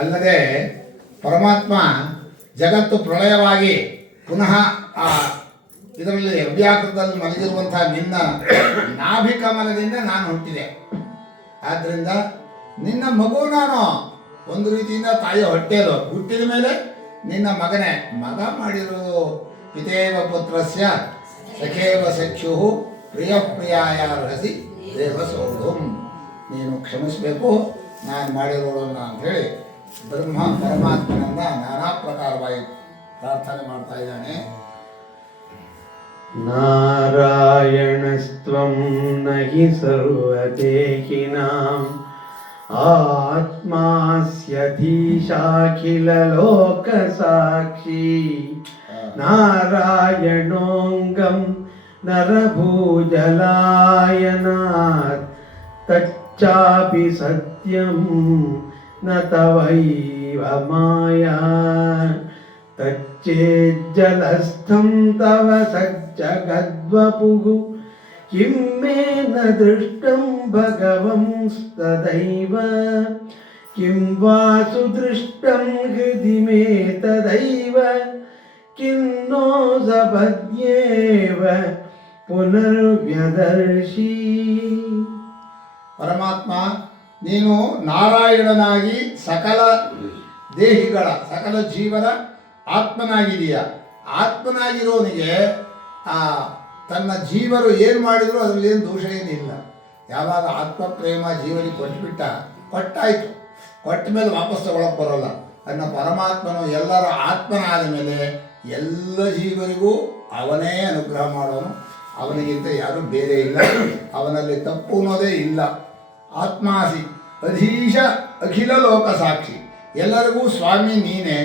ಅಲ್ಲದೆ ಪರಮಾತ್ಮ ಜಗತ್ತು ಪ್ರಳಯವಾಗಿ ಪುನಃ ಆ ಇದರಲ್ಲಿ ಅವ್ಯಾಕೃತದಲ್ಲಿ ಮಲಗಿರುವಂತಹ ನಿನ್ನ ನಾಭಿಕಮಲದಿಂದ ನಾನು ಹುಟ್ಟಿದೆ. ಆದ್ದರಿಂದ ನಿನ್ನ ಮಗು ನಾನು ಒಂದು ರೀತಿಯಿಂದ ತಾಯಿಯ ಹೊಟ್ಟೆಯದು ಹುಟ್ಟಿದ ಮೇಲೆ ನಿನ್ನ ಮಗನೇ ಮಗ ಮಾಡಿರೋದು. ಪಿತೇವ ಪುತ್ರಸ್ಯ ಸಖೇವ ಸಖ್ಯು ಪ್ರಿಯ ಪ್ರಿಯಾಯಾರ್ಹಸಿ ದೇವ ಸೌಢಂ. ನೀನು ಕ್ಷಮಿಸಬೇಕು ನಾನು ಮಾಡಿರೋದನ್ನ ಅಂಥೇಳಿ ಬ್ರಹ್ಮ ಪರಮಾತ್ಮನನ್ನ ನಾನಾ ಪ್ರಕಾರವಾಗಿ ಪ್ರಾರ್ಥನೆ ಮಾಡ್ತಾ ಇದ್ದಾನೆ. ನಾರಾಯಣಸ್ತ್ವಂ ನಹಿ ಸರ್ವದೇಹಿನಾಂ ಆತ್ಮಾಸ್ಯಧೀಶಾಖಿಲ ಲೋಕ ಸಾಕ್ಷಿ. ನಾರಾಯಣೋಂಗಂ ನರಭೂಜಲಾಯನಾತ್ ತಚ್ಚಾಪಿ ಸತ್ಯಂ ನ ತವೈವ ಮಾಯಾ. ತಚ್ಚೇಜ್ಜಲಸ್ಥಂ ತವ ಸಜ್ಜಗದ್ವಪುಃ ಕಿಂ ಮೇ ನ ದೃಷ್ಟಂ ಭಗವಂಸ್ತದೈವ. ಕಿಂ ವಾ ಸುದೃಷ್ಟಂ ಹೃದಿ ಮೇ ತದೈವ. ಕಿಂ ನೋ ಸಪದ್ಯೇವ ಪುನರ್ವ್ಯದರ್ಶಿ. ಪರಮಾತ್ಮ ನೀನು ನಾರಾಯಣನಾಗಿ ಸಕಲ ದೇಹಿಗಳ ಸಕಲ ಜೀವನ ಆತ್ಮನಾಗಿದೆಯಾ. ಆತ್ಮನಾಗಿರೋನಿಗೆ ಆ ತನ್ನ ಜೀವರು ಏನು ಮಾಡಿದ್ರು ಅದರಲ್ಲಿ ಏನು ದೋಷ ಏನಿಲ್ಲ. ಯಾವಾಗ ಆತ್ಮ ಪ್ರೇಮ ಜೀವನಿಗೆ ಕೊಟ್ಟಾಯಿತು, ಕೊಟ್ಟ ಮೇಲೆ ವಾಪಸ್ ತಗೊಳಕ್ಕೆ ಬರೋಲ್ಲ. ಅನ್ನ ಪರಮಾತ್ಮನು ಎಲ್ಲರ ಆತ್ಮನಾದ ಮೇಲೆ ಎಲ್ಲ ಜೀವರಿಗೂ ಅವನೇ ಅನುಗ್ರಹ ಮಾಡೋನು. ಅವನಿಗಿಂತ ಯಾರೂ ಬೇರೆ ಇಲ್ಲ, ಅವನಲ್ಲಿ ತಪ್ಪು ಅನ್ನೋದೇ ಇಲ್ಲ. ಆತ್ಮಾಸಿ ಅಧೀಶ ಅಖಿಲ ಲೋಕ ಸಾಕ್ಷಿ. ಎಲ್ಲರಿಗೂ ಸ್ವಾಮಿ ನೀನೇ.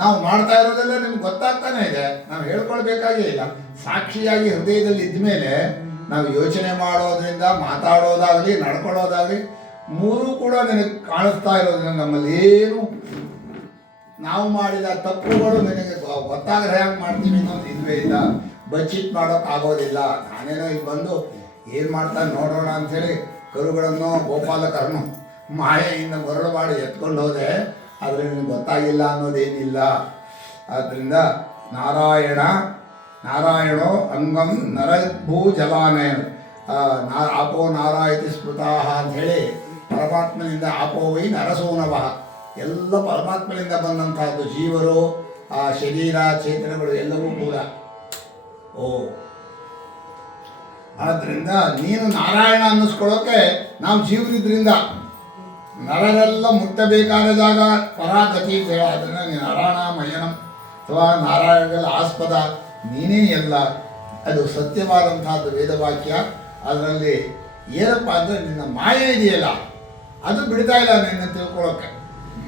ನಾವು ಮಾಡ್ತಾ ಇರೋದೆಲ್ಲ ನಿಮ್ಗೆ ಗೊತ್ತಾಗ್ತಾನೆ ಇದೆ, ನಾವು ಹೇಳ್ಕೊಳ್ಬೇಕಾಗೇ ಇಲ್ಲ. ಸಾಕ್ಷಿಯಾಗಿ ಹೃದಯದಲ್ಲಿ ಇದ್ದ ಮೇಲೆ ನಾವು ಯೋಚನೆ ಮಾಡೋದ್ರಿಂದ ಮಾತಾಡೋದಾಗಲಿ ನಡ್ಕೊಳ್ಳೋದಾಗಲಿ ಮೂರೂ ಕೂಡ ನಿನಗೆ ಕಾಣಿಸ್ತಾ ಇರೋದ್ರಿಂದ ನಮ್ಮಲ್ಲಿ ಏನು ನಾವು ಮಾಡಿದ ತಪ್ಪುಗಳು ನನಗೆ ಗೊತ್ತಾಗ್ರೆ ಹೇಗೆ ಮಾಡ್ತೀವಿ ಅನ್ನೋದು ಇದುವೇ ಇಲ್ಲ. ಬಚ್ಚಿಟ್ ಮಾಡೋಕ್ಕಾಗೋದಿಲ್ಲ. ನಾನೇನೋ ಇಲ್ಲಿ ಬಂದು ಏನು ಮಾಡ್ತಾನೆ ನೋಡೋಣ ಅಂಥೇಳಿ ಕರುಗಳನ್ನು ಗೋಪಾಲಕರನ್ನು ಮಾಯೆಯಿಂದ ಮರಳು ಮಾಡಿ ಎತ್ಕೊಂಡು ಹೋದೆ, ಆದರೆ ನಿನಗೆ ಗೊತ್ತಾಗಿಲ್ಲ ಅನ್ನೋದೇನಿಲ್ಲ. ಆದ್ದರಿಂದ ನಾರಾಯಣೋ ಅಂಗಂ ನರಭೂ ಜಲಾನಯನ ಆಪೋ ನಾರಾಯತಿ ಸ್ಮೃತಾಹ ಅಂಥೇಳಿ ಪರಮಾತ್ಮನಿಂದ ಆಪೋ ವೈ ನರಸೋನವಃ. ಎಲ್ಲ ಪರಮಾತ್ಮನಿಂದ ಬಂದಂತಹದ್ದು. ಜೀವರು, ಆ ಶರೀರ, ಚೇತನಗಳು ಎಲ್ಲವೂ ಕೂಡ. ಆದ್ದರಿಂದ ನೀನು ನಾರಾಯಣ ಅನ್ನಿಸ್ಕೊಳ್ಳೋಕೆ ನಾವು ಜೀವರಿದ್ರಿಂದ ನರರೆಲ್ಲ ಮುಟ್ಟಬೇಕಾದ ಜಾಗ ಪರಾಗತಿ ಅಂತ ಹೇಳ. ಅದನ್ನು ನೀನು ನಾರಾಯಣಮಯನಂ ಅಥವಾ ನಾರಾಯಣಗಳ ಆಸ್ಪದ ನೀನೇ ಎಲ್ಲ. ಅದು ಸತ್ಯವಾದಂತಹದ್ದು ವೇದವಾಕ್ಯ. ಅದರಲ್ಲಿ ಏನಪ್ಪ ಅಂದರೆ ನಿನ್ನ ಮಾಯೆ ಇದೆಯಲ್ಲ ಅದು ಬಿಡ್ತಾ ಇಲ್ಲ ನಿನ್ನ ತಿಳ್ಕೊಳ್ಳೋಕೆ.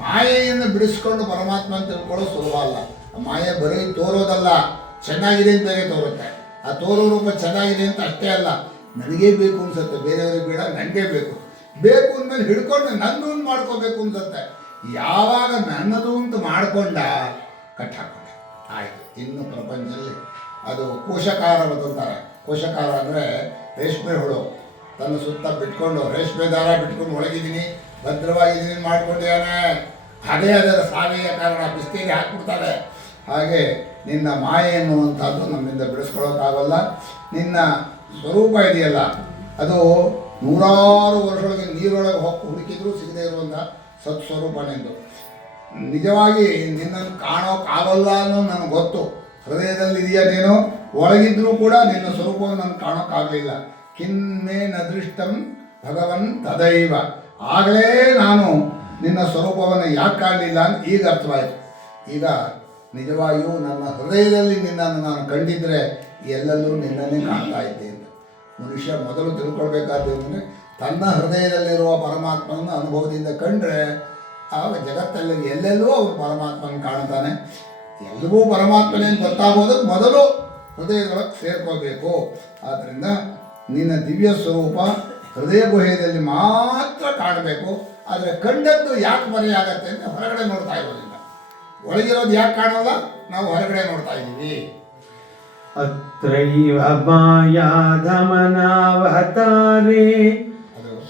ಮಾಯೆಯನ್ನು ಬಿಡಿಸ್ಕೊಂಡು ಪರಮಾತ್ಮನ ತಿಳ್ಕೊಳ್ಳೋದು ಸುಲಭ ಅಲ್ಲ. ಮಾಯೆ ಬರೀ ತೋರೋದಲ್ಲ, ಚೆನ್ನಾಗಿದೆ ಅಂತ ಬೇರೆ ತೋರುತ್ತೆ. ಆ ತೋರೋ ರೂಪ ಚೆನ್ನಾಗಿದೆ ಅಂತ ಅಷ್ಟೇ ಅಲ್ಲ, ನನಗೇ ಬೇಕು ಅನ್ಸುತ್ತೆ, ಬೇರೆಯವ್ರಿಗೆ ಬೇಡ, ನನಗೇ ಬೇಕು ಅಂದಮೇಲೆ ಹಿಡ್ಕೊಂಡು ನನ್ನದು ಮಾಡ್ಕೋಬೇಕು ಅನ್ಸುತ್ತೆ. ಯಾವಾಗ ನನ್ನದು ಅಂತ ಮಾಡಿಕೊಂಡ ಕಟ್ ಹಾಕೊಂಡೆ ಆಯಿತು. ಇನ್ನು ಪ್ರಪಂಚದಲ್ಲಿ ಅದು ಕೋಶಕಾರ ಅಂತಾರೆ. ಕೋಶಕಾರ ಅಂದರೆ ರೇಷ್ಮೆ ಹುಳು ತನ್ನ ಸುತ್ತ ಬಿಟ್ಕೊಂಡು ರೇಷ್ಮೆ ದಾರ ಬಿಟ್ಕೊಂಡು ಒಳಗಿದ್ದೀನಿ ಭದ್ರವಾಗಿದ್ದೀನಿ ಮಾಡ್ಕೊಂಡಿದ್ದಾನೆ. ಅದೇ ಅದರ ಸಾವಿಯ ಕಾರಣ ಬಿಸ್ತೀರಿ ಹಾಕ್ಬಿಡ್ತಾರೆ. ಹಾಗೆ ನಿನ್ನ ಮಾಯೆ ಎನ್ನುವಂಥದ್ದು ನಮ್ಮಿಂದ ಬಿಡಿಸ್ಕೊಳ್ಳೋಕ್ಕಾಗಲ್ಲ. ನಿನ್ನ ಸ್ವರೂಪ ಇದೆಯಲ್ಲ ಅದು ನೂರಾರು ವರ್ಷದೊಳಗೆ ನೀರೊಳಗೆ ಹೋಗಿ ಹುಡುಕಿದ್ರೂ ಸಿಗದೇ ಇರುವಂಥ ಸತ್ಸ್ವರೂಪ ನಿಂದು. ನಿಜವಾಗಿ ನಿನ್ನನ್ನು ಕಾಣೋಕ್ಕಾಗಲ್ಲ ಅನ್ನೋ ನನಗೆ ಗೊತ್ತು. ಹೃದಯದಲ್ಲಿ ಇದೆಯಾ ನೀನು, ಒಳಗಿದ್ರೂ ಕೂಡ ನಿನ್ನ ಸ್ವರೂಪವನ್ನು ನನಗೆ ಕಾಣೋಕ್ಕಾಗಲಿಲ್ಲ. ಕಿನ್ಮೇ ನದೃಷ್ಟಂ ಭಗವನ್ ತದೈವ. ಆಗಲೇ ನಾನು ನಿನ್ನ ಸ್ವರೂಪವನ್ನು ಯಾಕೆ ಕಾಣಲಿಲ್ಲ ಅಂತ ಈಗ ಅರ್ಥವಾಯಿತು. ಈಗ ನಿಜವಾಗಿಯೂ ನನ್ನ ಹೃದಯದಲ್ಲಿ ನಿನ್ನನ್ನು ನಾನು ಕಂಡಿದ್ದರೆ ಎಲ್ಲೆಲ್ಲೂ ನಿನ್ನನ್ನೇ ಕಾಣ್ತಾ ಇದ್ದೆ ಅಂತ. ಮನುಷ್ಯ ಮೊದಲು ತಿಳ್ಕೊಳ್ಬೇಕಾದ್ದು ಅಂದರೆ ತನ್ನ ಹೃದಯದಲ್ಲಿರುವ ಪರಮಾತ್ಮನ ಅನುಭವದಿಂದ ಕಂಡ್ರೆ ಆಗ ಜಗತ್ತಲ್ಲಿ ಎಲ್ಲೆಲ್ಲೂ ಅವನು ಪರಮಾತ್ಮನ ಕಾಣ್ತಾನೆ. ಎಲ್ಲವೂ ಪರಮಾತ್ಮನೇನು ಗೊತ್ತಾಗೋದಕ್ಕೆ ಮೊದಲು ಹೃದಯದೊಳಗೆ ಸೇರ್ಕೋಬೇಕು. ಆದ್ದರಿಂದ ನಿನ್ನ ದಿವ್ಯ ಸ್ವರೂಪ ಹೃದಯ ಗುಹೆಯಲ್ಲಿ ಮಾತ್ರ ಕಾಣಬೇಕು. ಆದರೆ ಕಂಡದ್ದು ಯಾಕೆ ಮರೆಯಾಗತ್ತೆ ಅಂತ ಹೊರಗಡೆ ನೋಡ್ತಾ ಇರೋದಿಲ್ಲ. ಒಳಗಿರೋದು ಯಾಕೆ ಕಾಣೋಲ್ಲ, ನಾವು ಹೊರಗಡೆ ನೋಡ್ತಾ ಇದ್ದೀವಿ. ಅತ್ರೈವ ಮಾಯಾಧಮನಾವತಾರೇ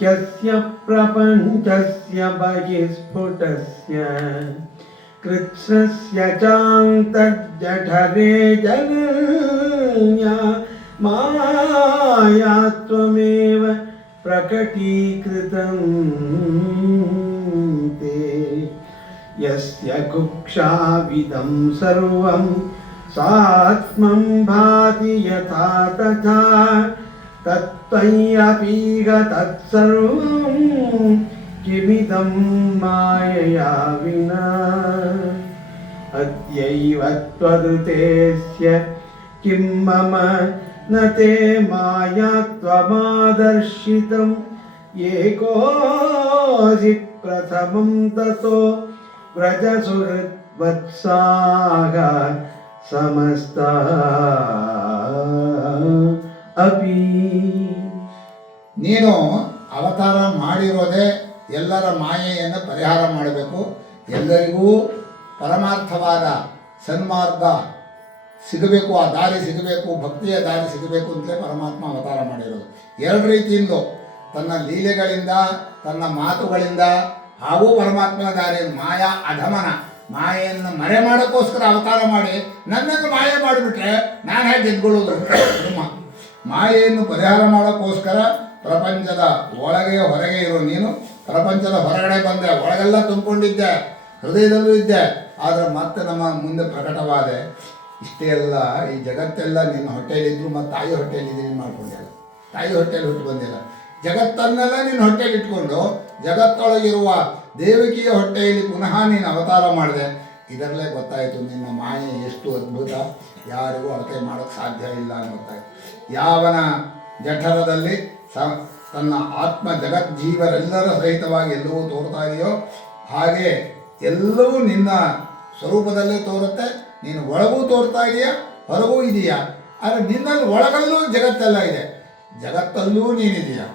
ಹ್ಯಸ್ಯ ಪ್ರಪಂಚಸ್ಯ ಬಹಿಸ್ಫುಟಸ್ಯ ಕೃತ್ಸ್ನಸ್ಯ ಚಾಂತರ್ಜಠರೇ ಜನನ್ಯ ಮಾಯಾತ್ವಮೇವ ಪ್ರಕಟೀಕೃತಂ ತೇ ಯಸ್ಯ ಕುಕ್ಷಾವಿದಂ ಸರ್ವಂ ಸಾತ್ಮಂ ಭಾತಿ ಯಥಾ ತಥಾ ತತ್ತ್ವಯ್ಯಪೀಗ ತತ್ಸರ್ವಂ ಕಿಮಿದಂ ಮಾಯಯಾ ವಿನಾ ಅದ್ಯೈವ ತ್ವದೃತೇಸ್ಯ ಕಿಂ ಮಮ ನ ತೇ ಮಾಯಾ ತ್ವಮಾದರ್ಶಿತಂ ಏಕೋಸಿ ಪ್ರಥಮಂ ತತೋ ವ್ರಜ ಸುಹೃದ್ವತ್ಸಾಹ ಸಮಸ್ತ ಅಪಿ. ನೀನು ಅವತಾರ ಮಾಡಿರೋದೇ ಎಲ್ಲರ ಮಾಯೆಯನ್ನು ಪರಿಹಾರ ಮಾಡಬೇಕು, ಎಲ್ಲರಿಗೂ ಪರಮಾರ್ಥವಾದ ಸನ್ಮಾರ್ಗ ಸಿಗಬೇಕು, ಆ ದಾರಿ ಸಿಗಬೇಕು, ಭಕ್ತಿಯ ದಾರಿ ಸಿಗಬೇಕು ಅಂತಲೇ ಪರಮಾತ್ಮ ಅವತಾರ ಮಾಡಿರೋದು. ಎರಡು ರೀತಿಯಿಂದ, ತನ್ನ ಲೀಲೆಗಳಿಂದ, ತನ್ನ ಮಾತುಗಳಿಂದ, ಹಾಗೂ ಪರಮಾತ್ಮನ ದಾರಿ. ಮಾಯಾ ಅಧಮನ ಮಾಯೆಯನ್ನು ಮರೆ ಮಾಡೋಕ್ಕೋಸ್ಕರ ಅವತಾರ ಮಾಡಿ ನನ್ನನ್ನು ಮಾಯೆ ಮಾಡಿಬಿಟ್ರೆ ನಾನು ಹೇಗೆ ಗೆದ್ಕೊಳ್ಳೋದು? ಮಾಯೆಯನ್ನು ಪರಿಹಾರ ಮಾಡೋಕ್ಕೋಸ್ಕರ ಪ್ರಪಂಚದ ಒಳಗೆ ಹೊರಗೆ ಇರೋ ನೀನು ಪ್ರಪಂಚದ ಹೊರಗಡೆ ಬಂದೆ, ಒಳಗೆಲ್ಲ ತುಂಬಿಕೊಂಡಿದ್ದೆ, ಹೃದಯದಲ್ಲೂ ಇದ್ದೆ, ಆದರೆ ಮತ್ತೆ ನಮ್ಮ ಮುಂದೆ ಪ್ರಕಟವಾದೆ. ಇಷ್ಟೇ ಅಲ್ಲ, ಈ ಜಗತ್ತೆಲ್ಲ ನಿನ್ನ ಹೊಟ್ಟೆಯಲ್ಲಿದ್ದರು ಮತ್ತು ತಾಯಿ ಹೊಟ್ಟೆಯಲ್ಲಿದ್ದೀನಿ ಮಾಡ್ಕೊಂಡಿಲ್ಲ, ತಾಯಿ ಹೊಟ್ಟೆಯಲ್ಲಿ ಹುಟ್ಟು ಬಂದಿಲ್ಲ. ಜಗತ್ತನ್ನೆಲ್ಲ ನಿನ್ನ ಹೊಟ್ಟೆಯಲ್ಲಿ ಇಟ್ಕೊಂಡು ಜಗತ್ತೊಳಗಿರುವ ದೇವಕಿಯ ಹೊಟ್ಟೆಯಲ್ಲಿ ಪುನಃ ನೀನು ಅವತಾರ ಮಾಡಿದೆ. ಇದರಲ್ಲೇ ಗೊತ್ತಾಯಿತು ನಿನ್ನ ಮಾಯೆ ಎಷ್ಟು ಅದ್ಭುತ, ಯಾರಿಗೂ ಅಳತೆ ಮಾಡೋಕ್ಕೆ ಸಾಧ್ಯ ಇಲ್ಲ ಅಂತ ಗೊತ್ತಾಯಿತು. ಯಾವನ ಜಠರದಲ್ಲಿ ತನ್ನ ಆತ್ಮ ಜಗಜ್ಜೀವರೆಲ್ಲರ ಸಹಿತವಾಗಿ ಎಲ್ಲವೂ ತೋರ್ತಾ ಇದೆಯೋ ಹಾಗೆ ಎಲ್ಲವೂ ನಿನ್ನ ಸ್ವರೂಪದಲ್ಲೇ ತೋರುತ್ತೆ. ನೀನು ಒಳಗೂ ತೋರ್ತಾ ಇದೆಯಾ, ಹೊರಗೂ ಇದೆಯಾ, ಆದರೆ ನಿನ್ನಲ್ಲಿ ಒಳಗಲ್ಲೂ ಜಗತ್ತೆಲ್ಲ ಇದೆ, ಜಗತ್ತಲ್ಲೂ ನೀನಿದೆಯಾ,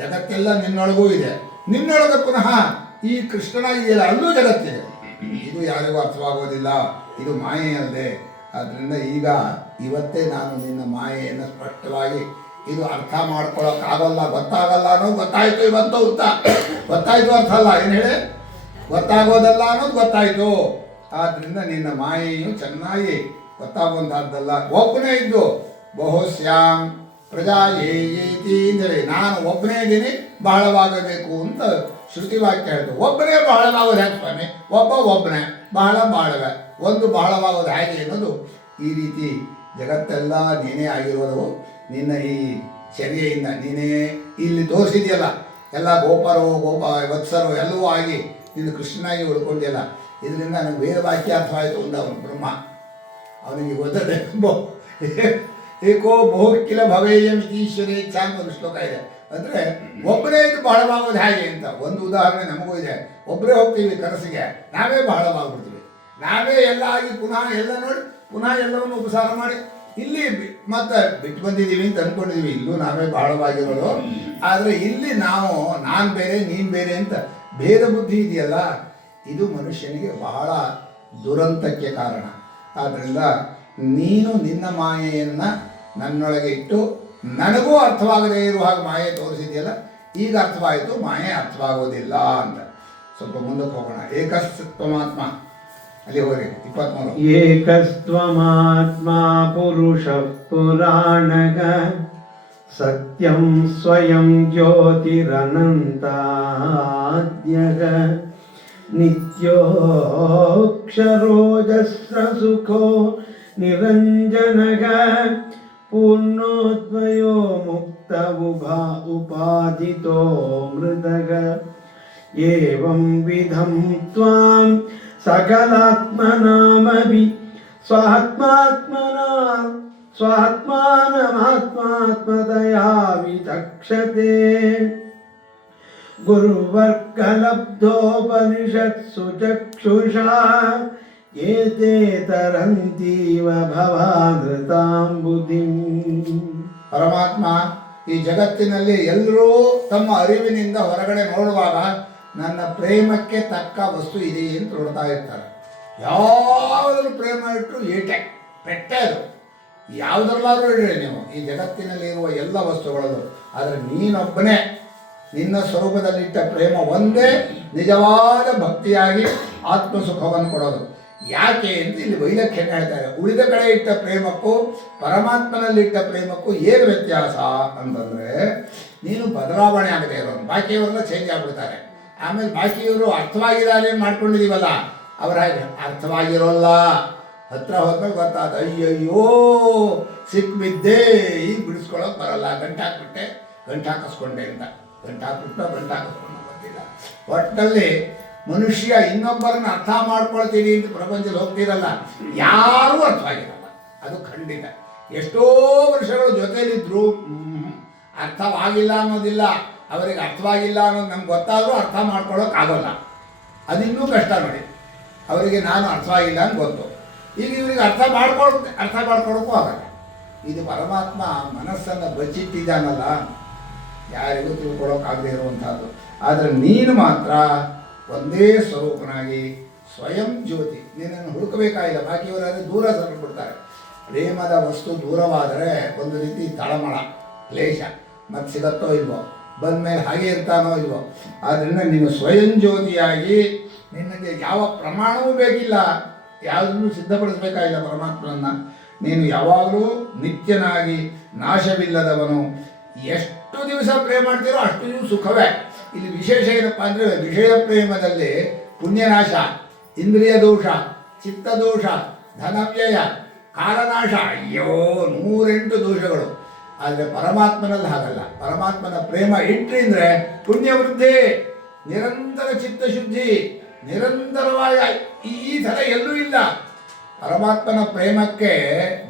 ಜಗತ್ತೆಲ್ಲ ನಿನ್ನೊಳಗೂ ಇದೆ, ನಿನ್ನೊಳಗೆ ಪುನಃ ಈ ಕೃಷ್ಣನ ಇದೆಯಲ್ಲ ಅಲ್ಲೂ ಜಗತ್ತಿದೆ. ಇದು ಯಾರಿಗೂ ಅರ್ಥವಾಗೋದಿಲ್ಲ, ಇದು ಮಾಯೆಯಲ್ಲದೆ. ಆದ್ದರಿಂದ ಈಗ ಇವತ್ತೇ ನಾನು ನಿನ್ನ ಮಾಯೆಯನ್ನು ಸ್ಪಷ್ಟವಾಗಿ ಇದು ಅರ್ಥ ಮಾಡ್ಕೊಳ್ಳೋಕ್ಕಾಗಲ್ಲ, ಗೊತ್ತಾಗಲ್ಲ ಅನ್ನೋದು ಗೊತ್ತಾಯಿತು. ಇವತ್ತು ಗೊತ್ತಾಯಿತು, ಅರ್ಥ ಅಲ್ಲ, ಏನು ಹೇಳಿ, ಗೊತ್ತಾಗೋದಲ್ಲ ಅನ್ನೋದು ಗೊತ್ತಾಯಿತು. ಆದ್ದರಿಂದ ನಿನ್ನ ಮಾಯೆಯು ಚೆನ್ನಾಗಿ ಗೊತ್ತಾಗುವಂಥದ್ದಲ್ಲ. ಒಬ್ಬನೇ ಇದ್ದು ಬಹುಶ್ಯಾಮ್ ಪ್ರಜಾ ಏತಿ ಅಂತೇಳಿ ನಾನು ಒಬ್ಬನೇ ಇದ್ದೀನಿ, ಬಹಳವಾಗಬೇಕು ಅಂತ ಶ್ರುತಿ ವಾಕ್ಯ ಹೇಳ್ತು. ಒಬ್ಬನೇ ಬಹಳವಾಗೋದು ಹೇಗೆ ಸ್ವಾಮಿ? ಒಬ್ಬನೇ ಬಹಳ ಬಾಳವೆ, ಒಂದು ಬಹಳವಾಗೋದು ಹೇಗೆ ಅನ್ನೋದು ಈ ರೀತಿ ಜಗತ್ತೆಲ್ಲ ನೀನೇ ಆಗಿರೋದು. ನಿನ್ನ ಈ ಚರ್ಯೆಯಿಂದ ನೀನೇ ಇಲ್ಲಿ ತೋರಿಸಿದೆಯಲ್ಲ, ಎಲ್ಲ ಗೋಪರು ವತ್ಸರು ಎಲ್ಲವೂ ಆಗಿ ನೀನು ಕೃಷ್ಣನಾಗಿ ಉಳ್ಕೊಂಡಿಲ್ಲ. ಇದರಿಂದ ನನಗೆ ವೇದ ವಾಕ್ಯ ಅರ್ಥವಾಯಿತು ಅಂತ ಅವನು ಬ್ರಹ್ಮ. ಅವನಿಗೆ ಗೊತ್ತದೆ ಏಕೋ ಬಹುಕಿಲ ಭವೇಯ ಮಿತೀಶ್ವರೇ ಇಚ್ಛಾ ಅಂತ ಒಂದು ಶ್ಲೋಕ ಇದೆ. ಅಂದರೆ ಒಬ್ಬರೇ ಇದು ಬಹಳವಾಗೋದು ಹೇಗೆ ಅಂತ ಒಂದು ಉದಾಹರಣೆ ನಮಗೂ ಇದೆ. ಒಬ್ಬರೇ ಹೋಗ್ತೀವಿ ಕನಸಿಗೆ, ನಾವೇ ಬಹಳವಾಗ್ಬಿಡ್ತೀವಿ, ನಾವೇ ಎಲ್ಲ ಆಗಿ ಪುನಃ ಎಲ್ಲ ನೋಡಿ ಪುನಃ ಎಲ್ಲವನ್ನು ಉಪಸಾರ ಮಾಡಿ ಇಲ್ಲಿ ಮತ್ತೆ ಬಿಟ್ಟು ಬಂದಿದ್ದೀವಿ ಅಂತ ಅಂದ್ಕೊಂಡಿದ್ದೀವಿ. ಇಲ್ಲೂ ನಾವೇ ಬಹಳವಾಗಿರೋದು, ಆದರೆ ಇಲ್ಲಿ ನಾವು ನಾನು ಬೇರೆ ನೀನು ಬೇರೆ ಅಂತ ಭೇದ ಬುದ್ಧಿ ಇದೆಯಲ್ಲ, ಇದು ಮನುಷ್ಯನಿಗೆ ಬಹಳ ದುರಂತಕ್ಕೆ ಕಾರಣ. ಆದ್ದರಿಂದ ನೀನು ನಿನ್ನ ಮಾಯೆಯನ್ನು ನನ್ನೊಳಗೆ ಇಟ್ಟು ನನಗೂ ಅರ್ಥವಾಗದೇ ಇರುವ ಹಾಗೆ ಮಾಯೆ ತೋರಿಸಿದೆಯಲ್ಲ, ಈಗ ಅರ್ಥವಾಯಿತು, ಮಾಯೆ ಅರ್ಥವಾಗೋದಿಲ್ಲ ಅಂತ. ಸ್ವಲ್ಪ ಮುಂದಕ್ಕೆ ಹೋಗೋಣ. ಏಕಸ್ತ್ವಮಾತ್ಮ ಅಲ್ಲಿ ಹೋಗ್ರಿ 23. ಏಕಸ್ತ್ವಮಾತ್ಮ ಪುರುಷ ಪುರಾಣಗ ಸತ್ಯಂ ಸ್ವಯಂ ಜ್ಯೋತಿರನಂತಾದ್ಯಗ ನಿತ್ಯೋಕ್ಷರೋಜಸ್ರ ಸುಖೋ ನಿರಂಜನಗ ಪೂರ್ಣೋದ್ವಯೋ ಮುಕ್ತ ಉಪಾದಿತೋ ಮೃದಗ ಏವಂ ವಿಧಂ ತ್ವಾಂ ಸಕಲಾತ್ಮನಾಮಭಿ ಸ್ವಾತ್ಮಾನಮಾತ್ಮಾತ್ಮತಯಾ ವಿಚಕ್ಷತೆ ಗುರುವರ್ಗಲಬ್ಧೋಪನಿಷತ್ಸು ಚಕ್ಷುಷಾ ಏತೇ ತರಂತೀವ ಭವಾನೃತಾಂಬುಧಿಂ. ಪರಮಾತ್ಮ ಈ ಜಗತ್ತಿನಲ್ಲಿ ಎಲ್ಲರೂ ತಮ್ಮ ಅರಿವಿನಿಂದ ಹೊರಗಡೆ ನೋಡುವಾಗ ನನ್ನ ಪ್ರೇಮಕ್ಕೆ ತಕ್ಕ ವಸ್ತು ಇದೆ ಅಂತ ನೋಡ್ತಾ ಇರ್ತಾರೆ. ಯಾವುದಾದ್ರೂ ಪ್ರೇಮ ಇಟ್ಟರು ಏಟೆ ಪೆಟ್ಟೆ ಅದು, ಯಾವುದರಲ್ಲಾದ್ರೂ ಇಡ್ರಿ ನೀವು ಈ ಜಗತ್ತಿನಲ್ಲಿ ಇರುವ ಎಲ್ಲ ವಸ್ತುಗಳದು. ಆದರೆ ನೀನೊಬ್ಬನೇ ನಿನ್ನ ಸ್ವರೂಪದಲ್ಲಿಟ್ಟ ಪ್ರೇಮ ಒಂದೇ ನಿಜವಾದ ಭಕ್ತಿಯಾಗಿ ಆತ್ಮಸುಖವನ್ನು ಕೊಡೋದು. ಯಾಕೆ ಅಂತ ಇಲ್ಲಿ ವೈಲಕ್ಷಣ್ಯ ಹೇಳ್ತಾರೆ. ಉಳಿದ ಕಡೆ ಇಟ್ಟ ಪ್ರೇಮಕ್ಕೂ ಪರಮಾತ್ಮನಲ್ಲಿಟ್ಟ ಪ್ರೇಮಕ್ಕೂ ಏನು ವ್ಯತ್ಯಾಸ ಅಂತಂದರೆ, ನೀನು ಬದಲಾವಣೆ ಆಗದೆ ಇರೋನು. ಬಾಕಿಯವರೆಲ್ಲ ಚೇಂಜ್ ಆಗಿಬಿಡ್ತಾರೆ. ಆಮೇಲೆ ಬಾಕಿಯವರು ಅರ್ಥವಾಗಿದ್ದಾರೆ ಮಾಡ್ಕೊಂಡಿದ್ದೀವಲ್ಲ, ಅವರ ಅರ್ಥವಾಗಿರೋಲ್ಲ. ಹತ್ರ ಹೋದ್ಮೇಲೆ ಗೊತ್ತಾದ, ಅಯ್ಯಯ್ಯೋ ಸಿಕ್ಬಿದ್ದೆ, ಈಗ ಬಿಡಿಸ್ಕೊಳ್ಳೋಕೆ ಬರಲ್ಲ, ಗಂಟು ಹಾಕಿಸ್ಕೊಂಡೆ ಅಂತ. ಗಂಟು ಹಾಕಿಸ್ಕೊಂಡು ಗೊತ್ತಿಲ್ಲ. ಒಟ್ಟಿನಲ್ಲಿ ಮನುಷ್ಯ ಇನ್ನೊಬ್ಬರನ್ನ ಅರ್ಥ ಮಾಡ್ಕೊಳ್ತೀನಿ ಅಂತ ಪ್ರಪಂಚದಲ್ಲಿ ಹೋಗ್ತಿರಲ್ಲ, ಯಾರೂ ಅರ್ಥವಾಗಿರಲ್ಲ. ಅದು ಖಂಡಿತ. ಎಷ್ಟೋ ವರ್ಷಗಳು ಜೊತೆಯಲ್ಲಿದ್ದರು, ಅರ್ಥವಾಗಿಲ್ಲ ಅನ್ನೋದಿಲ್ಲ. ಅವರಿಗೆ ಅರ್ಥವಾಗಿಲ್ಲ ಅನ್ನೋದು ನಮ್ಗೆ ಗೊತ್ತಾದರೂ ಅರ್ಥ ಮಾಡ್ಕೊಳ್ಳೋಕ್ಕಾಗೋಲ್ಲ. ಅದಿನ್ನೂ ಕಷ್ಟ ನೋಡಿ. ಅವರಿಗೆ ನಾನು ಅರ್ಥವಾಗಿಲ್ಲ ಅಂತ ಗೊತ್ತು, ಈಗ ಇವರಿಗೆ ಅರ್ಥ ಮಾಡ್ಕೊಳ್ಳೋಕ್ಕೂ ಆಗಲ್ಲ. ಇದು ಪರಮಾತ್ಮ ಮನಸ್ಸನ್ನು ಬಚ್ಚಿಟ್ಟಿದ್ದಾನಲ್ಲ, ಯಾರಿಗೂ ತಿಳ್ಕೊಳ್ಳೋಕ್ಕಾಗದೇ ಇರುವಂಥದ್ದು. ಆದರೆ ನೀನು ಮಾತ್ರ ಒಂದೇ ಸ್ವರೂಪನಾಗಿ ಸ್ವಯಂ ಜ್ಯೋತಿ. ನಿನ್ನನ್ನು ಹುಡುಕಬೇಕಾಗಿಲ್ಲ. ಬಾಕಿಯವರಾದರೆ ದೂರ ಸರಿಬಿಡ್ತಾರೆ. ಪ್ರೇಮದ ವಸ್ತು ದೂರವಾದರೆ ಒಂದು ರೀತಿ ತಳಮಳ, ಕ್ಲೇಶ, ಮತ್ತು ಸಿಗತ್ತೋ ಇಲ್ವೋ, ಬಂದಮೇಲೆ ಹಾಗೆ ಇರ್ತಾನೋ ಇಲ್ವೋ. ಆದ್ದರಿಂದ ನೀನು ಸ್ವಯಂ ಜ್ಯೋತಿಯಾಗಿ, ನಿನಗೆ ಯಾವ ಪ್ರಮಾಣವೂ ಬೇಕಿಲ್ಲ, ಯಾವುದನ್ನು ಸಿದ್ಧಪಡಿಸಬೇಕಾಗಿಲ್ಲ ಪರಮಾತ್ಮನನ್ನು. ನೀನು ಯಾವಾಗಲೂ ನಿತ್ಯನಾಗಿ ನಾಶವಿಲ್ಲದವನು. ಎಷ್ಟು ದಿವಸ ಪ್ರೇಮ ಮಾಡ್ತೀರೋ ಅಷ್ಟು ದಿವಸ ಸುಖವೇ. ಇಲ್ಲಿ ವಿಶೇಷ ಏನಪ್ಪ ಅಂದರೆ, ವಿಷಯ ಪ್ರೇಮದಲ್ಲಿ ಪುಣ್ಯನಾಶ, ಇಂದ್ರಿಯ ದೋಷ, ಚಿತ್ತದೋಷ, ಧನವ್ಯಯ, ಕಾಲನಾಶ, ಅಯ್ಯೋ 108 ದೋಷಗಳು. ಆದರೆ ಪರಮಾತ್ಮನಲ್ಲಿ ಹಾಗಲ್ಲ. ಪರಮಾತ್ಮನ ಪ್ರೇಮ ಇಟ್ಟರೆ ಅಂದರೆ ಪುಣ್ಯವೃದ್ಧಿ, ನಿರಂತರ ಚಿತ್ತಶುದ್ಧಿ, ನಿರಂತರವಾಗಿ. ಈ ಥರ ಎಲ್ಲೂ ಇಲ್ಲ. ಪರಮಾತ್ಮನ ಪ್ರೇಮಕ್ಕೆ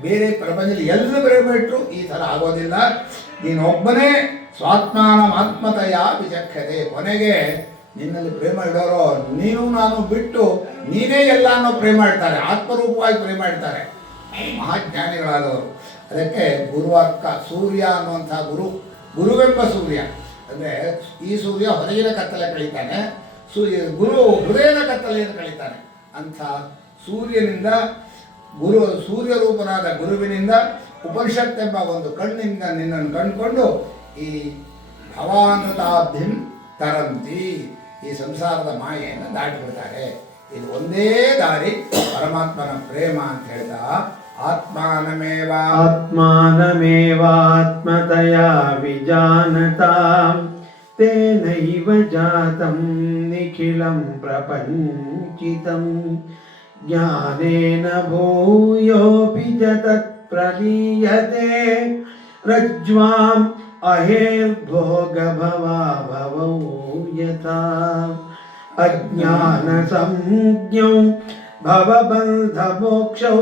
ಬೇರೆ ಪ್ರಪಂಚದಲ್ಲಿ ಎಲ್ಲ ಪ್ರೇಮ ಇಟ್ಟರು ಈ ಥರ ಆಗೋದಿಲ್ಲ. ನೀನೊಬ್ಬನೇ ಸ್ವಾತ್ಮಾನ ಆತ್ಮತಯ ವಿಚಕ್ಷತೆ. ಕೊನೆಗೆ ನಿನ್ನಲ್ಲಿ ಪ್ರೇಮ ಇಡೋರು ನೀನು ನಾನು ಬಿಟ್ಟು ನೀನೇ ಎಲ್ಲ ಅನ್ನೋ ಪ್ರೇಮ ಇಡ್ತಾರೆ, ಆತ್ಮರೂಪವಾಗಿ ಪ್ರೇಮ ಇಡ್ತಾರೆ ಮಹಾಜ್ಞಾನಿಗಳಾದವರು. ಅದಕ್ಕೆ ಗುರುವಾರ್ಕ ಸೂರ್ಯ ಅನ್ನುವಂಥ ಗುರುವೆಂಬ ಸೂರ್ಯ ಅಂದರೆ, ಈ ಸೂರ್ಯ ಹೊರಗಿನ ಕತ್ತಲೆ ಕಳೀತಾನೆ, ಗುರು ಹೃದಯದ ಕತ್ತಲೆಯನ್ನು ಕಳೀತಾನೆ. ಅಂಥ ಸೂರ್ಯನಿಂದ ಸೂರ್ಯ ರೂಪನಾದ ಗುರುವಿನಿಂದ ಉಪನಿಷತ್ ಎಂಬ ಒಂದು ಕಣ್ಣಿಂದ ನಿನ್ನನ್ನು ಕಂಡುಕೊಂಡು ಈ ಭವಾನೃತಾಬ್ಧಿಂ ತರಂತಿ, ಈ ಸಂಸಾರದ ಮಾಯೆಯನ್ನು ದಾಟಿಬಿಡ್ತಾರೆ. ಇದು ಒಂದೇ ದಾರಿ ಪರಮಾತ್ಮನ ಪ್ರೇಮ ಅಂತ ಹೇಳ್ದ. ಆತ್ಮಾನಮೇವಾತ್ಮತಯ ವಿಜಾನತಾಂ ತೇನೈವ ಜಾತಂ ನಿಖಿಲಂ ಪ್ರಪಂಚಿತಂ ಜ್ಞಾನೇನ ಭೂಯೋಪಿ ಚ ತತ್ ಪ್ರಲೀಯತೆ ರಜ್ಜ್ವಾಂ ಅಹೇರ್ಭೋಗ ಭವೌ ಯಥಾ ಅಜ್ಞಾನ ಸಂಜ್ಞೌ ಭವಬಂಧ ಮೋಕ್ಷೌ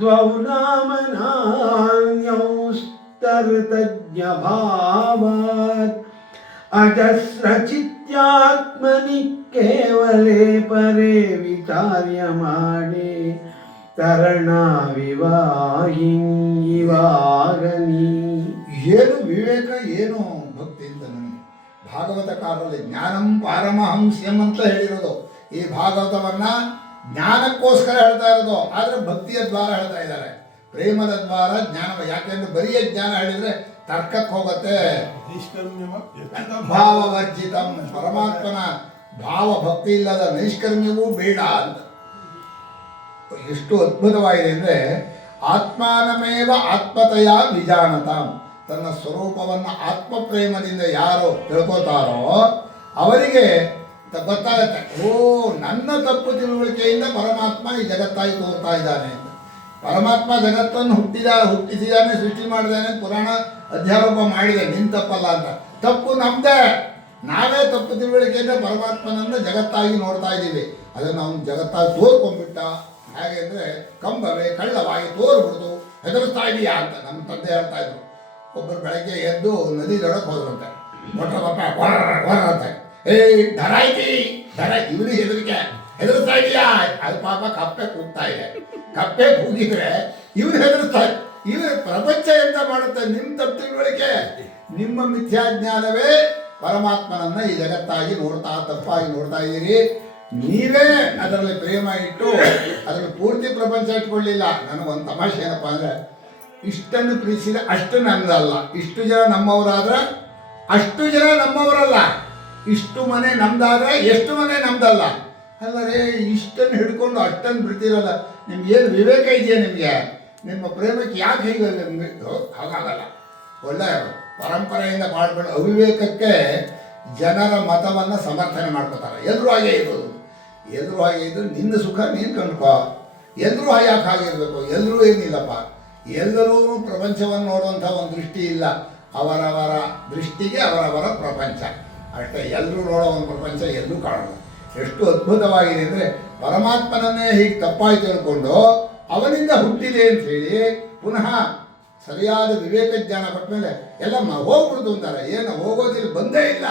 ದ್ವೌ ನಾಮನಾನ್ಯೌ ಸ್ತರ್ತಜ್ಞಭಾವಾತ್ ಅಜಸ್ರಚಿತ್ಯಾತ್ಮನಿ ಕೇವಲೇ ಪರೇ ವಿಚಾರ್ಯಮಾಣೆ ತರಣವಿವಾಹಿವಾಗನಿ. ಏನು ವಿವೇಕ, ಏನು ಭಕ್ತಿ ಅಂತ ನನಗೆ ಭಾಗವತಕಾರರಲ್ಲಿ ಜ್ಞಾನಂ ಪಾರಮಹಂಸ್ಯಂ ಅಂತ ಹೇಳಿರೋದು. ಈ ಭಾಗವತವನ್ನು ಜ್ಞಾನಕ್ಕೋಸ್ಕರ ಹೇಳ್ತಾ ಇರೋದು, ಆದರೆ ಭಕ್ತಿಯ ದ್ವಾರ ಹೇಳ್ತಾ ಇದ್ದಾರೆ. ಪ್ರೇಮದ ದ್ವಾರ ಜ್ಞಾನ. ಯಾಕೆಂದ್ರೆ ಬರೀ ಜ್ಞಾನ ಹೇಳಿದರೆ ತರ್ಕಕ್ಕೆ ಹೋಗುತ್ತೆ. ಭಾವವರ್ಜಿತಂ, ಪರಮಾತ್ಮನ ಭಾವ ಭಕ್ತಿ ಇಲ್ಲದ ನೈಷ್ಕರ್ಮ್ಯವೂ ಬೇಡ ಅಂತ. ಎಷ್ಟು ಅದ್ಭುತವಾಗಿದೆ ಅಂದರೆ, ಆತ್ಮಾನಮೇವ ಆತ್ಮತಯ ವಿಜಾನತಾಂ, ತನ್ನ ಸ್ವರೂಪವನ್ನು ಆತ್ಮಪ್ರೇಮದಿಂದ ಯಾರು ತಿಳ್ಕೋತಾರೋ ಅವರಿಗೆ ಗೊತ್ತಾಗತ್ತೆ, ಓ ನನ್ನ ತಪ್ಪು ತಿಳುವಳಿಕೆಯಿಂದ ಪರಮಾತ್ಮ ಈ ಜಗತ್ತಾಗಿ ತೋರ್ತಾ ಇದ್ದಾನೆ ಅಂತ. ಪರಮಾತ್ಮ ಜಗತ್ತನ್ನು ಹುಟ್ಟಿಸಿದಾನೆ, ಸೃಷ್ಟಿ ಮಾಡಿದಾನೆ, ಪುರಾಣ ಅಧ್ಯಾರೋಪ ಮಾಡಿದೆ, ನಿನ್ನ ತಪ್ಪಲ್ಲ ಅಂತ. ತಪ್ಪು ನಮ್ಮದೇ, ನಾವೇ ತಪ್ಪು ತಿಳುವಳಿಕೆಯಿಂದ ಪರಮಾತ್ಮನನ್ನು ಜಗತ್ತಾಗಿ ನೋಡ್ತಾ ಇದ್ದೀವಿ. ಅದನ್ನು ಅವನು ಜಗತ್ತಾಗಿ ತೋರ್ಕೊಂಡ್ಬಿಟ್ಟ. ಹೇಗೆ ಅಂದರೆ, ಕಂಬವೇ ಕಳ್ಳವಾಗಿ ತೋರ್ಬಿಡ್ದು ಹೆದರಿಸ್ತಾ ಇದೆಯಾ ಅಂತ ನಮ್ಮ ತಂದೆ ಹೇಳ್ತಾ ಇದ್ರು. ಒಬ್ಬರು ಬೆಳಗ್ಗೆ ಎದ್ದು ನದಿ ದೊಡಕ್ಕೆ ಹೋದ್ರಂತೆ. ಮೊಟ್ಟ ಪಾಪ ಹೊರ ಅಂತ, ಢರ ಐತಿ ಢರ, ಇವನಿಗೆ ಹೆದರಿಸ್ತಾ ಇದೆಯಾ? ಅದು ಪಾಪ ಕಪ್ಪೆ ಕೂಗ್ತಾ ಇದೆ. ಕಪ್ಪೆ ಕೂಗಿದ್ರೆ ಇವನು ಹೆದರಿಸ್ತಾ, ಇವನು ಪ್ರಪಂಚ ಎಂತ ಮಾಡುತ್ತೆ? ನಿಮ್ಮ ತಪ್ಪು ತಿಳುವಳಿಕೆ, ನಿಮ್ಮ ಮಿಥ್ಯಾಜ್ಞಾನವೇ ಪರಮಾತ್ಮನನ್ನು ಈ ಜಗತ್ತಾಗಿ ತಪ್ಪಾಗಿ ನೋಡ್ತಾ ಇದ್ದೀರಿ. ನೀವೇ ಅದರಲ್ಲಿ ಪ್ರೇಮ ಇಟ್ಟು ಅದರಲ್ಲಿ ಪೂರ್ತಿ ಪ್ರಪಂಚ ಇಟ್ಕೊಳ್ಳಿಲ್ಲ. ನನಗೊಂದು ತಮಾಷೆ ಏನಪ್ಪ ಅಂದರೆ, ಇಷ್ಟನ್ನು ಪ್ರೀತಿಸಿದ ಅಷ್ಟು ನನ್ನದಲ್ಲ. ಇಷ್ಟು ಜನ ನಮ್ಮವರಾದ್ರೆ ಅಷ್ಟು ಜನ ನಮ್ಮವರಲ್ಲ, ಇಷ್ಟು ಮನೆ ನಮ್ದಾದ್ರೆ ಎಷ್ಟು ಮನೆ ನಮ್ದಲ್ಲ. ಅಲ್ಲರೇ ಇಷ್ಟನ್ನು ಹಿಡ್ಕೊಂಡು ಅಷ್ಟನ್ನು ಬಿಡ್ತೀರಲ್ಲ, ನಿಮ್ಗೇನು ವಿವೇಕ ಇದೆಯಾ ನಿಮಗೆ? ನಿಮ್ಮ ಪ್ರೇಮಕ್ಕೆ ಯಾಕೆ ಹೀಗೆ ನಿಮಗೆ ಹಾಗಾಗಲ್ಲ. ಒಳ್ಳೆ ಪರಂಪರೆಯಿಂದ ಮಾಡ್ಕೊಂಡು ಅವಿವೇಕಕ್ಕೆ ಜನರ ಮತವನ್ನು ಸಮರ್ಥನೆ ಮಾಡ್ಕೋತಾರೆ. ಎಲ್ಲರೂ ಹಾಗೆ ಇರೋದು, ಎಲ್ಲರೂ ಹಾಗೆ ಇದ್ರು ನಿನ್ನ ಸುಖ ನೀನು ಕಂಡ್ಕೋ. ಎಲ್ಲರೂ ಯಾಕೆ ಹಾಗಿರಬೇಕು? ಎಲ್ಲರೂ ಏನಿಲ್ಲಪ್ಪ, ಎಲ್ಲರೂ ಪ್ರಪಂಚವನ್ನು ನೋಡುವಂಥ ಒಂದು ದೃಷ್ಟಿ ಇಲ್ಲ. ಅವರವರ ದೃಷ್ಟಿಗೆ ಅವರವರ ಪ್ರಪಂಚ ಅಷ್ಟೇ. ಎಲ್ಲರೂ ನೋಡೋ ಒಂದು ಪ್ರಪಂಚ ಎಲ್ಲೂ ಕಾಣೋದು. ಎಷ್ಟು ಅದ್ಭುತವಾಗಿದೆ ಅಂದರೆ, ಪರಮಾತ್ಮನನ್ನೇ ಹೀಗೆ ತಪ್ಪಾಗಿ ತಿಳ್ಕೊಂಡು ಅವನಿಂದ ಹುಟ್ಟಿದೆ ಅಂತ ಹೇಳಿ ಪುನಃ ಸರಿಯಾದ ವಿವೇಕ ಜ್ಞಾನ ಕೊಟ್ಟ ಮೇಲೆ ಎಲ್ಲ ಹೋಗ್ಬಿಡ್ತು ಅಂತಾರೆ. ಏನು ಹೋಗೋದಿಲ್ಲ, ಬಂದೇ ಇಲ್ಲ.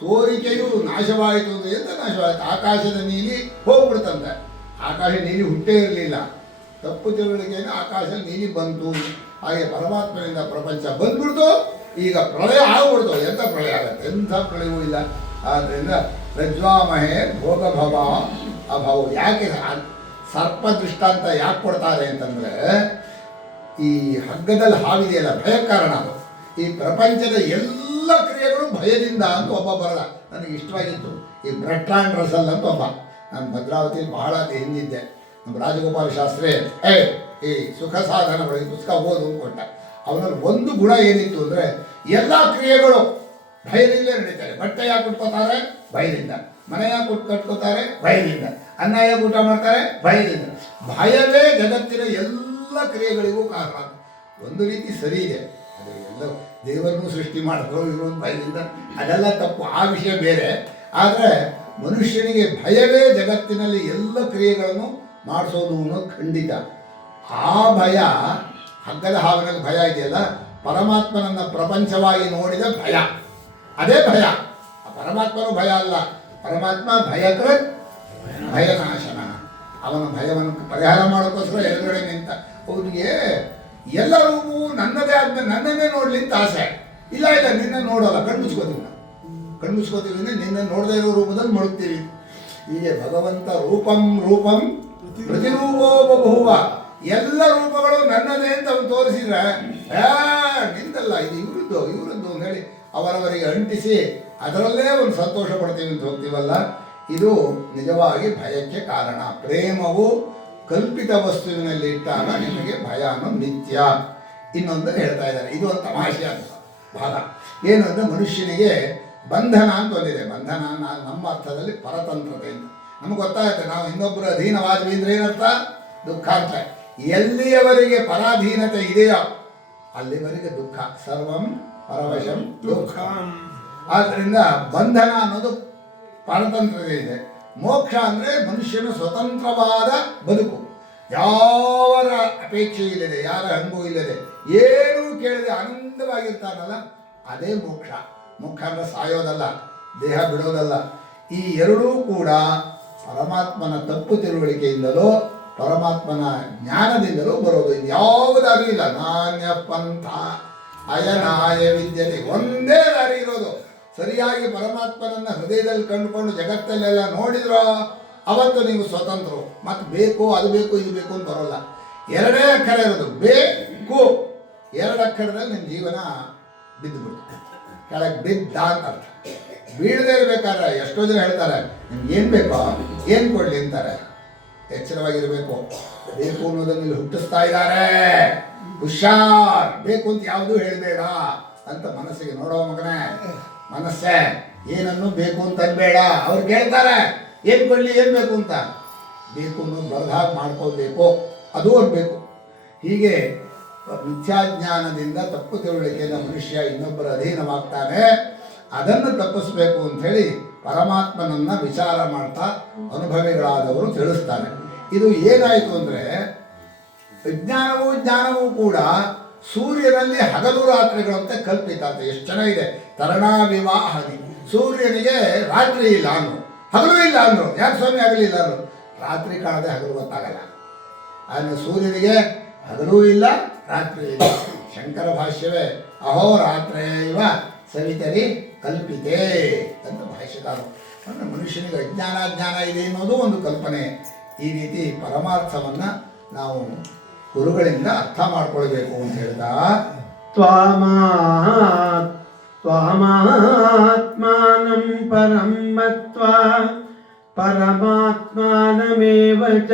ತೋರಿಕೆಯು ನಾಶವಾಯಿತು ಅಂದರೆ ಎಂತ ನಾಶವಾಯಿತು? ಆಕಾಶದ ನೀಲಿ ಹೋಗ್ಬಿಡ್ತಂತೆ. ಆಕಾಶ ನೀಲಿ ಹುಟ್ಟೇ ಇರಲಿಲ್ಲ. ತಪ್ಪು ತಿಳುವಳಿಕೆಯನ್ನು ಆಕಾಶ ನೀಲಿ ಬಂತು. ಹಾಗೆ ಪರಮಾತ್ಮನಿಂದ ಪ್ರಪಂಚ ಬಂದ್ಬಿಡ್ತು. ಈಗ ಪ್ರಳಯ ಆಗ್ಬಿಡ್ತು. ಎಂಥ ಪ್ರಳಯ ಆಗುತ್ತೆ? ಎಂಥ ಪ್ರಳಯವೂ ಇಲ್ಲ. ಆದ್ದರಿಂದ ರಜ್ವಾಮಹೇ ಭೋಗಭವ ಅಭಾವ. ಯಾಕೆ ಸರ್ಪ ದೃಷ್ಟಾಂತ ಯಾಕೆ ಕೊಡ್ತಾರೆ ಅಂತಂದರೆ, ಈ ಹಗ್ಗದಲ್ಲಿ ಹಾವಿದೆಯಲ್ಲ, ಭಯ ಕಾರಣ ಅದು. ಈ ಪ್ರಪಂಚದ ಎಲ್ಲ ಕ್ರಿಯೆಗಳು ಭಯದಿಂದ ಅಂತ ಒಬ್ಬ ಬರಲ್ಲ. ನನಗೆ ಇಷ್ಟವಾಗಿತ್ತು ಈ ಬ್ರೆಟ್ರಾಂಡ್ ರಸಲ್ ಅಂತ ಒಬ್ಬ. ನಾನು ಭದ್ರಾವತಿಯಲ್ಲಿ ಬಹಳ ಹಿಂದಿದ್ದೆ. ನಮ್ಮ ರಾಜಗೋಪಾಲ ಶಾಸ್ತ್ರಿ ಈ ಸುಖ ಸಾಧನಗಳು ಈ ಪುಸ್ತಕ ಓದು ಕೊಟ್ಟ. ಅವನಲ್ಲಿ ಒಂದು ಗುಣ ಏನಿತ್ತು ಅಂದರೆ, ಎಲ್ಲ ಕ್ರಿಯೆಗಳು ಭಯದಿಂದಲೇ ನಡೀತಾರೆ. ಬಟ್ಟೆ ಯಾಕೆ ಉಟ್ಕೋತಾರೆ? ಭಯದಿಂದ. ಮನೆ ಯಾಕೆ ಕಟ್ಕೋತಾರೆ? ಭಯದಿಂದ. ಅನ್ನ ಯಾಕೆ ಊಟ ಮಾಡ್ತಾರೆ? ಭಯದಿಂದ. ಭಯವೇ ಜಗತ್ತಿನ ಎಲ್ಲ ಕ್ರಿಯೆಗಳಿಗೂ ಕಾರಣ. ಒಂದು ರೀತಿ ಸರಿ ಇದೆ, ಅದು ಎಲ್ಲ ದೇವರನ್ನು ಸೃಷ್ಟಿ ಮಾಡಿದ್ರು ಇವರು ಭಯದಿಂದ, ಅದೆಲ್ಲ ತಪ್ಪು, ಆ ವಿಷಯ ಬೇರೆ. ಆದರೆ ಮನುಷ್ಯನಿಗೆ ಭಯವೇ ಜಗತ್ತಿನಲ್ಲಿ ಎಲ್ಲ ಕ್ರಿಯೆಗಳನ್ನು ಮಾಡಿಸೋದು ಅನ್ನೋದು ಖಂಡಿತ. ಆ ಭಯ, ಹಗ್ಗದ ಹಾವಿನಲ್ಲಿ ಭಯ ಇದೆಯಲ್ಲ, ಪರಮಾತ್ಮನನ್ನು ಪ್ರಪಂಚವಾಗಿ ನೋಡಿದ ಭಯ, ಅದೇ ಭಯ. ಪರಮಾತ್ಮನು ಭಯ ಅಲ್ಲ, ಪರಮಾತ್ಮ ಭಯಕೃತ್ ಭಯನಾಶನ. ಅವನ ಭಯವನ್ನು ಪರಿಹಾರ ಮಾಡೋಕ್ಕೋಸ್ಕರ ಎದುರುಗಡೆ ನಿಂತ. ಅವನಿಗೆ ಎಲ್ಲರಿಗೂ ನನ್ನದೇ ಆದ್ಮೇಲೆ ನನ್ನನ್ನೇ ನೋಡ್ಲಿ ಅಂತ ಆಸೆ. ಇಲ್ಲ ಇಲ್ಲ, ನಿನ್ನ ನೋಡೋಲ್ಲ, ಕಣ್ಮುಚ್ಕೋತೀವಿ ನಾವು. ಕಣ್ಮುಚ್ಕೋತೀವಿ, ನಿನ್ನ ನೋಡದೇ ಇರೋ ರೂಪದಲ್ಲಿ ಮುಳುಗ್ತೀವಿ. ಹೀಗೆ ಭಗವಂತ ರೂಪಂ ರೂಪಂ ಪ್ರತಿರೂಪೋ ಬಹುವ. ಎಲ್ಲ ರೂಪಗಳು ನನ್ನದೇ ಅಂತ ಅವನು ತೋರಿಸಿದ್ರೆ, ನಿಂದಲ್ಲ, ಇದು ಇವರದ್ದು ಇವರದ್ದು ಅಂತ ಹೇಳಿ ಅವರವರಿಗೆ ಅಂಟಿಸಿ ಅದರಲ್ಲೇ ಒಂದು ಸಂತೋಷ ಪಡ್ತೀವಿ ಅಂತ ಹೋಗ್ತೀವಲ್ಲ, ಇದು ನಿಜವಾಗಿ ಭಯಕ್ಕೆ ಕಾರಣ. ಪ್ರೇಮವು ಕಲ್ಪಿತ ವಸ್ತುವಿನಲ್ಲಿ ಇಟ್ಟಾಗ ನಿಮಗೆ ಭಯ ಅನ್ನೋದು ನಿತ್ಯ. ಇನ್ನೊಂದು ಹೇಳ್ತಾ ಇದ್ದಾರೆ, ಇದು ಒಂದು ತಮಾಷೆ ಅಂತ ಭಾಗ. ಏನು ಅಂದರೆ, ಮನುಷ್ಯನಿಗೆ ಬಂಧನ ಅಂತ ಒಂದಿದೆ. ಬಂಧನ ನಮ್ಮ ಅರ್ಥದಲ್ಲಿ ಪರತಂತ್ರತೆ ಅಂತ ನಮಗೆ ಗೊತ್ತಾಗುತ್ತೆ. ನಾವು ಇನ್ನೊಬ್ಬರ ಅಧೀನವಾದ್ವಿ ಅಂದರೆ ಏನರ್ಥ? ದುಃಖ ಅಂತ. ಎಲ್ಲಿಯವರೆಗೆ ಪರಾಧೀನತೆ ಇದೆಯೋ ಅಲ್ಲಿವರೆಗೆ ದುಃಖ. ಸರ್ವಂ ಪರವಶಂ ದುಃಖ. ಆದ್ದರಿಂದ ಬಂಧನ ಅನ್ನೋದು ಪರತಂತ್ರತೆ ಇದೆ. ಮೋಕ್ಷ ಅಂದರೆ ಮನುಷ್ಯನು ಸ್ವತಂತ್ರವಾದ ಬದುಕು, ಯಾವರ ಅಪೇಕ್ಷೆ ಇಲ್ಲದೆ, ಯಾರ ಹಂಗೂ ಇಲ್ಲದೆ, ಏನೂ ಕೇಳದೆ ಆನಂದವಾಗಿರ್ತಾನಲ್ಲ, ಅದೇ ಮೋಕ್ಷ. ಮೋಕ್ಷ ಅಂದರೆ ಸಾಯೋದಲ್ಲ, ದೇಹ ಬಿಡೋದಲ್ಲ. ಈ ಎರಡೂ ಕೂಡ ಪರಮಾತ್ಮನ ತಪ್ಪು ತಿಳುವಳಿಕೆಯಿಂದಲೋ ಪರಮಾತ್ಮನ ಜ್ಞಾನದಿಂದಲೂ ಬರೋದು. ಇದು ಯಾವುದಾದ್ರೂ ಇಲ್ಲ. ನಾಣ್ಯ ಪಂಥ ಅಯನಾಯ ವಿದ್ಯತೆ, ಒಂದೇ ದಾರಿ ಇರೋದು. ಸರಿಯಾಗಿ ಪರಮಾತ್ಮನನ್ನು ಹೃದಯದಲ್ಲಿ ಕಂಡುಕೊಂಡು ಜಗತ್ತಲ್ಲೆಲ್ಲ ನೋಡಿದ್ರೋ ಅವತ್ತು ನೀವು ಸ್ವತಂತ್ರರು. ಮತ್ತು ಬೇಕು, ಅದು ಬೇಕು, ಇದು ಬೇಕು ಅಂತ ಬರೋಲ್ಲ. ಎರಡೇ ಅಕ್ಷರ ಇರೋದು, ಬೇಕು. ಎರಡು ಅಕ್ಷರದಲ್ಲಿ ನಿಮ್ಮ ಜೀವನ ಬಿದ್ದು ಬಿಡುತ್ತೆ. ಕೆಳಗೆ ಬಿದ್ದ ಅಂತ ಅರ್ಥ. ಬೀಳದೇ ಇರಬೇಕಾದ್ರೆ ಎಷ್ಟೋ ಜನ ಹೇಳ್ತಾರೆ, ನಿಮ್ಗೆ ಏನು ಬೇಕೋ ಏನು ಕೊಡಲಿ ಅಂತಾರೆ. ಎಚ್ಚರವಾಗಿರಬೇಕು. ಬೇಕು ಅನ್ನೋದನ್ನು ಇಲ್ಲಿ ಹುಟ್ಟಿಸ್ತಾ ಇದ್ದಾರೆ. ಹುಷಾರ್, ಬೇಕು ಅಂತ ಯಾವುದೂ ಹೇಳಬೇಡ ಅಂತ ಮನಸ್ಸಿಗೆ. ನೋಡೋ ಮಗನೇ ಮನಸ್ಸೇ, ಏನನ್ನು ಬೇಕು ಅಂತ ಅನ್ಬೇಡ. ಅವ್ರು ಕೇಳ್ತಾರೆ ಏನು ಕೊಡಲಿ, ಏನು ಬೇಕು ಅಂತ. ಬೇಕು ಅನ್ನೋದು ಬರದಾಗ ಮಾಡ್ಕೋಬೇಕು, ಅದು ಅವ್ರು ಬೇಕು. ಹೀಗೆ ಮಿಥ್ಯಾಜ್ಞಾನದಿಂದ ತಪ್ಪು ತಿಳುವಳಿಕೆಯಿಂದ ಮನುಷ್ಯ ಇನ್ನೊಬ್ಬರ ಅಧೀನವಾಗ್ತಾನೆ. ಅದನ್ನು ತಪ್ಪಿಸ್ಬೇಕು ಅಂಥೇಳಿ ಪರಮಾತ್ಮನನ್ನು ವಿಚಾರ ಮಾಡ್ತಾ ಅನುಭವಿಗಳಾದವರು ತಿಳಿಸ್ತಾರೆ. ಇದು ಏನಾಯಿತು ಅಂದರೆ, ವಿಜ್ಞಾನವೂ ಜ್ಞಾನವೂ ಕೂಡ ಸೂರ್ಯನಲ್ಲಿ ಹಗಲು ರಾತ್ರಿಗಳಂತೆ ಕಲ್ಪಿತ ಅಂತ. ಎಷ್ಟು ಚೆನ್ನಾಗಿದೆ. ತರಣಾ ವಿವಾಹದಿ. ಸೂರ್ಯನಿಗೆ ರಾತ್ರಿ ಇಲ್ಲ ಅಂದರು, ಹಗಲು ಇಲ್ಲ ಅಂದರು. ಯಾಕೆ ಸ್ವಾಮಿ ಆಗಲಿಲ್ಲ ಅಂದರು? ರಾತ್ರಿ ಕಾಣದೆ ಹಗಲು ಗೊತ್ತಾಗಲ್ಲ. ಆದರೆ ಸೂರ್ಯನಿಗೆ ಹಗಲೂ ಇಲ್ಲ, ರಾತ್ರಿ ಇಲ್ಲ. ಶಂಕರ ಭಾಷ್ಯವೇ ಅಹೋರಾತ್ರೇವ ಸವಿತರಿ ಕಲ್ಪಿತೆ ಅಂತ ಭಾಷ್ಯಕಾರರು. ಅಂದರೆ ಮನುಷ್ಯನಿಗೆ ಅಜ್ಞಾನ ಇದೆ ಅನ್ನೋದು ಒಂದು ಕಲ್ಪನೆ. ಈ ರೀತಿ ಪರಮಾರ್ಥವನ್ನು ನಾವು ಗುರುಗಳಿಂದ ಅರ್ಥ ಮಾಡ್ಕೊಳ್ಬೇಕು ಅಂತ ಹೇಳ್ತಾ, ತ್ವಾಮಾತ್ त्वामात्मानं परं मत्वा परमात्मानमेव च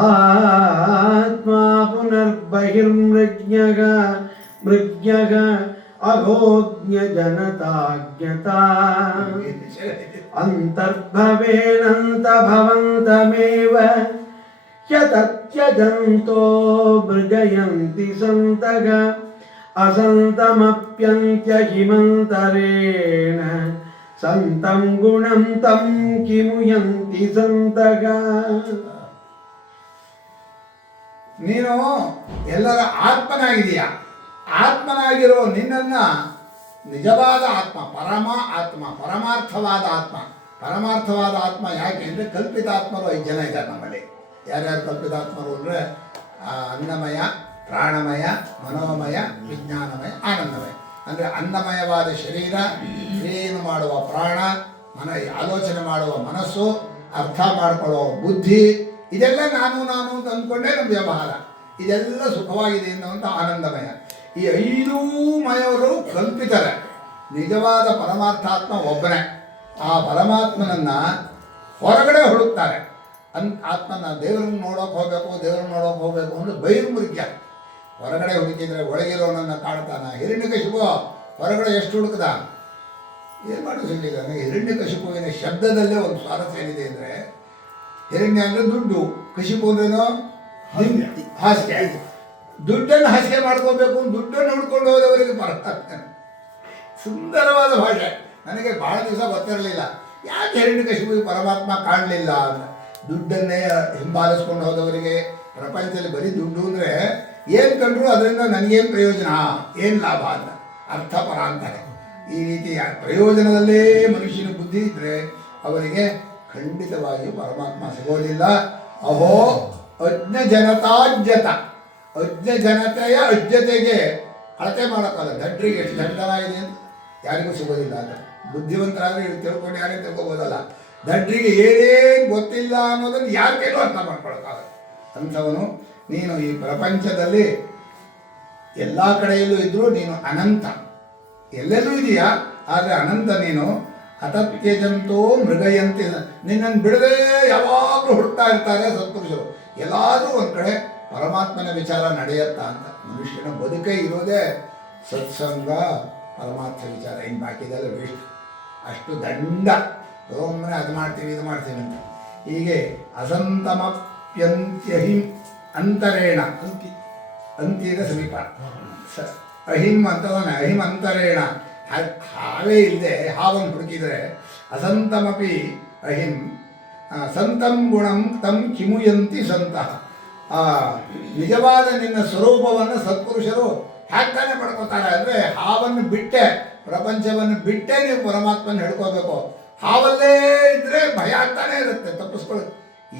आत्मा पुनर्बहिर्मृज्ञः मृज्ञः अघोज्ञजनताज्ञता अन्तर्भवेनन्तभवन्तमेव ह्यतत्यजन्तो मृगयन्ति सन्तः असन्तमप्यन्त्यहिमन्तरेण सन्तं गुणं तं किमुयन्ति सन्तः. ನೀನು ಎಲ್ಲರ ಆತ್ಮನಾಗಿದೀಯ. ಆತ್ಮನಾಗಿರೋ ನಿನ್ನನ್ನು ನಿಜವಾದ ಆತ್ಮ, ಪರಮಾರ್ಥವಾದ ಆತ್ಮ ಯಾಕೆ ಅಂದರೆ ಕಲ್ಪಿತಾತ್ಮರು 5 ಜನ ಇದ್ದಾರೆ ನಮ್ಮಲ್ಲಿ. ಯಾರ್ಯಾರು ಕಲ್ಪಿತಾತ್ಮರು ಅಂದರೆ ಅನ್ನಮಯ, ಪ್ರಾಣಮಯ, ಮನೋಮಯ, ವಿಜ್ಞಾನಮಯ, ಆನಂದಮಯ. ಅಂದರೆ ಅನ್ನಮಯವಾದ ಶರೀರ, ಕ್ರಿಯೆಯನ್ನು ಮಾಡುವ ಪ್ರಾಣ, ಆಲೋಚನೆ ಮಾಡುವ ಮನಸ್ಸು, ಅರ್ಥ ಮಾಡಿಕೊಳ್ಳುವ ಬುದ್ಧಿ, ಇದೆಲ್ಲ ನಾನು ಅಂತ ಅಂದ್ಕೊಂಡೇ ನಮ್ಮ ವ್ಯವಹಾರ. ಇದೆಲ್ಲ ಸುಖವಾಗಿದೆ ಅನ್ನುವಂಥ ಆನಂದಮಯ. ಈ 5 ಮಯವರು ಕಲ್ಪಿತಾರೆ. ನಿಜವಾದ ಪರಮಾರ್ಥಾತ್ಮ ಒಬ್ಬನೇ. ಆ ಪರಮಾತ್ಮನನ್ನು ಹೊರಗಡೆ ಹುಡುಕ್ತಾರೆ. ಆತ್ಮನ ದೇವರನ್ನು ನೋಡೋಕೆ ಹೋಗಬೇಕು ಅಂದರೆ ಬೈರುಮೃಗ್ಯ. ಹೊರಗಡೆ ಹುಡುಕಿದ್ರೆ ಒಳಗಿರೋನನ್ನು ಕಾಣ್ತಾನೆ. ಹಿರಣ್ಯಕಶಿಪು ಹೊರಗಡೆ ಎಷ್ಟು ಹುಡುಕದ, ಏನು ಮಾಡಿ ಸಿಗಲಿಲ್ಲ. ನನಗೆ ಹಿರಣ್ಯಕಶಿಪುವಿನ ಶಬ್ದದಲ್ಲೇ ಒಂದು ಸ್ವಾರಸ್ಯ ಏನಿದೆ ಅಂದರೆ, ಹಿರಣ್ಯ ಅಂದರೆ ದುಡ್ಡು, ಕಶಿಪು ಅಂದ್ರೇನು ಹಾಸಿಗೆ. ದುಡ್ಡನ್ನು ಹಾಸಿಗೆ ಮಾಡ್ಕೋಬೇಕು, ದುಡ್ಡನ್ನು ಹುಡ್ಕೊಂಡು ಹೋದವರಿಗೆ ಪರಮಾತ್ಮ. ಸುಂದರವಾದ ಭಾಷೆ. ನನಗೆ ಭಾಳ ದಿವಸ ಗೊತ್ತಿರಲಿಲ್ಲ ಯಾಕೆ ಹಿರಣ್ಯಕಶಿಪುವಿಗೆ ಪರಮಾತ್ಮ ಕಾಣಲಿಲ್ಲ ಅಂತ. ದುಡ್ಡನ್ನೇ ಹಿಂಬಾಲಿಸ್ಕೊಂಡು ಹೋದವರಿಗೆ ಪ್ರಪಂಚದಲ್ಲಿ ಬರೀ ದುಡ್ಡು ಅಂದರೆ ಏನು ಕಂಡ್ರು ಅದರಿಂದ ನನಗೇನು ಪ್ರಯೋಜನ, ಏನು ಲಾಭ ಅಂತ ಅರ್ಥಪರ ಅಂತಾರೆ. ಈ ರೀತಿ ಪ್ರಯೋಜನದಲ್ಲೇ ಮನುಷ್ಯನ ಬುದ್ಧಿ ಇದ್ದರೆ ಅವರಿಗೆ ಖಂಡಿತವಾಗಿಯೂ ಪರಮಾತ್ಮ ಸಿಗೋದಿಲ್ಲ. ಅಹೋ ಅಜ್ಞಜನತೆಯ ಅಜ್ಞತೆಗೆ ಅಳತೆ ಮಾಡೋಕ್ಕಲ್ಲ. ದಡ್ರಿಗೆ ಎಷ್ಟು ದಡ್ಡನ ಇದೆ ಅಂತ ಯಾರಿಗೂ ಸಿಗೋದಿಲ್ಲ ಅಂತ. ಬುದ್ಧಿವಂತರಾದರೆ ತಿಳ್ಕೊಂಡು ಯಾರೇ ತಿಳ್ಕೊಬೋದಲ್ಲ. ದಡ್ರಿಗೆ ಏನೇನು ಗೊತ್ತಿಲ್ಲ ಅನ್ನೋದನ್ನು ಯಾರ ಕೈಲೂ ಅರ್ಥ ಮಾಡ್ಕೊಳಕ್ಕಾಗಲ್ಲ. ಅಂಥವನು ನೀನು ಈ ಪ್ರಪಂಚದಲ್ಲಿ ಎಲ್ಲ ಕಡೆಯಲ್ಲೂ ಇದ್ದರೂ ನೀನು ಅನಂತ, ಎಲ್ಲೆಲ್ಲೂ ಇದೆಯಾ, ಆದರೆ ಅನಂತ ನೀನು. ಅತತ್ಯಜಂತೋ ಮೃಗಯಂತಿ, ನಿನ್ನನ್ನು ಬಿಡದೆ ಯಾವಾಗಲೂ ಹುಡುಕ್ತಾ ಇರ್ತಾರೆ ಸತ್ಪುರುಷರು. ಎಲ್ಲಾದರೂ ಒಂದು ಕಡೆ ಪರಮಾತ್ಮನ ವಿಚಾರ ನಡೆಯುತ್ತಾ ಅಂತ. ಮನುಷ್ಯನ ಬದುಕೇ ಇರೋದೇ ಸತ್ಸಂಗ, ಪರಮಾತ್ಮ ವಿಚಾರ. ಇನ್ನು ಬಾಕಿದೆಲ್ಲ ವೇಸ್ಟ್. ಅಷ್ಟು ದಂಡ ಒಮ್ಮೆ ಅದು ಮಾಡ್ತೀವಿ ಇದು ಮಾಡ್ತೀವಿ ಅಂತ. ಹೀಗೆ ಅಸಂತಮಪ್ಯಂತ್ಯಹಿಂ ಅಂತರೇಣ, ಅಂತ್ಯದ ಸಮೀಪ ಅಹಿಂ ಅಂತದಾನೆ. ಅಹಿಂ ಅಂತರೇಣ, ಹಾವೇ ಇಲ್ಲದೆ ಹಾವನ್ನು ಹುಡುಕಿದರೆ ಅಸಂತಮಪಿ ಅಹಿಂ ಸಂತಂ ಗುಣಂ ತಂ ಕಿಮುಯಂತಿ ಸಂತಃ. ನಿಜವಾದ ನಿನ್ನ ಸ್ವರೂಪವನ್ನು ಸತ್ಪುರುಷರು ಹ್ಯಾಕ್ತಾನೆ ಪಡ್ಕೋತಾರೆ ಅಂದರೆ, ಹಾವನ್ನು ಬಿಟ್ಟೆ, ಪ್ರಪಂಚವನ್ನು ಬಿಟ್ಟೇ ನೀವು ಪರಮಾತ್ಮನ ಹಿಡ್ಕೋಬೇಕು. ಹಾವಲ್ಲೇ ಇದ್ದರೆ ಭಯ ಆಗ್ತಾನೆ ಇರುತ್ತೆ, ತಪ್ಪಿಸ್ಕೊಳ್ಳೋದು.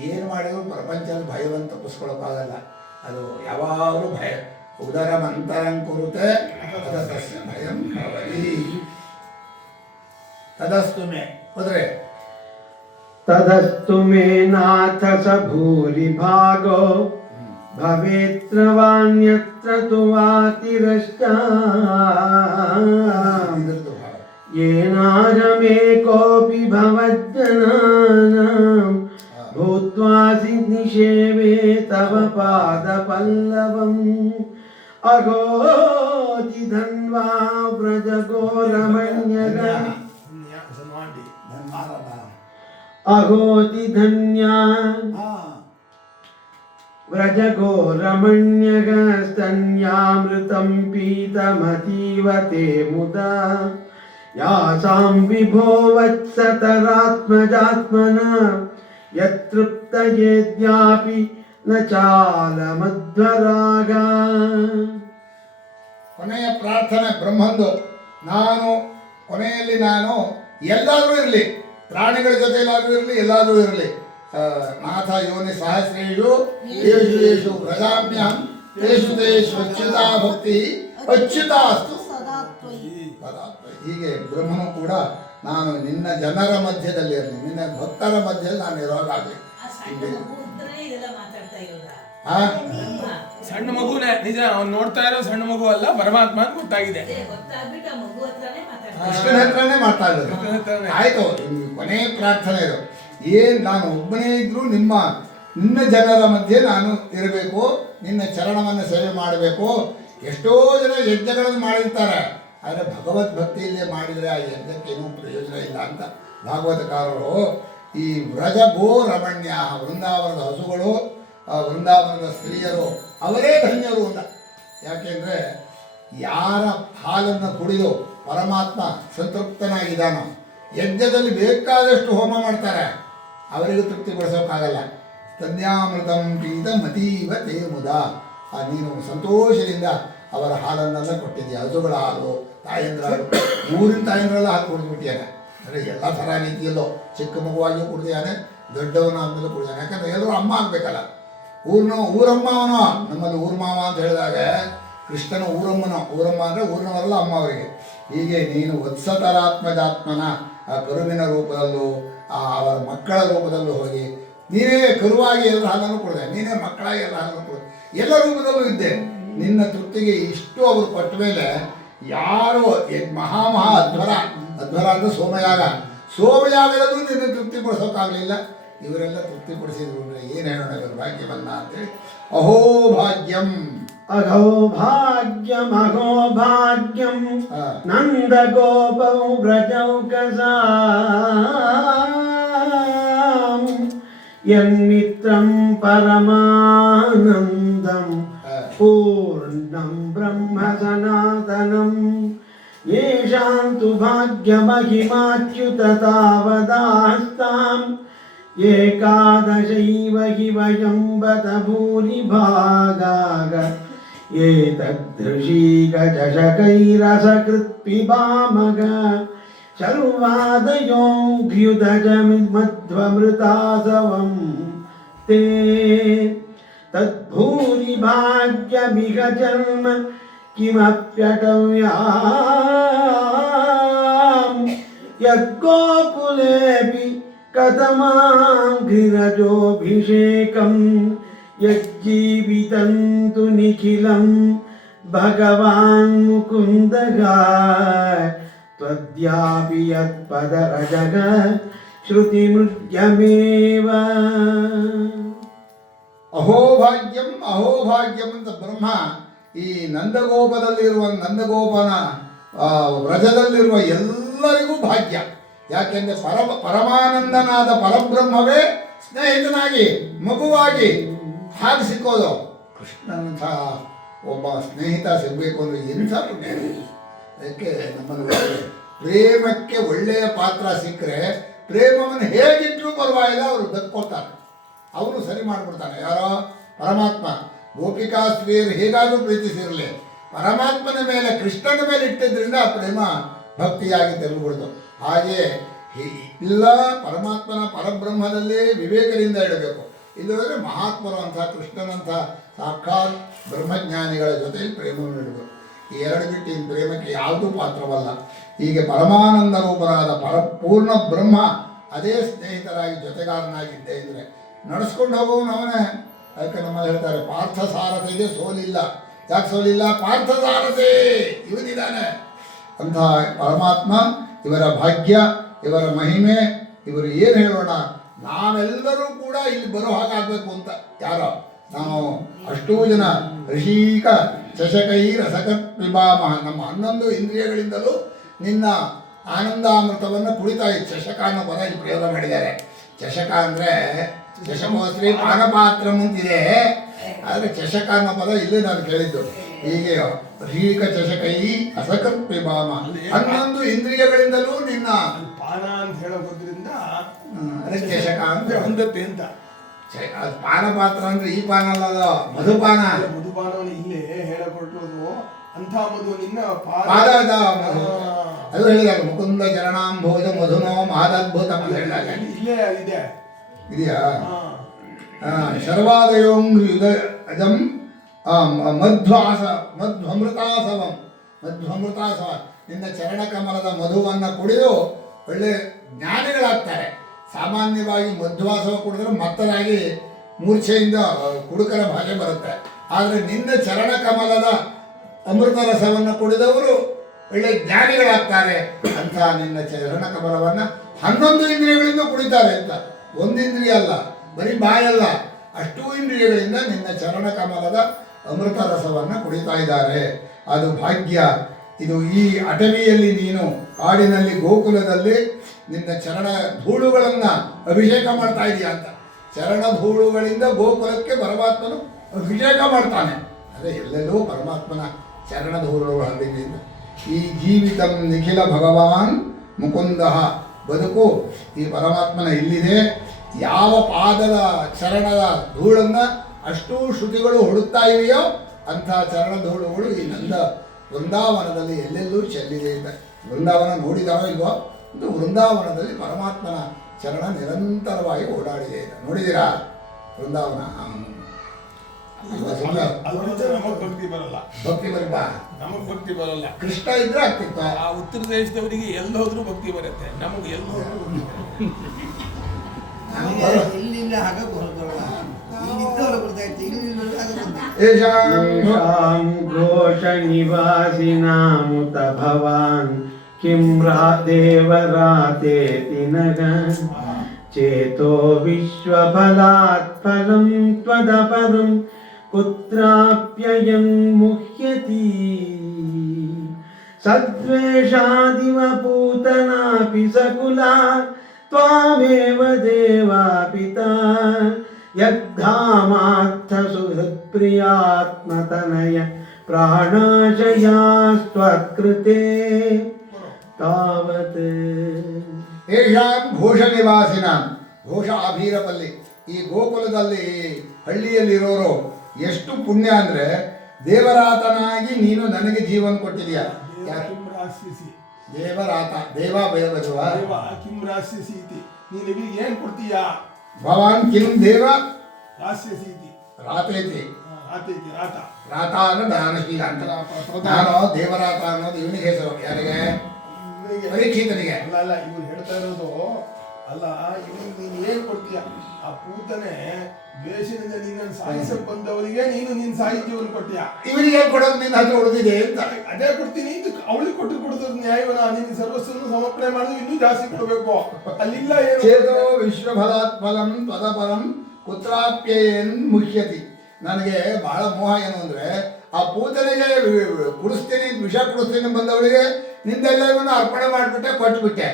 ಏನು ಮಾಡಿದ್ರು ಪ್ರಪಂಚದ ಭಯವನ್ನು ತಪ್ಪಿಸ್ಕೊಳ್ಳೋಕ್ಕಾಗಲ್ಲ. ಅದು ಯಾವಾಗಲೂ ಭಯ. ಉದರ ಮಂತರಂಕುರುತೆ ತದಸ್ಯ ಭಯಂ ಭವತಿ. ತದಸ್ತು ಮೇ ಹೋದ್ರೆ ತದಸ್ತು ಮೇ ನಾಥ ಸ ಭೂರಿ ಭಾಗೋ ಭವೇತ್ರವಾನ್ಯತ್ರ ತು ವಾತಿರಶ್ಚ ಯೇನಾಗಮೇಕೋಪಿ ಭವಜ್ಜನಾನಾಂ ಭೂತ್ವಾಸಿ ನಿಷೇವೆ ತವ ಪಾದಪಲ್ಲವಂ ಅಘೋತಿ ಧನ್ವಾ ವ್ರಜಗೋರಮಣ್ಯಗ ಅಘೋತಿ ಧನ್ಯಾ ವ್ರಜಗೋರಮಣ್ಯಗ ಸ್ತನ್ಯಾಮೃತಂ ಪೀತಮತೀವ ತೇ ಮುದಾ ಯಾಸಾಂ ವಿಭೋ ವತ್ಸತರಾತ್ಮಜಾತ್ಮನ ಯತೃಪ್ತಯೇದ್ಯಾಪಿ ನ ಚಾಲಮಧ್ವರಾಗ. ಕೊನೆಯ ಪ್ರಾರ್ಥನೆ ಬ್ರಹ್ಮಂದು. ಕೊನೆಯಲ್ಲಿ ನಾನು ಎಲ್ಲಾದರೂ ಇರಲಿ, ಪ್ರಾಣಿಗಳ ಜೊತೆ ಎಲ್ಲಾದರೂ ಇರಲಿ, ಎಲ್ಲಾದರೂ ಇರಲಿ. ನಾಥ ಯೋನಿ ಸಹಸ್ರೇಷು ಯೇಷು ಯೇಷು ವ್ರಜಾಮ್ಯಹಂ ತೇಷು ತೇಷು ಅಚ್ಯುತಾ ಭಕ್ತಿ ಅಚ್ಯುತಾಸ್ತು ಸದಾತ್ವಯಿ. ಹೀಗೆ ಬ್ರಹ್ಮನು ಕೂಡ ನಾನು ನಿನ್ನ ಜನರ ಮಧ್ಯದಲ್ಲಿ ಇರಲಿ, ನಿನ್ನ ಭಕ್ತರ ಮಧ್ಯದಲ್ಲಿ ನಾನು ಇರೋದಾಗಲಿ. ಆ ಸಣ್ಣ ಮಗುನೇ ನಿಜ, ಅವ್ನು ನೋಡ್ತಾ ಇರೋ ಸಣ್ಣ ಮಗು ಅಲ್ಲ, ಪರಮಾತ್ಮ ಅಂತ ಗೊತ್ತಾಗಿದೆ. ಕೃಷ್ಣನ ಹತ್ರನೇ ಮಾತಾಡೋದು. ಆಯ್ತು, ಕೊನೆ ಪ್ರಾರ್ಥನೆ ಇದು. ಏನ್ ನಾನು ಒಬ್ಬನೇ ಇದ್ರೂ ನಿನ್ನ ಜನರ ಮಧ್ಯೆ ನಾನು ಇರಬೇಕು, ನಿನ್ನ ಚರಣವನ್ನು ಸೇವೆ ಮಾಡಬೇಕು. ಎಷ್ಟೋ ಜನ ಯಜ್ಞಗಳನ್ನು ಮಾಡಿರ್ತಾರೆ, ಆದರೆ ಭಗವದ್ಭಕ್ತಿಯಲ್ಲೇ ಮಾಡಿದರೆ ಆ ಯಜ್ಞಕ್ಕೇನೂ ಪ್ರಯೋಜನ ಇಲ್ಲ ಅಂತ ಭಾಗವತಕಾರರು ಈ ವ್ರಜ ಗೋ ರಮಣ್ಯ, ವೃಂದಾವನದ ಹಸುಗಳು, ವೃಂದಾವನದ ಸ್ತ್ರೀಯರು ಅವರೇ ಧನ್ಯರು ಅಂತ. ಯಾಕೆಂದರೆ ಯಾರ ಹಾಲನ್ನು ಕುಡಿದು ಪರಮಾತ್ಮ ಸಂತೃಪ್ತನಾಗಿದ್ದಾನೋ, ಯಜ್ಞದಲ್ಲಿ ಬೇಕಾದಷ್ಟು ಹೋಮ ಮಾಡ್ತಾರೆ, ಅವರಿಗೂ ತೃಪ್ತಿಗೊಳಿಸೋಕ್ಕಾಗಲ್ಲ. ಸ್ತನ್ಯಾಮೃತಂ ಪೀತ ಮತೀವ ತೇ ಮುದ. ನೀನು ಸಂತೋಷದಿಂದ ಅವರ ಹಾಲನ್ನೆಲ್ಲ ಕೊಟ್ಟಿದ್ದೀಯ, ಹಸುಗಳ ಹಾಲು, ತಾಯಂದ್ರ ಹಾಲು, ಊರಿನ ತಾಯಂದ್ರೆಲ್ಲ ಹಾಲು ಕುಡಿದ್ಬಿಟ್ಟಿಯಾನೆ. ಅಂದರೆ ಎಲ್ಲ ಥರ ರೀತಿಯಲ್ಲೋ ಚಿಕ್ಕ ಮಗುವಾಗಿಯೂ ಕುಡಿದಿದ್ದಾನೆ, ದೊಡ್ಡವನ ಆದಮೇಲೆ ಕುಡಿದಾನೆ. ಯಾಕಂದರೆ ಎಲ್ಲರೂ ಅಮ್ಮ ಆಗಬೇಕಲ್ಲ. ಊರಮ್ಮ ಅವನು. ನಮ್ಮಲ್ಲಿ ಊರ್ಮಾವ ಅಂತ ಹೇಳಿದಾಗ ಕೃಷ್ಣನ ಊರಮ್ಮ ಅಂದರೆ ಊರಿನವರೆಲ್ಲ ಅಮ್ಮ ಅವರಿಗೆ. ಹೀಗೆ ನೀನು ವತ್ಸತರಾತ್ಮಜಾತ್ಮನ ಆ ಕರುವಿನ ರೂಪದಲ್ಲೂ ಅವರ ಮಕ್ಕಳ ರೂಪದಲ್ಲೂ ಹೋಗಿ ನೀನೇ ಕರುವಾಗಿ ಎಲ್ಲರ ಹಾಲನ್ನು ಕೊಡಿದೆ, ನೀನೇ ಮಕ್ಕಳಾಗಿ ಎಲ್ಲ ಹಾಲನ್ನು ಕೊಡಿದೆ, ಎಲ್ಲ ರೂಪದಲ್ಲೂ ಇದ್ದೆ. ನಿನ್ನ ತೃಪ್ತಿಗೆ ಇಷ್ಟು ಅವರು ಕೊಟ್ಟ ಮೇಲೆ ಯಾರೋ ಅಧ್ವರ ಅಂದರೆ ಸೋಮಯಾಗದಲ್ಲೂ ನಿನ್ನ ತೃಪ್ತಿಗೊಳಿಸೋಕ್ಕಾಗಲಿಲ್ಲ. ಇವರೆಲ್ಲ ತೃಪ್ತಿಪಡಿಸಿದ್ರು ಅಂದರೆ ಏನು ಹೇಳೋಣ ಇವರು ಭಾಗ್ಯವನ್ನ ಅಂತೇಳಿ. ಅಹೋಭಾಗ್ಯಂ ಅಘೋಭಾಗ್ಯಂ ಅಘೋಭಾಗ್ಯಂ ನಂದ ಗೋಪೌ ವ್ರಜೌಕಸ ಯನ್ಮಿತ್ರಂ ಪರಮಾನಂದಂ ಪೂರ್ಣಂ ಬ್ರಹ್ಮ ಸನಾತನಂ ಯೇಷಾಂತು ಭಾಗ್ಯಮಹಿಮಾಚ್ಯುತ ತಾವದಾಸ್ತಾಂ ಏಕಾದಶೈವ ಹಿ ವಯಂ ಬತ ಭೂರಿಭಾಗಾಗ ಏತದೃಶೀಕಚಷಕೈರಸಕೃತ್ ಪಿಬಾಮಗ ಶರ್ವಾದಯೋऽಭ್ಯುದಜಮಧ್ವಮೃತಾಸವಂ ತೇ ತದ್ಭೂರಿಭಾಗ್ಯಮಿಹ ಜನ್ಮ ಕಿಮಪ್ಯಟವ್ಯಾಂ ಯದ್ಗೋಕುಲೇಪಿ ಕಥಮಾಂಘ್ರಿರಜೋಭಿಷೇಕಂ ಯಜ್ಜೀವಿತಂತು ನಿಖಿಲಂ ಭಗವಾನ್ ಮುಕುಂದಗ ತ್ವದ್ಯಾಪಿ ಯತ್ಪದರಜಗ ಶ್ರುತಿಮೃಗ್ಯಮೇವ. ಅಹೋಭಾಗ್ಯಂ ಅಹೋಭಾಗ್ಯಂ ಅಂತ ಬ್ರಹ್ಮ ಈ ನಂದಗೋಪನ ವ್ರಜದಲ್ಲಿರುವ ಎಲ್ಲರಿಗೂ ಭಾಗ್ಯ. ಯಾಕೆಂದರೆ ಪರಮಾನಂದನಾದ ಪರಬ್ರಹ್ಮವೇ ಸ್ನೇಹಿತನಾಗಿ ಮಗುವಾಗಿ ಹಾಗೆ ಸಿಕ್ಕೋದು. ಕೃಷ್ಣನಂಥ ಒಬ್ಬ ಸ್ನೇಹಿತ ಸಿಗಬೇಕು ಅಂದರೆ ಎಂಥ ಪುಣ್ಯ. ಅದಕ್ಕೆ ನಮ್ಮಲ್ಲಿ ಪ್ರೇಮಕ್ಕೆ ಒಳ್ಳೆಯ ಪಾತ್ರ ಸಿಕ್ಕರೆ ಪ್ರೇಮವನ್ನು ಹೇಗಿಟ್ಟರೂ ಪರವಾಗಿಲ್ಲ, ಅವರು ದಕ್ಕೊಳ್ತಾರೆ, ಅವರು ಸರಿ ಮಾಡಿಬಿಡ್ತಾನೆ. ಯಾರೋ ಪರಮಾತ್ಮ ಗೋಪಿಕಾ ಸ್ತ್ರೀಯರು ಹೇಗಾದರೂ ಪ್ರೀತಿಸಿರಲಿ, ಪರಮಾತ್ಮನ ಮೇಲೆ ಕೃಷ್ಣನ ಮೇಲೆ ಇಟ್ಟಿದ್ದರಿಂದ ಆ ಪ್ರೇಮ ಭಕ್ತಿಯಾಗಿ ತೆರಳುಬಿಡ್ತು. ಹಾಗೆ ಇಲ್ಲ, ಪರಮಾತ್ಮನ ಪರಬ್ರಹ್ಮದಲ್ಲೇ ವಿವೇಕದಿಂದ ಇಡಬೇಕು. ಇಲ್ಲದ್ರೆ ಮಹಾತ್ಮರು ಅಂತ ಕೃಷ್ಣನಂಥ ಸಾಕ್ಷಾತ್ ಬ್ರಹ್ಮಜ್ಞಾನಿಗಳ ಜೊತೆಯಲ್ಲಿ ಪ್ರೇಮವನ್ನು ಇಡಬೇಕು. ಈ ಎರಡು ಬಿಟ್ಟು ಇನ್ನು ಪ್ರೇಮಕ್ಕೆ ಯಾವುದೂ ಪಾತ್ರವಲ್ಲ. ಹೀಗೆ ಪರಮಾನಂದ ರೂಪರಾದ ಪೂರ್ಣ ಬ್ರಹ್ಮ ಅದೇ ಸ್ನೇಹಿತರಾಗಿ ಜೊತೆಗಾರನಾಗಿದ್ದೆ ಅಂದರೆ ನಡೆಸ್ಕೊಂಡು ಹೋಗುವವನು ಅವನೇ. ಅದಕ್ಕೆ ನಮ್ಮಲ್ಲಿ ಹೇಳ್ತಾರೆ, ಪಾರ್ಥ ಸಾರಥಿಗೆ ಸೋಲಿಲ್ಲ. ಯಾಕೆ ಸೋಲಿಲ್ಲ? ಪಾರ್ಥ ಸಾರಥಿ ಇವನಿದ್ದಾನೆ. ಅಂತಹ ಪರಮಾತ್ಮ ಇವರ ಭಾಗ್ಯ, ಇವರ ಮಹಿಮೆ, ಇವರು ಏನು ಹೇಳೋಣ, ನಾವೆಲ್ಲರೂ ಕೂಡ ಇಲ್ಲಿ ಬರೋ ಹಾಗಾಗಬೇಕು ಅಂತ. ಯಾರೋ ನಾವು ಅಷ್ಟೂ ಜನ ಋಷಿಕ ಚಷಕೈ ರಸಕತ್ ಪಿಬಾಮ, ನಮ್ಮ 11 ಇಂದ್ರಿಯಗಳಿಂದಲೂ ನಿನ್ನ ಆನಂದಾಮೃತವನ್ನು ಕುಡಿತಾ ಇತ್ತು. ಚಷಕ ಅನ್ನೋ ಪದ ಇಲ್ಲಿ ಪ್ರಯೋಗ ಮಾಡಿದ್ದಾರೆ. ಚಷಕ ಅಂದರೆ ಚಷಕೋಸ್ತ್ರೀ ಪಾನಪಾತ್ರ ಅಂತಿದೆ, ಆದರೆ ಚಷಕ ಅನ್ನೋ ಪದ ಇಲ್ಲೇ ನಾನು ಕೇಳಿದ್ದು. ಹೀಗೆ ಋಷಿಕ ಚಷಕೈ ಅಸಕತ್ ಪಿಬಾಮ, 11 ಇಂದ್ರಿಯಗಳಿಂದಲೂ ನಿನ್ನ ಪಾನ ಅಂತ ಹೇಳೋದ್ರಿಂದ ಅದಕ್ಕೆ ಚಷಕ ಅಂತ ಹೊಂದತ್ತೆ ಅಂತ. ಅದು ಪಾನಪಾತ್ರ ಅಂದ್ರೆ ಈ ಪಾನ ಅಲ್ಲ, ಅದು ಮಧುಪಾನ. ಮಧುಪಾನವನ್ನು ಇಲ್ಲೇ ಹೇಳಕೊಟ್ಟರು. ಅಂಥ ಮಧುವಿನಿಂದ ಪಾದದ ಮಧು ಅದು ಹೇಳಿದಾಗ ಮುಕುಂದ ಚರಣಾಂಭೋಜ ಮಧುನೋ ಮಹದದ್ಭುತ ಅಂತ ಹೇಳಿದಾಗ ಇಲ್ಲೇ ಇದೆ, ಇದೆಯಾ? ಶರ್ವಾದಯೋಂಗ್ಯುದ ಅಜಂ ಮಧ್ವಮೃತಾಸವಂ. ನಿನ್ನ ಚರಣಕಮಲದ ಮಧುವನ್ನು ಕುಡಿದು ಒಳ್ಳೆ ಜ್ಞಾನಿಗಳಾಗ್ತಾರೆ. ಸಾಮಾನ್ಯವಾಗಿ ಮಧ್ವಾಸವ ಕುಡಿದ್ರೆ ಮತ್ತರಾಗಿ ಮೂರ್ಛೆಯಿಂದ ಕುಡುಕರ ಭಾಷೆ ಬರುತ್ತೆ. ಆದರೆ ನಿನ್ನ ಚರಣ ಕಮಲದ ಅಮೃತ ರಸವನ್ನು ಕುಡಿದವರು ಒಳ್ಳೆ ಜ್ಞಾನಿಗಳಾಗ್ತಾರೆ ಅಂತ ನಿನ್ನ ಚರಣ ಕಮಲವನ್ನು 11 ಇಂದ್ರಿಯಗಳಿಂದ ಕುಡಿತಾರೆ ಅಂತ. ಒಂದು ಇಂದ್ರಿಯ ಅಲ್ಲ, ಬರೀ ಬಾಯಲ್ಲ, ಅಷ್ಟೂ ಇಂದ್ರಿಯಗಳಿಂದ ನಿನ್ನ ಚರಣ ಕಮಲದ ಅಮೃತ ರಸವನ್ನು ಕುಡಿತಾ ಇದ್ದಾರೆ. ಅದು ಭಾಗ್ಯ. ಇದು ಈ ಅಟವಿಯಲ್ಲಿ ನೀನು ಕಾಡಿನಲ್ಲಿ ಗೋಕುಲದಲ್ಲಿ ನಿನ್ನ ಚರಣ ಧೂಳುಗಳನ್ನು ಅಭಿಷೇಕ ಮಾಡ್ತಾ ಇದೀಯ ಅಂತ. ಚರಣ ಧೂಳುಗಳಿಂದ ಗೋಕುಲಕ್ಕೆ ಪರಮಾತ್ಮನು ಅಭಿಷೇಕ ಮಾಡ್ತಾನೆ. ಅದೇ ಎಲ್ಲೆಲ್ಲೂ ಪರಮಾತ್ಮನ ಚರಣ ಧೂಳುಗಳು ಹರಿದಿಂದ ಈ ಜೀವಿತಂ ನಿಖಿಲ ಭಗವಾನ್ ಮುಕುಂದ, ಬದುಕು ಈ ಪರಮಾತ್ಮನ ಇಲ್ಲಿದೆ. ಯಾವ ಪಾದದ ಚರಣದ ಧೂಳನ್ನು ಅಷ್ಟೂ ಶ್ರುತಿಗಳು ಹುಡುಕ್ತಾ ಇವೆಯೋ ಅಂಥ ಚರಣ ಧೂಳುಗಳು ಈ ನಂದ ವೃಂದಾವನದಲ್ಲಿ ಎಲ್ಲೆಲ್ಲೂ ಚೆಲ್ಲಿದೆ ಅಂತ. ವೃಂದಾವನ ನೋಡಿದಾರೋ ಇಲ್ವೋ, ಇದು ವೃಂದಾವನದಲ್ಲಿ ಪರಮಾತ್ಮನ ಚರಣ ನಿರಂತರವಾಗಿ ಓಡಾಡಿದೆ ಅಂತ. ನೋಡಿದ್ದೀರಾ ವೃಂದಾವನ? ನಮಗ್ ಭಕ್ತಿ ಬರಲ್ಲ, ಭಕ್ತಿ ಬರಲ್ಲ, ನಮಗ್ ಭಕ್ತಿ ಬರಲ್ಲ. ಕೃಷ್ಣ ಇದ್ರೆ ಆಗ್ತಿತ್ತ. ಆ ಉತ್ತರ ದೇಶದವರಿಗೆ ಎಲ್ಲೋದ್ರೂ ಭಕ್ತಿ ಬರುತ್ತೆ, ನಮಗೆ ಎಲ್ಲೋದ್ರೂ ಇಲ್ಲಿಂದ ಆಗ ಬರೋದಲ್ಲ, ಇಲ್ಲಿದ್ದವರು ಬರ್ತಾಯಿತ್ತು, येषां घोषनिवासिनामुत भवान् किं देवरातेति नः चेतो विश्वफलात् फलं त्वदपरं कुत्राप्ययं मुह्यति सद्वेषादिव पूतनापि सकुला त्वामेव देवा पिता यद्धामार्थसुहृत्प्रियात्मतनय प्राणाशयास्त्वत्कृते तावत् ಏಷಾಂ ಘೋಷ ನಿವಾಸಿನ, ಘೋಷ ಆಭೀರಪಲ್ಲಿ, ಈ ಗೋಕುಲದಲ್ಲಿ ಹಳ್ಳಿಯಲ್ಲಿರೋರು ಎಷ್ಟು ಪುಣ್ಯ ಅಂದರೆ, ದೇವರಾತನಾಗಿ ನೀನು ನನಗೆ ಜೀವನ ಕೊಟ್ಟಿದೀಯ. ದೇವರಾತ, ದೇವ ಬಯಬಜುವ ನೀನು ಏನ್ ಕೊಡ್ತೀಯಾ? ಭವಾನ್ ಕಿಂ ದೇವ ರಾಸ್ಯಸಿ ರಾತೇತಿ, ರಾತ ರಾತ ಅನ್ನೋ ದಾನಶೀಲ ಅಂತ. ನಾನು ದೇವರಾತ ಅನ್ನೋದು ಇವನಿಗೆ ಹೆಸರು. ಯಾರಿಗೆ? ಪರೀಕ್ಷಿತನಿಗೆ. ಅಲ್ಲ, ಇವ್ರು ಹೇಳ್ತಾ ಇರೋದು ಅಲ್ಲ, ಇವನಿಗೆ ನೀನು ಏನ್ ಕೊಡ್ತೀಯ? ಆ ಪೂತನೆ ದ್ವೇಷದಿಂದ ನಿನ್ನನ್ನು ಸಾಯಿಸಕ್ ಬಂದವರಿಗೆ ನೀನು ಸಾಹಿತ್ಯವನ್ನು ಕೊಟ್ಟಿಯ, ಇವನಿಗೆ ಕೊಡೋದು ನಿನ್ನ ಹತ್ರ ಉಳಿದಿದೆ ಅಂತ. ಅದೇ ಕೊಡ್ತೀನಿ ಅಂತ ಅವಳಿಗೆ ಕೊಟ್ಟದ್ದು ನ್ಯಾಯವನ. ನಿನ್ನ ಸರ್ವಸ್ವವನ್ನು ಸಮರ್ಪಣೆ ಮಾಡಿದ್ರೆ ಇನ್ನೂ ಜಾಸ್ತಿ ಕೊಡಬೇಕು. ಅಲ್ಲಿಲ್ಲ ಏನು? ಚೇತೋ ವಿಶ್ವಫಲಾತ್ ಫಲಂ ತ್ವದಪರಂ ಕುತ್ರಾಪ್ಯಯನ್ ಮುಹ್ಯತಿ. ನನಗೆ ಬಹಳ ಮೋಹ ಏನು ಅಂದರೆ, ಆ ಪೂತನೆಗೆ ಕುಡಿಸ್ತೀನಿ, ವಿಷ ಕುಡಿಸ್ತೀನಿ ಬಂದವಳಿಗೆ ನಿಂದೆಲ್ಲವನ್ನೂ ಅರ್ಪಣೆ ಮಾಡಿಬಿಟ್ಟೆ, ಕೊಟ್ಟುಬಿಟ್ಟೆ.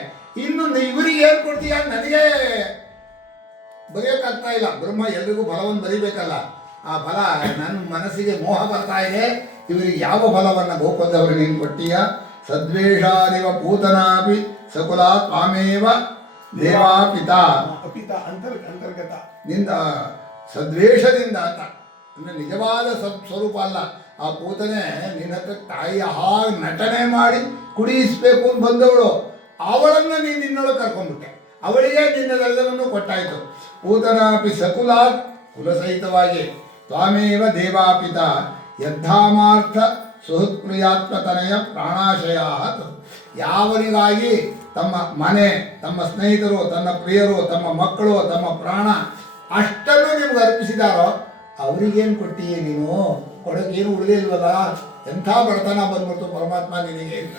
ಇನ್ನು ಇವರಿಗೆ ಏನು ಕೊಡ್ತೀಯ? ನನಗೆ ಬರೆಯೋಕ್ಕಾಗ್ತಾ ಇಲ್ಲ. ಬ್ರಹ್ಮ ಎಲ್ರಿಗೂ ಫಲವನ್ನು ಬರೀಬೇಕಲ್ಲ. ಆ ಫಲ ನನ್ನ ಮನಸ್ಸಿಗೆ ಮೋಹ ಬರ್ತಾ ಇದೆ. ಇವರಿಗೆ ಯಾವ ಫಲವನ್ನು ಗೋಕುಲದವರಿಗೆ ನೀನು ಕೊಟ್ಟೀಯ? ಸದ್ವೇಷಾದಿವ ಪೂತನಾಪಿ ಸಕುಲ ತ್ವಾಮೇವ ದೇವಾ ಪಿತಾ. ಅಂತರ್ಗತ ನಿಂದ ಸದ್ವೇಷದಿಂದ ಅಂತ ಅಂದರೆ ನಿಜವಾದ ಸ್ವರೂಪ ಅಲ್ಲ. ಆ ಪೂತನೆ ನಿನ್ನ ಹತ್ರ ತಾಯಿಯ ಹಾಗೆ ನಟನೆ ಮಾಡಿ ಕುಡಿಯಿಸ್ಬೇಕು ಅಂತ ಬಂದವಳು, ಅವಳನ್ನು ನೀನು ನಿನ್ನೊಳಗೆ ಕರ್ಕೊಂಡ್ಬಿಟ್ಟೆ. ಅವಳಿಗೆ ನಿನ್ನದೆಲ್ಲವನ್ನು ಕೊಟ್ಟಾಯಿತು. ಪೂತನಾಪಿ ಸಕುಲ, ಕುಲಸಹಿತವಾಗಿ ತ್ವಾಮೇವ ದೇವಾಪಿತ ಯದ್ಧಾಮಾರ್ಥ ಸುಹೃತ್ಪ್ರಿಯಾತ್ಮತನೆಯ ಪ್ರಾಣಾಶಯ. ಯಾವರಿಗಾಗಿ ತಮ್ಮ ಮನೆ, ತಮ್ಮ ಸ್ನೇಹಿತರು, ತನ್ನ ಪ್ರಿಯರು, ತಮ್ಮ ಮಕ್ಕಳು, ತಮ್ಮ ಪ್ರಾಣ ಅಷ್ಟನ್ನು ನಿಮ್ಗೆ ಅರ್ಪಿಸಿದಾರೋ ಅವರಿಗೇನು ಕೊಟ್ಟಿಯೇ ನೀನು? ಕೊಡೋಕ್ಕೇನು ಉಳಿದಿಲ್ವಲ್ಲ. ಎಂಥ ಬಡತನ ಬಂದ್ಬಿಡ್ತು ಪರಮಾತ್ಮ ನಿನಗೆ ಅಂತ.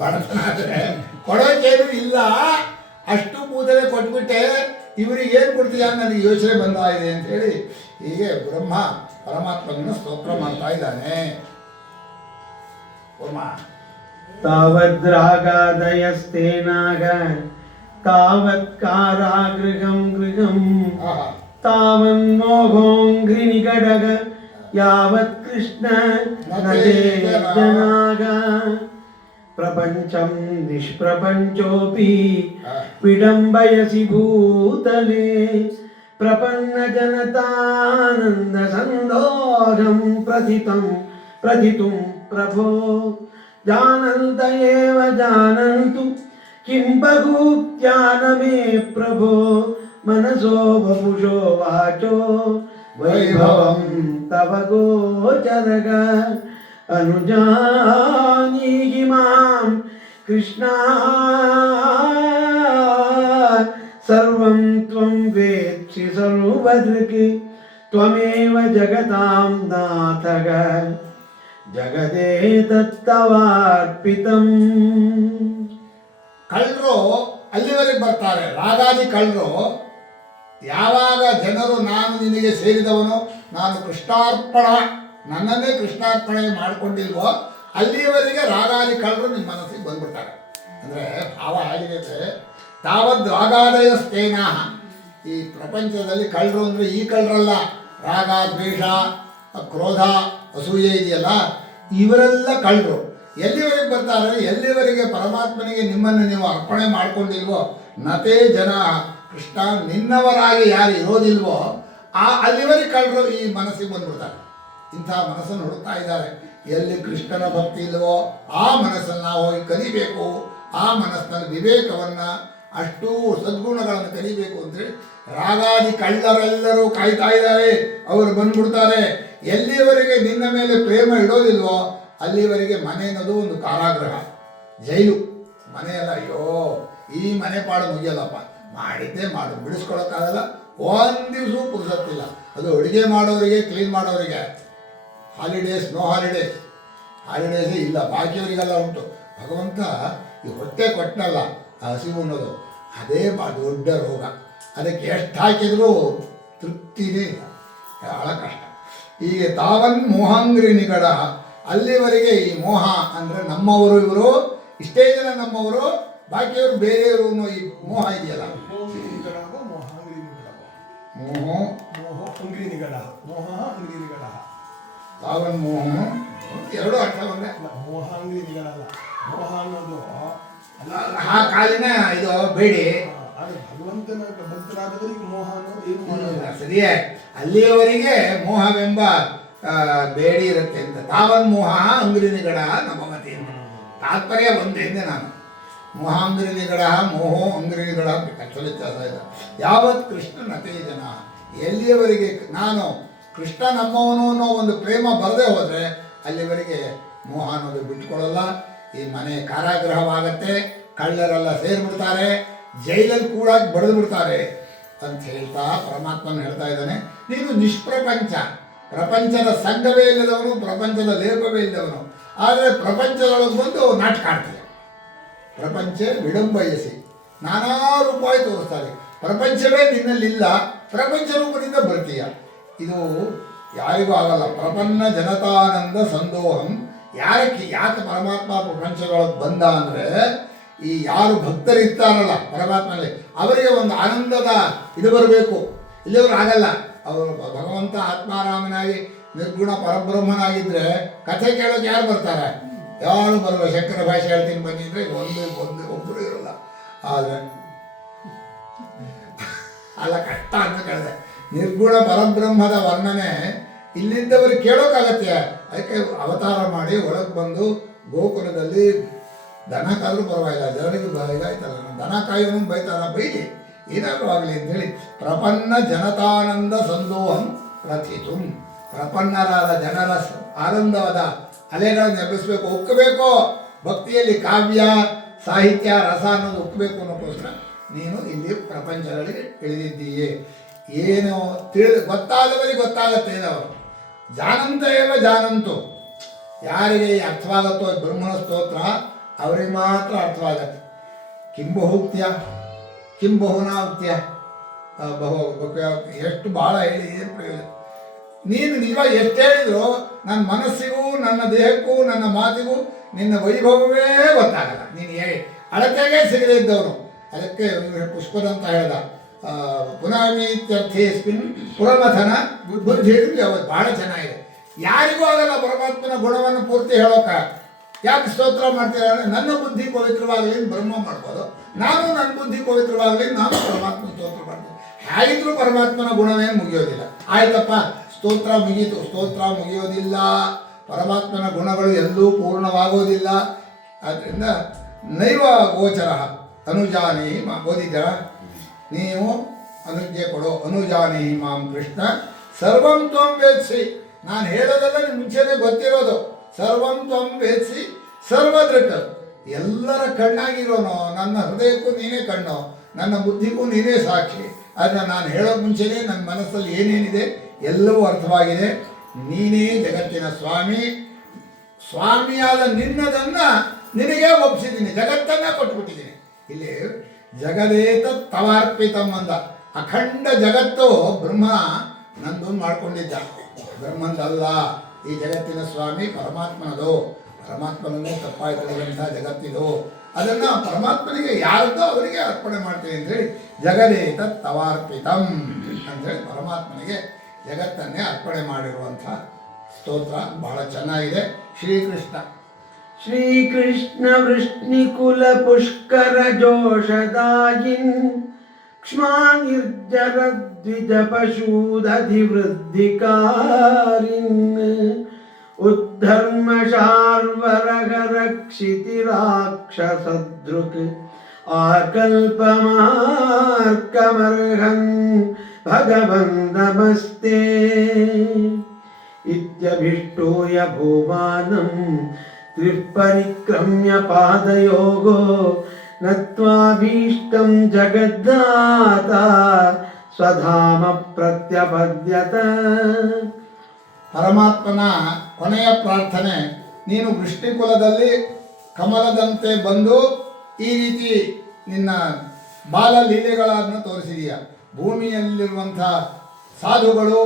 ಬಡತನ ಅಂದರೆ ಕೊಡೋಕ್ಕೇನು ಇಲ್ಲ, ಅಷ್ಟು ಕೂದಲೇ ಕೊಟ್ಬಿಟ್ಟೆ, ಇವರಿಗೇನು ಕೊಡ್ತೀಯ ನನಗೆ ಯೋಚನೆ ಬಂದ ಇದೆ ಅಂಥೇಳಿ ಹೀಗೆ ಬ್ರಹ್ಮ ಪರಮಾತ್ಮನನ್ನು ಸ್ತೋತ್ರ ಮಾಡ್ತಾ ಇದ್ದಾನೆ. तावद्रागादयस्तेनाग तावत्कारागृहं गृहं तावन्मोहोऽङ्घ्रिनिगडग यावत् कृष्ण नटे जनाग प्रपञ्चं निष्प्रपञ्चोऽपि विडम्बयसि भूतले प्रपन्नजनतानन्दसन्दोहं प्रथितुं प्रभो जानन्त एव जानन्तु किं बहूत्यान मे प्रभो मनसो वपुषो वाचो वैभवं तव गोचरग अनुजानीहि मां कृष्णा ಸರ್ವಂ ತ್ವಂ ವೇತ್ಸಿ ಸರ್ವದೃಕ್ ತ್ವಮೇವ ಜಗತಾಂ ನಾಥಃ ಜಗದೇತತ್ತವಾರ್ಪಿತಂ. ಕಳ್ಳರು ಅಲ್ಲಿವರೆಗೆ ಬರ್ತಾರೆ. ರಾಗಾದಿ ಕಳ್ಳರು ಯಾವಾಗ ಜನರು ನಾನು ನಿನಗೆ ಸೇರಿದವನು, ನಾನು ಕೃಷ್ಣಾರ್ಪಣ, ನನ್ನನ್ನೇ ಕೃಷ್ಣಾರ್ಪಣೆ ಮಾಡಿಕೊಂಡಿಲ್ವೋ ಅಲ್ಲಿಯವರೆಗೆ ರಾಗಾದಿ ಕಳ್ಳರು ನಿಮ್ಮ ಮನಸ್ಸಿಗೆ ಬಂದ್ಬಿಡ್ತಾರೆ. ಅಂದರೆ ಭಾವ ಹೇಗಿದೆ, ತಾವದ್ ರಾಗಾದಯ ಸ್ಥೇನಾಹ. ಈ ಪ್ರಪಂಚದಲ್ಲಿ ಕಳ್ಳರು ಅಂದರೆ ಈ ಕಳ್ಳರಲ್ಲ, ರಾಗ ದ್ವೇಷ ಕ್ರೋಧ ಅಸೂಯೆ ಇದೆಯಲ್ಲ, ಇವರೆಲ್ಲ ಕಳ್ಳರು. ಎಲ್ಲಿವರೆಗೆ ಬರ್ತಾರೆ? ಎಲ್ಲಿವರೆಗೆ ಪರಮಾತ್ಮನಿಗೆ ನಿಮ್ಮನ್ನು ನೀವು ಅರ್ಪಣೆ ಮಾಡ್ಕೊಂಡಿಲ್ವೋ, ನತೇ ಜನ ಕೃಷ್ಣ ನಿನ್ನವರಾಗಿ ಯಾರು ಇರೋದಿಲ್ವೋ ಅಲ್ಲಿವರೆಗೆ ಕಳ್ಳರು ಈ ಮನಸ್ಸಿಗೆ ಬಂದ್ಬಿಡ್ತಾರೆ. ಇಂಥ ಮನಸ್ಸನ್ನು ಹುಡುಕ್ತಾ ಇದ್ದಾರೆ. ಎಲ್ಲಿ ಕೃಷ್ಣನ ಭಕ್ತಿ ಇಲ್ವೋ ಆ ಮನಸ್ಸನ್ನು ನಾವು ಹೋಗಿ ಕಲಿಬೇಕು. ಆ ಮನಸ್ಸಿನಲ್ಲಿ ವಿವೇಕವನ್ನು, ಅಷ್ಟೂ ಸದ್ಗುಣಗಳನ್ನು ಕಲಿಬೇಕು ಅಂತೇಳಿ ರಾಗಾದಿ ಕಳ್ಳರೆಲ್ಲರೂ ಕಾಯ್ತಾ ಇದ್ದಾರೆ. ಅವರು ಬಂದ್ಬಿಡ್ತಾರೆ. ಎಲ್ಲಿಯವರೆಗೆ ನಿನ್ನ ಮೇಲೆ ಪ್ರೇಮ ಇಡೋದಿಲ್ವೋ ಅಲ್ಲಿವರೆಗೆ ಮನೆ ಅನ್ನೋದು ಒಂದು ಕಾರಾಗೃಹ, ಜೈಲು. ಮನೆಯಲ್ಲ, ಅಯ್ಯೋ ಈ ಮನೆ ಪಾಡು ಮುಗಿಯಲ್ಲಪ್ಪ, ಮಾಡಿದ್ದೇ ಮಾಡು, ಬಿಡಿಸ್ಕೊಳಕ್ಕಾಗಲ್ಲ. ಒಂದು ದಿವಸ ಪುರುಸತ್ತಿಲ್ಲ. ಅದು ಅಡುಗೆ ಮಾಡೋರಿಗೆ, ಕ್ಲೀನ್ ಮಾಡೋರಿಗೆ ಹಾಲಿಡೇಸ್, ನೋ ಹಾಲಿಡೇಸ್, ಹಾಲಿಡೇಸೇ ಇಲ್ಲ. ಬಾಕಿಯವರಿಗೆಲ್ಲ ಉಂಟು. ಭಗವಂತ ಈ ಹೊಟ್ಟೆ ಕೊಟ್ಟನಲ್ಲ, ಆ ಹಸಿವು ಅನ್ನೋದು ಅದೇ ದೊಡ್ಡ ರೋಗ. ಅದಕ್ಕೆ ಎಷ್ಟು ಹಾಕಿದರೂ ತೃಪ್ತಿನೇ ಇಲ್ಲ, ಬಹಳ ಕಷ್ಟ. ಹೀಗೆ ತಾವನ್ ಮೋಹಾಂಗ್ರಿ ನಿಗಡ, ಅಲ್ಲಿವರೆಗೆ ಈ ಮೋಹ ಅಂದರೆ ನಮ್ಮವರು ಇವರು, ಇಷ್ಟೇ ಜನ ನಮ್ಮವರು, ಬಾಕಿಯವರು ಬೇರೆಯವರು ಅನ್ನೋ ಈ ಮೋಹ ಇದೆಯಲ್ಲ. ಮೋಹಾಂಗ್ರಿ ನಿಗಡವೋ ಮೋಹಾಂಗ್ರಿ ನಿಗಡವೋ? ಮೋಹ ಮೋಹ ಅಂಗ್ರಿ ನಿಗಡ, ಮೋಹ ಅಂಗ್ರಿ ನಿಗಡ. ತಾವನ್ ಮೋಹ ಎರಡು ಅರ್ಥ ಒಂದೇ. ಮೋಹಾಂಗ್ರಿ ನಿಗಡ ಅಲ್ಲ. ಮೋಹ ಅನ್ನೋದು ಆ ಕಾಲಿನ ಇದು ಬೇಡಿ. ಅದು ಭಗವಂತನ ಭಕ್ತರಾದವರಿಗೆ ಮೋಹ ಅನ್ನೋದು ಏನು ಮಾಡೋದು? ಸರಿಯೇ, ಅಲ್ಲಿಯವರೆಗೆ ಮೋಹವೆಂಬ ಬೇಡಿ ಇರುತ್ತೆ ಅಂತ. ತಾವನ್ ಮೋಹ ಅಂಗ್ರಿ ನಿಗಡ ನಮಮತಿ ಅಂತ ತಾತ್ಪರ್ಯ ಒಂದೇ ಎಂದೆ ನಾನು. ಮೋಹಾಂಗ್ರಿ ನಿಗಡ, ಮೋಹೋ ಅಂಗ್ರಿ ನಿಗಡ ವ್ಯತ್ಯಾಸ ಇದೆ. ಯಾವತ್ ಕೃಷ್ಣ ನತೇ ಜನ, ಎಲ್ಲಿಯವರೆಗೆ ನಾನು ಕೃಷ್ಣ ನಮ್ಮವನು ಅನ್ನೋ ಒಂದು ಪ್ರೇಮ ಬರದೆ ಹೋದರೆ ಅಲ್ಲಿವರೆಗೆ ಮೋಹ ಅನ್ನೋದು ಬಿಟ್ಕೊಳ್ಳಲ್ಲ. ಈ ಮನೆ ಕಾರಾಗೃಹವಾಗತ್ತೆ, ಕಳ್ಳರೆಲ್ಲ ಸೇರಿಬಿಡ್ತಾರೆ, ಜೈಲಲ್ಲಿ ಕೂಡ ಬಡಿದು ಬಿಡ್ತಾರೆ ಅಂತ ಹೇಳ್ತಾ ಪರಮಾತ್ಮನ ಹೇಳ್ತಾ ಇದ್ದಾನೆ. ನೀನು ನಿಷ್ಪ್ರಪಂಚ, ಪ್ರಪಂಚದ ಸಂಘವೇ ಇಲ್ಲದವನು, ಪ್ರಪಂಚದ ಲೇಪವೇ ಇಲ್ಲದವನು. ಆದರೆ ಪ್ರಪಂಚದೊಳಗೆ ಬಂದು ನಾಟಕ ಆಡ್ತೀಯ. ಪ್ರಪಂಚ ವಿಡಂಬಯಸಿ ನಾನಾ ರೂಪಾಯಿ ತೋರಿಸ್ತಾರೆ. ಪ್ರಪಂಚವೇ ನಿನ್ನಲ್ಲಿಲ್ಲ, ಪ್ರಪಂಚ ರೂಪದಿಂದ ಬರ್ತೀಯ. ಇದು ಯಾರಿಗೂ ಆಗಲ್ಲ. ಪ್ರಪನ್ನ ಜನತಾನಂದ ಸಂದೋಹಂ. ಯಾಕೆ ಪರಮಾತ್ಮ ಪ್ರಪಂಚದೊಳಗೆ ಬಂದ ಅಂದರೆ, ಈ ಯಾರು ಭಕ್ತರಿರ್ತಾರಲ್ಲ ಪರಮಾತ್ಮನಲ್ಲಿ, ಅವರಿಗೆ ಒಂದು ಆನಂದದ ಇದು ಬರಬೇಕು. ಇಲ್ಲಿಯವರು ಆಗಲ್ಲ. ಅವರು ಭಗವಂತ ಆತ್ಮಾರಾಮನಾಗಿ ನಿರ್ಗುಣ ಪರಬ್ರಹ್ಮನಾಗಿದ್ದರೆ ಕಥೆ ಕೇಳೋಕೆ ಯಾರು ಬರ್ತಾರೆ? ಯಾರು ಬರುವ ಶಂಕರ ಭಾಷೆ ಹೇಳ್ತೀನಿ ಬಂದಿದ್ರೆ ಒಬ್ಬರು ಇರೋಲ್ಲ. ಆದರೆ ಅಲ್ಲ, ಕಷ್ಟ ಅಂತ ಕೇಳಿದೆ. ನಿರ್ಗುಣ ಪರಬ್ರಹ್ಮದ ವರ್ಣನೆ ಇಲ್ಲಿದ್ದವ್ರಿಗೆ ಕೇಳೋಕ್ಕಾಗತ್ತೆ. ಅದಕ್ಕೆ ಅವತಾರ ಮಾಡಿ ಒಳಗೆ ಬಂದು ಗೋಕುಲದಲ್ಲಿ ದನ ಕಾದ್ರೂ ಪರವಾಗಿಲ್ಲ, ಜನರಿಗೆ ಇದಾಯ್ತಲ್ಲ, ದನ ಕಾಯೋನು ಬೈತಾರ, ಬೈಲಿ, ಏನಾದರೂ ಆಗಲಿ ಅಂತೇಳಿ ಪ್ರಪನ್ನ ಜನತಾನಂದ ಸಂದೋಹಂ ಪ್ರಥಿತು. ಪ್ರಪನ್ನರಾದ ಜನರ ಆನಂದವಾದ ಅಲೆಗಳನ್ನು ಎಬ್ಬಿಸಬೇಕು, ಉಕ್ಕಬೇಕು. ಭಕ್ತಿಯಲ್ಲಿ ಕಾವ್ಯ ಸಾಹಿತ್ಯ ರಸ ಅನ್ನೋದು ಉಕ್ಕಬೇಕು ಅನ್ನೋಕ್ಕೋಸ್ಕರ ನೀನು ಇಲ್ಲಿ ಪ್ರಪಂಚದಲ್ಲಿ ಇಳಿದಿದ್ದೀಯೇ. ಏನು ಗೊತ್ತಾದವರಿಗೆ ಗೊತ್ತಾಗತ್ತೆ. ಅವರು ಜಾನಂತ ಏವ ಜಾನಂತು. ಯಾರಿಗೆ ಅರ್ಥವಾಗುತ್ತೋ ಬ್ರಹ್ಮನ ಸ್ತೋತ್ರ ಅವರಿಗೆ ಮಾತ್ರ ಅರ್ಥವಾಗತ್ತೆ. ಕಿಂಬಹುಕ್ತಿಯ ಕಿಂಬಹುನಾ ಉಕ್ತಿಯ ಎಷ್ಟು ಭಾಳ ಹೇಳಿ ಏನು ಪ್ರಯೋಜನ? ನೀನು ನಿಜವಾಗಿ ಎಷ್ಟು ಹೇಳಿದ್ರು ನನ್ನ ಮನಸ್ಸಿಗೂ ನನ್ನ ದೇಹಕ್ಕೂ ನನ್ನ ಮಾತಿಗೂ ನಿನ್ನ ವೈಭವವೇ ಗೊತ್ತಾಗಲ್ಲ. ನೀನು ಅಳತೆಗೆ ಸಿಗದೇ ಇದ್ದವನು. ಅದಕ್ಕೆ ಪುಷ್ಪದಂತ ಹೇಳ್ದ, ಪುನಃಮೀತ್ಯರ್ಥೇಸ್ಮಿನ್ ಪುರಮಥನ ಬುದ್ಧಿ. ಭಾಳ ಚೆನ್ನಾಗಿದೆ. ಯಾರಿಗೂ ಆಗಲ್ಲ ಪರಮಾತ್ಮನ ಗುಣವನ್ನು ಪೂರ್ತಿ ಹೇಳೋಕ. ಯಾಕೆ ಸ್ತೋತ್ರ ಮಾಡ್ತೀರ ಅಂದರೆ, ನನ್ನ ಬುದ್ಧಿ ಪವಿತ್ರವಾಗಲಿ ಬ್ರಹ್ಮ ಮಾಡ್ಬೋದು, ನಾನು ನನ್ನ ಬುದ್ಧಿ ಪವಿತ್ರವಾಗಲಿ ನಾನು ಪರಮಾತ್ಮ ಸ್ತೋತ್ರ ಮಾಡ್ತೀನಿ. ಹೇಗಿದ್ರೂ ಪರಮಾತ್ಮನ ಗುಣವೇನು ಮುಗಿಯೋದಿಲ್ಲ. ಆಯ್ತಪ್ಪ, ಸ್ತೋತ್ರ ಮುಗೀತು. ಸ್ತೋತ್ರ ಮುಗಿಯೋದಿಲ್ಲ. ಪರಮಾತ್ಮನ ಗುಣಗಳು ಎಲ್ಲೂ ಪೂರ್ಣವಾಗೋದಿಲ್ಲ. ಆದ್ದರಿಂದ ನೈವ ಗೋಚರ ಅನುಜಾನಿ ಓದಿದ್ದೀರ ನೀವು? ಅನುಜ್ಞೆ ಕೊಡೋ. ಅನುಜಾನಿ ಮಾಂ ಕೃಷ್ಣ ಸರ್ವಂ ತ್ವಂ ವೇತ್ಸಿ. ನಾನು ಹೇಳೋದೆಲ್ಲ ನಿಮ್ಗೆ ಮುಂಚೆನೇ ಗೊತ್ತಿರೋದು. ಸರ್ವಂ ತ್ವಂ ವೇತ್ಸಿ ಸರ್ವದೃಕ್. ಎಲ್ಲರ ಕಣ್ಣಾಗಿರೋನು, ನನ್ನ ಹೃದಯಕ್ಕೂ ನೀನೇ ಕಣ್ಣು, ನನ್ನ ಬುದ್ಧಿಗೂ ನೀನೇ ಸಾಕ್ಷಿ. ಅದನ್ನು ನಾನು ಹೇಳೋ ಮುಂಚೆನೇ ನನ್ನ ಮನಸ್ಸಲ್ಲಿ ಏನೇನಿದೆ ಎಲ್ಲವೂ ಅರ್ಥವಾಗಿದೆ. ನೀನೇ ಜಗತ್ತಿನ ಸ್ವಾಮಿ. ಸ್ವಾಮಿಯಾದ ನಿನ್ನದನ್ನು ನಿನಗೆ ಒಪ್ಪಿಸಿದ್ದೀನಿ, ಜಗತ್ತನ್ನೇ ಕೊಟ್ಬಿಟ್ಟಿದ್ದೀನಿ. ಇಲ್ಲಿ ಜಗದೇತ ತವಾರ್ಪಿತಂ ಅಂದ. ಅಖಂಡ ಜಗತ್ತು ಬ್ರಹ್ಮ ನಂದು ಮಾಡ್ಕೊಂಡಿದ್ದ, ಬ್ರಹ್ಮಂದಲ್ಲ. ಈ ಜಗತ್ತಿನ ಸ್ವಾಮಿ ಪರಮಾತ್ಮನದು. ಪರಮಾತ್ಮನನ್ನೇ ತಪ್ಪಾಯ್ತಕ್ಕಂಥ ಜಗತ್ತಿದು. ಅದನ್ನು ಪರಮಾತ್ಮನಿಗೆ ಯಾರದ್ದೋ ಅವರಿಗೆ ಅರ್ಪಣೆ ಮಾಡ್ತೀನಿ ಅಂತೇಳಿ ಜಗದೇತ ತವಾರ್ಪಿತಂ ಅಂಥೇಳಿ ಪರಮಾತ್ಮನಿಗೆ ಜಗತ್ತನ್ನೇ ಅರ್ಪಣೆ ಮಾಡಿರುವಂಥ ಸ್ತೋತ್ರ ಬಹಳ ಚೆನ್ನಾಗಿದೆ. ಶ್ರೀಕೃಷ್ಣ ಶ್ರೀಕೃಷ್ಣ ವೃಷ್ಣಿಕುಲ ಪುಷ್ಕರ ಜೋಷದಾಯಿನ್ ಕ್ಷ್ಮಾ ನಿರ್ಜರ ದ್ವಿಜ ಪಶೂದಧಿವೃದ್ಧಿಕಾರಿನ್ ಉದ್ಧರ್ಮ ಶಾರ್ವರಗರ ಕ್ಷಿತಿರಾಕ್ಷಸದೃಕ್ ಆಕಲ್ಪಮಾರ್ಕಮರ್ಹನ್ ಭಗವನ್ ನಮಸ್ತೆ ಇತ್ಯಭಿಷ್ಟೂಯ ಭೂಮಾನಂ ತ್ರಿಪರಿಕ್ರಮ್ಯ ಪಾದಯೋಗೋ ನತ್ವಾಭೀಷ್ಟಂ ಜಗದ್ದಾತ ಸ್ವಧಾಮ ಪ್ರತ್ಯಪದ್ಯತ. ಪರಮಾತ್ಮನ ಕೊನೆಯ ಪ್ರಾರ್ಥನೆ, ನೀನು ವೃಷ್ಟಿಕುಲದಲ್ಲಿ ಕಮಲದಂತೆ ಬಂದು ಈ ರೀತಿ ನಿನ್ನ ಬಾಲಲೀಲೆಗಳನ್ನು ತೋರಿಸಿದೀಯ. ಭೂಮಿಯಲ್ಲಿರುವಂಥ ಸಾಧುಗಳು,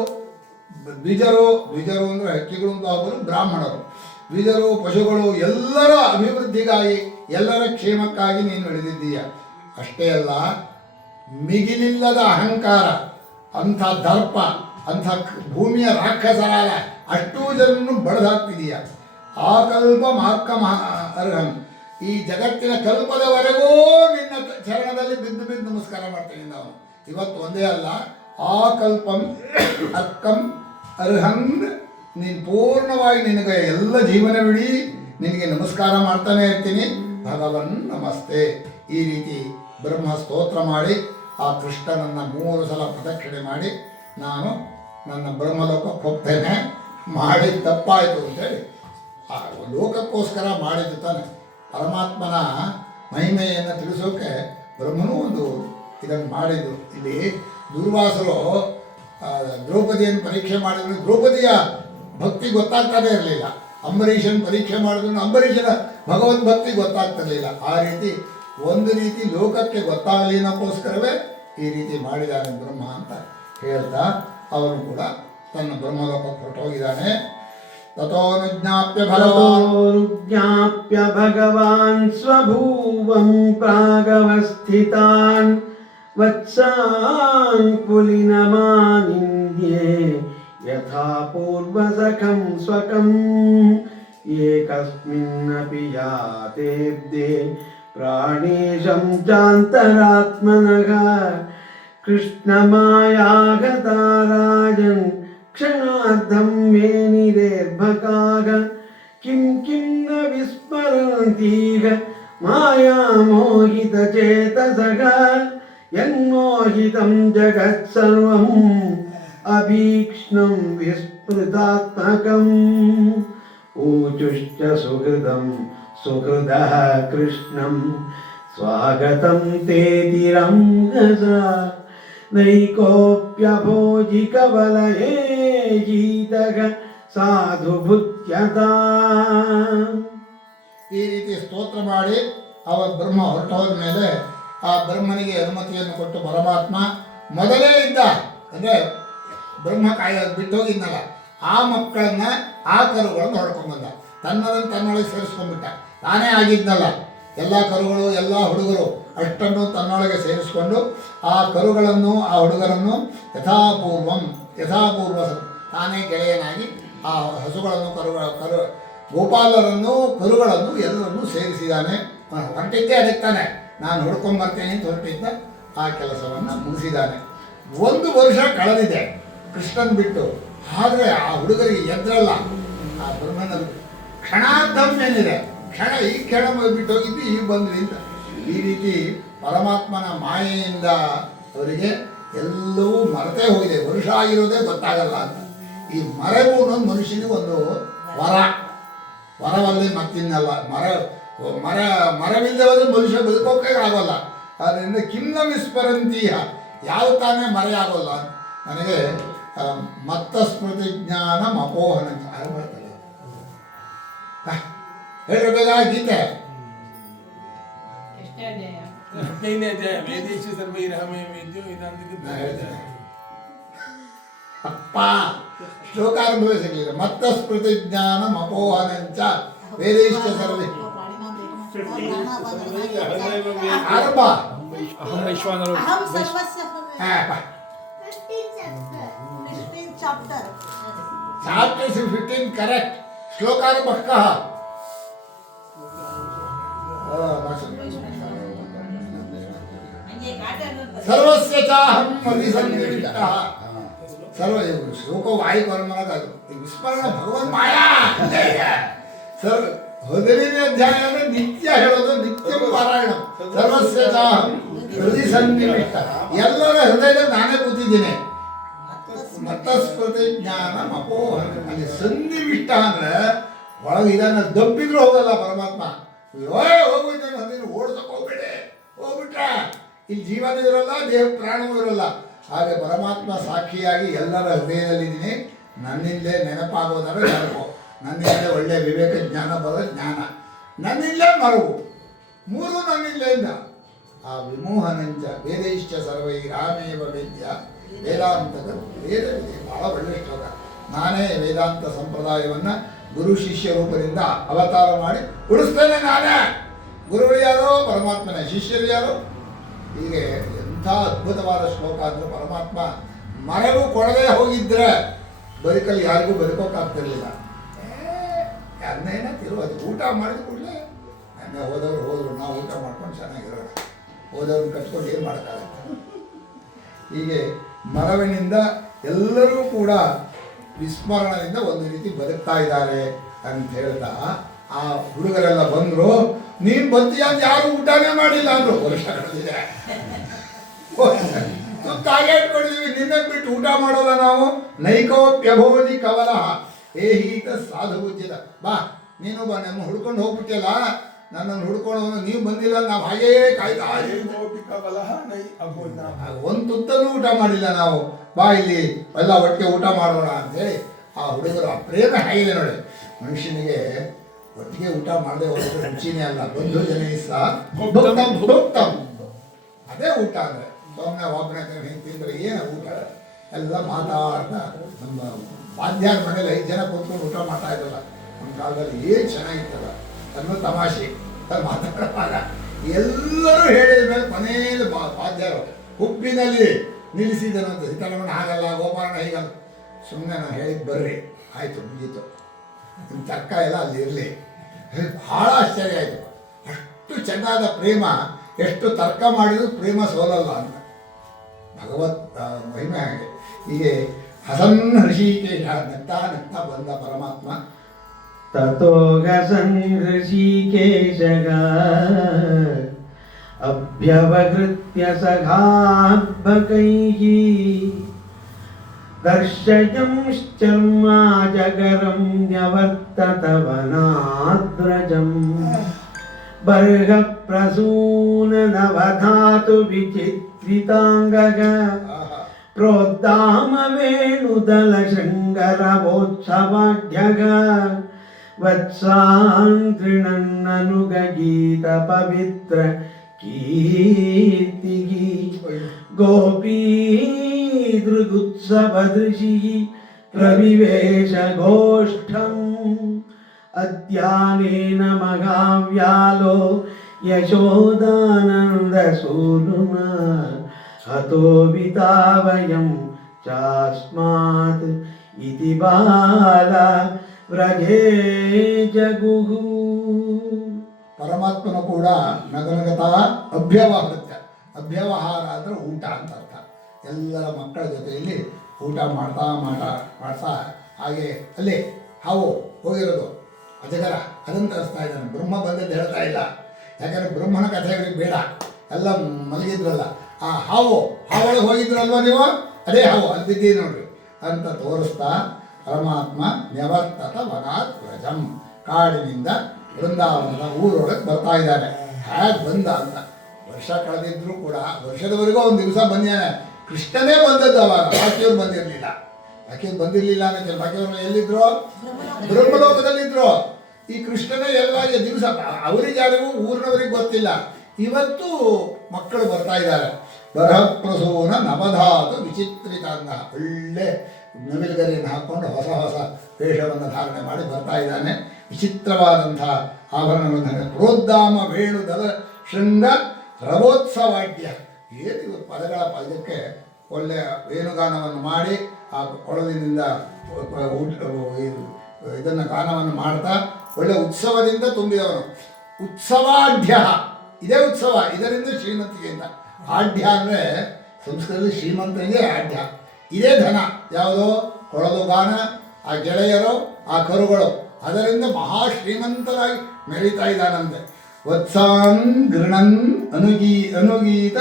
ದ್ವಿಜರು ಅಂದರೆ ಹಕ್ಕಿಗಳು ಅಂತ ಅವರು ಬ್ರಾಹ್ಮಣರು, ದ್ವಿಜರು ಪಶುಗಳು ಎಲ್ಲರ ಅಭಿವೃದ್ಧಿಗಾಗಿ ಎಲ್ಲರ ಕ್ಷೇಮಕ್ಕಾಗಿ ನೀನು ನಡೆದಿದ್ದೀಯ. ಅಷ್ಟೇ ಅಲ್ಲ, ಮಿಗಿಲಿಲ್ಲದ ಅಹಂಕಾರ, ಅಂಥ ದರ್ಪ, ಅಂಥ ಭೂಮಿಯ ರಾಕ್ಷಸರಾದ ಅಷ್ಟೂ ಜನರನ್ನು ಬಡದಾಕ್ತಿದೀಯ. ಆ ಕಲ್ಪ ಮಾರ್ಕ ಅರ್ಹನ್, ಈ ಜಗತ್ತಿನ ಕಲ್ಪದವರೆಗೂ ನಿನ್ನ ಚರಣದಲ್ಲಿ ಬಿದ್ದು ಬಿದ್ದು ನಮಸ್ಕಾರ ಮಾಡ್ತೀನಿ ನಾವು. ಇವತ್ತು ಒಂದೇ ಅಲ್ಲ, ಆ ಕಲ್ಪಂ ಅಕ್ಕಂ ಅರ್ಹನ್, ನೀನು ಪೂರ್ಣವಾಗಿ ನಿನಗೆ ಎಲ್ಲ ಜೀವನವಿಡೀ ನಿನಗೆ ನಮಸ್ಕಾರ ಮಾಡ್ತಾನೆ ಇರ್ತೀನಿ. ಭಗವನ್ ನಮಸ್ತೆ. ಈ ರೀತಿ ಬ್ರಹ್ಮ ಸ್ತೋತ್ರ ಮಾಡಿ ಆ ಕೃಷ್ಣನನ್ನು 3 ಸಲ ಪ್ರದಕ್ಷಿಣೆ ಮಾಡಿ ನಾನು ನನ್ನ ಬ್ರಹ್ಮಲೋಕಕ್ಕೆ ಹೋಗ್ತೇನೆ, ಮಾಡಿ ತಪ್ಪಾಯಿತು ಅಂತೇಳಿ ಆ ಲೋಕಕ್ಕೋಸ್ಕರ ಮಾಡಿದ್ದು ತಾನೆ. ಪರಮಾತ್ಮನ ಮಹಿಮೆಯನ್ನು ತಿಳಿಸೋಕೆ ಬ್ರಹ್ಮನೂ ಒಂದು ಇದನ್ನು ಮಾಡಿದ್ದು. ಇಲ್ಲಿ ದುರ್ವಾಸರು ದ್ರೌಪದಿಯನ್ನು ಪರೀಕ್ಷೆ ಮಾಡಿದ್ರು, ದ್ರೌಪದಿಯ ಭಕ್ತಿ ಗೊತ್ತಾಗ್ತಾನೆ ಇರಲಿಲ್ಲ. ಅಂಬರೀಷನ್ ಪರೀಕ್ಷೆ ಮಾಡಿದ್ರು, ಅಂಬರೀಷನ ಭಗವದ್ಭಕ್ತಿ ಗೊತ್ತಾಗ್ತಿರಲಿಲ್ಲ. ಆ ರೀತಿ ಒಂದು ರೀತಿ ಲೋಕಕ್ಕೆ ಗೊತ್ತಾಗಲಿ ಅನ್ನೋಕ್ಕೋಸ್ಕರವೇ ಈ ರೀತಿ ಮಾಡಿದ್ದಾನೆ ಬ್ರಹ್ಮ ಅಂತ ಹೇಳ್ತಾ ಅವನು ಕೂಡ ತನ್ನ ಬ್ರಹ್ಮಲೋಕಕ್ಕೆ ಹೊರಟೋಗಿದ್ದಾನೆ. ತಥೋನುಜ್ಞಾಪ್ಯ ಭಗವಾನ್ ಸ್ವಭೂವಂ ಪ್ರಾಗವಸ್ಥಿತಾನ್ ವತ್ಸಾನ್ ಪುಲಿನಮಾನಿಂದ್ಯೆ ಯಥಾ ಪೂರ್ವಸಖಂ ಸ್ವಕಂ ಏಕಸ್ಮಿನ್ನಪಿ ಯಾತೇಬ್ದೆ ಪ್ರಾಣೇಶಂ ಚಾಂತರಾತ್ಮನಃ ಕೃಷ್ಣಮಾಯಾಗತಾರಾಜನ್ ಕ್ಷಣಾರ್ಧಂ ಮೇನಿರೇರ್ಭಕಾಗ ಕಿಂ ಕಿಂ ನ ವಿಸ್ಮರಂತೀಗ ಮಾಯಾಮೋಹಿತಚೇತಸಃ ಯನ್ಮೋಹಿತಂ ಜಗತ್ಸರ್ವಂ ಅಭೀಕ್ಷ್ಣಂ ವಿಸ್ಮೃತಾತ್ಮಕಂ ಊಚುಶ್ಚ ಸುಹೃದಂ ಸುಹೃದಃ ಕೃಷ್ಣಂ ಸ್ವಾಗತಂ ತೇತಿರಂ ಗಜಾ ನೈಕೋಪ್ಯಭೋಜಿಕವಲಯೇ ಗೀತಗ ಸಾಧು ಭುತ್ಯತಾ. ಈ ರೀತಿ ಸ್ತೋತ್ರ ಮಾಡಿ ಅವ ಬ್ರಹ್ಮ ಹೊರಟೋದ ಮೇಲೆ ಆ ಬ್ರಹ್ಮನಿಗೆ ಅನುಮತಿಯನ್ನು ಕೊಟ್ಟು ಪರಮಾತ್ಮ ಮೊದಲೇ ಇದ್ದ, ಅಂದರೆ ಬ್ರಹ್ಮ ಬಿಟ್ಟು ಹೋಗಿದ್ನಲ್ಲ, ಆ ಮಕ್ಕಳನ್ನ ಆ ಕರುಗಳನ್ನು ಹೊಡ್ಕೊಂಡ್ಬಂದ, ತನ್ನದನ್ನು ತನ್ನೊಳಗೆ ಸೇರಿಸ್ಕೊಂಡ್ಬಿಟ್ಟ. ತಾನೇ ಆಗಿದ್ನಲ್ಲ, ಎಲ್ಲ ಕರುಗಳು ಎಲ್ಲ ಹುಡುಗರು ಅಷ್ಟನ್ನು ತನ್ನೊಳಗೆ ಸೇರಿಸ್ಕೊಂಡು ಆ ಕರುಗಳನ್ನು ಆ ಹುಡುಗರನ್ನು ಯಥಾಪೂರ್ವ ತಾನೇ ಗೆಳೆಯನಾಗಿ ಆ ಹಸುಗಳನ್ನು ಗೋಪಾಲರನ್ನು ಕರುಗಳನ್ನು ಎಲ್ಲರನ್ನು ಸೇರಿಸಿದ್ದಾನೆ. ಹೊರಟಿದ್ದೇ ಅದಕ್ಕೆ ತಾನೆ, ನಾನು ಹುಡ್ಕೊಂಡ್ಬರ್ತೇನೆ ಅಂತ ಹೊರಟಿದ್ದ. ಆ ಕೆಲಸವನ್ನು ಮುಗಿಸಿದ್ದಾನೆ. 1 ವರ್ಷ ಕಳೆದಿದೆ ಕೃಷ್ಣನ್ ಬಿಟ್ಟು. ಆದರೆ ಆ ಹುಡುಗರಿಗೆ ಎದ್ರಲ್ಲ, ಆ ಬ್ರಹ್ಮನ ಕ್ಷಣಾರ್ಧಂ ಏನಿದೆ, ಕ್ಷಣ ಈ ಕ್ಷಣ ಬಿಟ್ಟು ಹೋಗಿದ್ದು ಈಗ ಬಂದ್ರಿ ಅಂತ. ಈ ರೀತಿ ಪರಮಾತ್ಮನ ಮಾಯೆಯಿಂದ ಅವರಿಗೆ ಎಲ್ಲವೂ ಮರೆತೇ ಹೋಗಿದೆ. ವರ್ಷ ಆಗಿರೋದೇ ಗೊತ್ತಾಗಲ್ಲ ಅಂತ. ಈ ಮರೆವು ಅನ್ನೋದು ಮನುಷ್ಯನಿಗೆ ಒಂದು ವರವಲ್ಲಿ ಮತ್ತಿನ್ನಲ್ಲ. ಮರವಿಲ್ಲದೆ ಹೋದ್ರೆ ಮನುಷ್ಯ ಬದುಕೋಕೆ ಆಗೋಲ್ಲ. ಆದ್ದರಿಂದ ಕಿನ್ನ ವಿಸ್ಮರಂತೀಯ ಯಾವ ತಾನೇ ಮರೆಯಾಗೋಲ್ಲ. ನನಗೆ ಮತ್ತ ಸ್ಮೃತಿ ಜ್ಞಾನ ಅಪೋಹನ ಯಾರು ಮಾಡ್ತಾರೆ ಹೇಳಬೇಕ ಗೀತೆ. ವೇದೇಶ ಸರ್ವೈರಹಮೇ ವೇದ್ಯೋ ನಾ ಹೇಳ್ತೇನೆ ಅಪ್ಪ ಶ್ಲೋಕ ಅನುಭವಿಸಲಿಲ್ಲ. ಮತ್ತ ಸ್ಮೃತಿ ಜ್ಞಾನ ಅಪೋಹನಂಚ ವೇದಿಷ್ಠ ಸರ್ವೇ ಆರಂಭ ಅಹಂ ವೈಶ್ವಾನರೋ ಅಹಂ ಸರ್ವಸ್ಯ ಚಾಪ್ಟರ್ 15 ಕರೆಕ್ಟ್. ಶ್ಲೋಕಾರಂಭ ಕಃ ಸರ್ವಸ್ಯ ಚಾಹಂ ಅಭಿಸನ್ನಿವಿಷ್ಟಃ. ಸರ್ವ ಶ್ಲೋಕ ವಾಯು ಅದು ವಿಸ್ಮರಣ ಭಗವನ್ ಮಾಯಾ ಸರ್ವ 15ನೇ ಅಧ್ಯಾಯ ಅಂದ್ರೆ ನಿತ್ಯ ಹೇಳೋದು, ನಿತ್ಯ ಪಾರಾಯಣ. ಸರ್ವಸ್ಯ ಚಾಹಂ ಹೃದಯಸನ್ನಿವಿಷ್ಟ, ಎಲ್ಲರ ಹೃದಯದಲ್ಲಿ ನಾನೇ ಕೂತಿದ್ದೀನಿ. ಮತಸ್ಮೃತಿ ಜ್ಞಾನ ಅಪೋಹನ. ಅಲ್ಲಿ ಸನ್ನಿವಿಷ್ಟ ಅಂದ್ರೆ ಒಳಗೆ ಇದನ್ನ ದಬ್ಬಿದ್ರು ಹೋಗಲ್ಲ ಪರಮಾತ್ಮ. ಹೋಗ್ಬಿಟ್ಟು ಅದನ್ನು ಓಡ್ಸಕ್ ಹೋಗ್ಬೇಡಿ, ಹೋಗ್ಬಿಟ್ರೆ ಇಲ್ಲಿ ಜೀವನೂ ಇರೋಲ್ಲ, ದೇಹ ಪ್ರಾಣವೂ ಇರೋಲ್ಲ. ಹಾಗೆ ಪರಮಾತ್ಮ ಸಾಕ್ಷಿಯಾಗಿ ಎಲ್ಲರ ಹೃದಯದಲ್ಲಿದ್ದೀನಿ. ನನ್ನಿಂದಲೇ ನೆನಪಾಗೋದಾದ್ರೆ ನೆನಪು, ನನ್ನಿಂದಲೇ ಒಳ್ಳೆಯ ವಿವೇಕ ಜ್ಞಾನ ಬರೋ ಜ್ಞಾನ, ನನ್ನಿಂದಲೇ ಮರವು, ಮೂರು ನನ್ನಿಂದೆಯಿಂದ. ಆ ವಿಮೋಹನಂಚ ವೇದೈಶ್ಚ ಸರ್ವೈ ರಾಮೇವ ವೇದ್ಯ ವೇದಾಂತಕ ವೇದ ವಿಧಿ. ಬಹಳ ಒಳ್ಳೆಯ ಶ್ಲೋಕ. ನಾನೇ ವೇದಾಂತ ಸಂಪ್ರದಾಯವನ್ನು ಗುರು ಶಿಷ್ಯ ರೂಪದಿಂದ ಅವತಾರ ಮಾಡಿ ಉಳಿಸ್ತೇನೆ. ನಾನೇ ಗುರುಗಳು ಯಾರೋ ಪರಮಾತ್ಮನೇ, ಶಿಷ್ಯರು ಯಾರೋ. ಹೀಗೆ ಎಂಥ ಅದ್ಭುತವಾದ ಶ್ಲೋಕ ಅಂದರೆ ಪರಮಾತ್ಮ ಮರವು ಕೊಡದೆ ಹೋಗಿದ್ರೆ ಬದುಕಲ್ಲಿ ಯಾರಿಗೂ ಬದುಕೋಕ್ಕಾಗ್ತಿರ್ಲಿಲ್ಲ. ಅನ್ನೇನಂತಿರು ಅದು ಊಟ ಮಾಡಿದ ಕೂಡಲೇ ನೆನ್ನೆ ಹೋದವರು ಹೋದರು, ನಾವು ಊಟ ಮಾಡ್ಕೊಂಡು ಚೆನ್ನಾಗಿರೋಣ, ಹೋದವ್ರನ್ನ ಕಟ್ಕೊಂಡು ಏನು ಮಾಡೋಕ್ಕಾಗತ್ತೆ. ಹೀಗೆ ಮರವಿನಿಂದ ಎಲ್ಲರೂ ಕೂಡ ವಿಸ್ಮರಣದಿಂದ ಒಂದು ರೀತಿ ಬದುಕ್ತಾ ಇದ್ದಾರೆ ಅಂತ ಹೇಳ್ತಾ ಆ ಹುಡುಗರೆಲ್ಲ ಬಂದರು. ನೀನು ಬಂತೀಯ ಅಂತ ಯಾರು ಊಟನೇ ಮಾಡಿಲ್ಲ ಅಂದರು. ವರ್ಷ ಕಳೆದಿದೆ, ತಾಗೆ ಇಟ್ಕೊಂಡಿದ್ದೀವಿ, ನಿನ್ನ ಬಿಟ್ಟು ಊಟ ಮಾಡೋಲ್ಲ ನಾವು. ನೈಕೋಪ್ಯಭೋಜಿ ಕವಲಹ ಏಹೀತ ಸಾಧು ಉಜ್ಜಿದ. ಬಾ ನೀನು ಬಾ, ನಮ್ಮ ಹುಡ್ಕೊಂಡು ಹೋಗ್ಬಿಟ್ಟಿಲ್ಲ, ನನ್ನನ್ನು ಹುಡ್ಕೊಂಡು ನೀವು ಬಂದಿಲ್ಲ, ನಾವು ಹಾಗೇ ಕಾಯ್ತಾ ಒಂದು ತುತ್ತಲ್ಲೂ ಊಟ ಮಾಡಿಲ್ಲ ನಾವು. ಬಾ ಇಲ್ಲಿ ಎಲ್ಲ ಒಟ್ಟಿಗೆ ಊಟ ಮಾಡೋಣ ಅಂತೇಳಿ ಆ ಹುಡುಗರು ಆ ಪ್ರೇಮ ಹೇಗಿದೆ ನೋಡಿ. ಮನುಷ್ಯನಿಗೆ ಒಟ್ಟಿಗೆ ಊಟ ಮಾಡದೆ ಹೋದ್ರೆ ರುಚಿನೇ ಅಲ್ಲ. ಬಂಧು ಜನ ಅದೇ ಊಟ ಅಂದರೆ. ಸೊಮ್ಮೆ ಒಬ್ಬನೇ ಹಿಂಗೆ ತಿಂದರೆ ಏನು ಊಟ? ಎಲ್ಲ ಮಾತಾಡ್ತಾ ನಮ್ಮ ವಾದ್ಯಾರ ಮನೇಲಿ 5 ಜನ ಕೂತ್ಕೊಂಡು ಊಟ ಮಾಡ್ತಾ ಇದ್ದಲ್ಲ ನಮ್ಮ ಕಾಲದಲ್ಲಿ. ಏನು ಚೆನ್ನಾಗಿತ್ತಲ್ಲ ಅನ್ನೋ ತಮಾಷೆ ಅದು ಮಾತಾಡುವಾಗ ಎಲ್ಲರೂ ಹೇಳಿದ ಮೇಲೆ ಕೊನೆಯಲ್ಲಿ ವಾದ್ಯಾರು ಹುಬ್ಬಿನಲ್ಲಿ ನಿಲ್ಲಿಸಿದನಂತ. ಸೀತಾರಾಮಣ್ಣ ಹಾಗಲ್ಲ, ಗೋಪಾಲಣ್ಣ ಹೀಗಲ್ಲ. ಸುಮ್ಮನೆ ನಾನು ಹೇಳಿದ್ದು ಬರ್ರಿ, ಆಯಿತು ಮುಗೀತು, ನಿಮ್ಮ ತರ್ಕ ಎಲ್ಲ ಅಲ್ಲಿ ಇರಲಿ. ಭಾಳ ಆಶ್ಚರ್ಯ ಆಯಿತು. ಅಷ್ಟು ಚೆನ್ನಾದ ಪ್ರೇಮ, ಎಷ್ಟು ತರ್ಕ ಮಾಡಿದ್ರು ಪ್ರೇಮ ಸೋಲಲ್ಲ ಅಂತ ಭಗವತ್ ಮಹಿಮೆ. ಹಾಗೆ ಹೀಗೆ ಹಸನ್ ಹೃಷಿಕೇಶ ನಗ್ತಾ ನಗ್ತಾ ಬಂದ ಪರಮಾತ್ಮ. ತಥೋಗಸನ್ ಹೃಷಿಕೇಶಗ ಅಭ್ಯವಹೃತ್ಯ ಸಘಾಭಕೈಃ ದರ್ಶಯಂಶ್ಚರ್ಮಾಜಗರಂ ನ್ಯವರ್ತತ ವನಾದ್ರಜಂ ಬರ್ಹಪ್ರಸೂನನವಧಾತು ವಿಚಿತ್ರಿತಾಂಗಗ ಪ್ರೋದ್ದಾಮ ವೇಣುದಲ ಶೃಂಗರವೋತ್ಸವಾಢ್ಯಗ ವತ್ಸಾನ್ ಗೃಣನ್ನನುಗ ಗೀತ ಪವಿತ್ರ ಕೀರ್ತಿಗಿ ಗೋಪೀ ದೃಗುತ್ಸವದೃಶಿ ಪ್ರವಿವೇಶ ಗೋಷ್ಠಂ ಅದ್ಯಾನೇನ ಮಹಾವ್ಯಾಲೋ ಯಶೋದಾನಂದ ಸೂನುಮ ಹತೋ ವಿತಾವಯಂ ಚಾಸ್ಮಾತ್ ಇತಿ ಬಾಲ ವ್ರಜೇ ಜಗುಹು. ಪರಮಾತ್ಮನು ಕೂಡ ನಗನಗತಾ ಅಭ್ಯವಹೃತ್ಯ. ಅಭ್ಯವಹಾರ ಅಂದರೆ ಊಟ ಅಂತ ಅರ್ಥ. ಎಲ್ಲರ ಮಕ್ಕಳ ಜೊತೆಯಲ್ಲಿ ಊಟ ಮಾಡ್ತಾ ಹಾಗೆ ಅಲ್ಲಿ ಹಾವು ಹೋಗಿರೋದು ಅಜಗರ ಅದನ್ನು ತರಿಸ್ತಾ ಇದ್ದಾನೆ. ಬ್ರಹ್ಮ ಬಂದದ್ದು ಹೇಳ್ತಾ ಇಲ್ಲ, ಯಾಕಂದರೆ ಬ್ರಹ್ಮನ ಕಥೆ ಅವ್ರಿಗೆ ಬೇಡ. ಎಲ್ಲ ಮಲಗಿದ್ರಲ್ಲ, ಆ ಹಾವೊಳಗೆ ಹೋಗಿದ್ರಲ್ವ ನೀವು, ಅದೇ ಹಾವು ಅಲ್ಲಿ ಬಿದ್ದೀವಿ ನೋಡ್ರಿ ಅಂತ ತೋರಿಸ್ತಾ ಪರಮಾತ್ಮ ನ್ಯವರ್ತತ ವನಾತ್ ವ್ರಜಂ, ಕಾಡಿನಿಂದ ಬೃಂದಾವನದ ಊರೊಳಗೆ ಬರ್ತಾ ಇದ್ದಾರೆ. ಹೇಗೆ ಬಂದ ಅಂತ ವರ್ಷ ಕಳೆದಿದ್ರು ಕೂಡ ವರ್ಷದವರೆಗೂ ಒಂದು ದಿವಸ ಬಂದಿದ್ದಾನೆ. ಕೃಷ್ಣನೇ ಬಂದದ್ದು ಅವಾಗ, ಬಾಕಿಯವ್ರು ಬಂದಿರಲಿಲ್ಲ. ಬಾಕಿಯವ್ರು ಬಂದಿರಲಿಲ್ಲ ಅನ್ನೋದು, ಬಾಕಿಯವ್ರು ಎಲ್ಲಿದ್ರು? ಬ್ರಹ್ಮಲೋಕದಲ್ಲಿದ್ರು. ಈ ಕೃಷ್ಣನೇ ಎಲ್ಲವಾಗಿ ದಿವಸ ಅವರಿಗೆ ಯಾರಿಗೂ ಊರಿನವರಿಗೆ ಗೊತ್ತಿಲ್ಲ. ಇವತ್ತು ಮಕ್ಕಳು ಬರ್ತಾ ಇದ್ದಾರೆ. ಬರಹಪ್ರಸೂನ ನವಧಾತು ವಿಚಿತ್ರಿತಾಂಗ, ಒಳ್ಳೆ ನವಿಲುಗರಿಯನ್ನು ಹಾಕ್ಕೊಂಡು ಹೊಸ ಹೊಸ ವೇಷವನ್ನು ಧಾರಣೆ ಮಾಡಿ ಬರ್ತಾ ಇದ್ದಾನೆ. ವಿಚಿತ್ರವಾದಂಥ ಆಭರಣಗಳನ್ನು ಪ್ರೋದ್ದಾಮ ವೇಣುದಲ ಶೃಂಗ ರವೋತ್ಸವಾಡ್ಯ. ಏನು ಇವರು ಪದಗಳ ಇದಕ್ಕೆ ಒಳ್ಳೆಯ ವೇಣುಗಾನವನ್ನು ಮಾಡಿ ಆ ಕೊಳಲಿನಿಂದ ಇದನ್ನು ಗಾನವನ್ನು ಮಾಡ್ತಾ ಒಳ್ಳೆ ಉತ್ಸವದಿಂದ ತುಂಬಿದವನು. ಉತ್ಸವಾಢ್ಯ, ಇದೇ ಉತ್ಸವ, ಇದರಿಂದ ಶ್ರೀಮಂತಿಕೆಯಿಂದ. ಆಢ್ಯ ಅಂದರೆ ಸಂಸ್ಕೃತದಲ್ಲಿ ಶ್ರೀಮಂತನಿಗೆ ಆಢ್ಯ. ಇದೇ ಧನ, ಯಾವುದೋ ಕೊಳಲು ಗಾನ, ಆ ಗೆಳೆಯರು, ಆ ಕರುಗಳು, ಅದರಿಂದ ಮಹಾ ಶ್ರೀಮಂತರಾಗಿ ಮೆರೀತಾ ಇದ್ದಾನಂತೆ. ವತ್ಸಾನ್ ಗೃಣನ್ ಅನುಗೀತ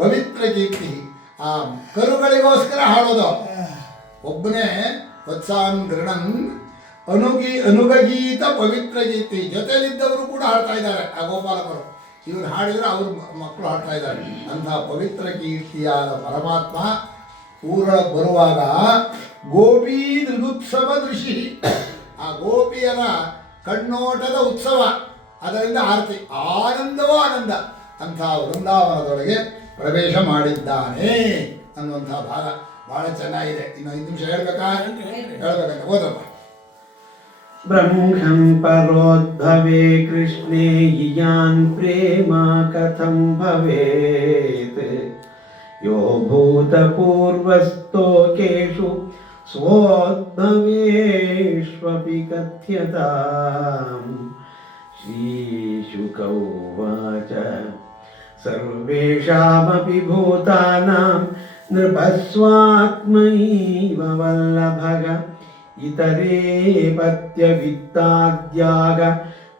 ಪವಿತ್ರ ಕೀರ್ತಿ. ಆ ಕರುಗಳಿಗೋಸ್ಕರ ಹಾಡೋದು ಒಬ್ಬನೇ. ವತ್ಸಾನ್ ಗೃಣನ್ ಅನುಗೀತ ಪವಿತ್ರ ಗೀತಿ. ಜೊತೆಯಲ್ಲಿದ್ದವರು ಕೂಡ ಹಾಡ್ತಾ ಇದ್ದಾರೆ, ಆ ಗೋಪಾಲಕರು. ಇವರು ಹಾಡಿದರೆ ಅವರು ಮಕ್ಕಳು ಹಾಡ್ತಾ ಇದ್ದಾರೆ. ಅಂತಹ ಪವಿತ್ರ ಕೀರ್ತಿಯಾದ ಪರಮಾತ್ಮ ಊರೊಳಗೆ ಬರುವಾಗ ಗೋಪೀ ದೃಗುತ್ಸವ ದೃಶಿ, ಆ ಗೋಪಿಯರ ಕಣ್ಣೋಟದ ಉತ್ಸವ, ಅದರಿಂದ ಆರತಿ, ಆನಂದವೋ ಆನಂದ. ಅಂಥ ವೃಂದಾವನದೊಳಗೆ ಪ್ರವೇಶ ಮಾಡಿದ್ದಾನೆ ಅನ್ನುವಂಥ ಭಾಗ ಬಹಳ ಚೆನ್ನಾಗಿದೆ. ಇನ್ನು 5 ನಿಮಿಷ ಹೇಳ್ಬೇಕಂತ ಓದಪ್ಪ. ಬ್ರಹ್ಮಂ ಪರೋದ್ಭವೇ ಕೃಷ್ಣೇ ಇಯಾನ್ ಪ್ರೇಮ ಕಥಂ ಭವೇತ್ ಯೋ ಭೂತಪೂರ್ವಸ್ತೋಕೇಷು ಸ್ವೋದ್ಭವೇಷ್ವಪಿ ಕಥ್ಯತಾಂ. ಶ್ರೀಶುಕ ಉವಾಚ ಸರ್ವೇಷಾಮಪಿ ಭೂತಾನಾಂ ನೃಪಸ್ವಾತ್ಮೈವ ವಲ್ಲಭಗ ಇತರೇ ಪತ್ಯವಿತ್ತಾದ್ಯಾಗ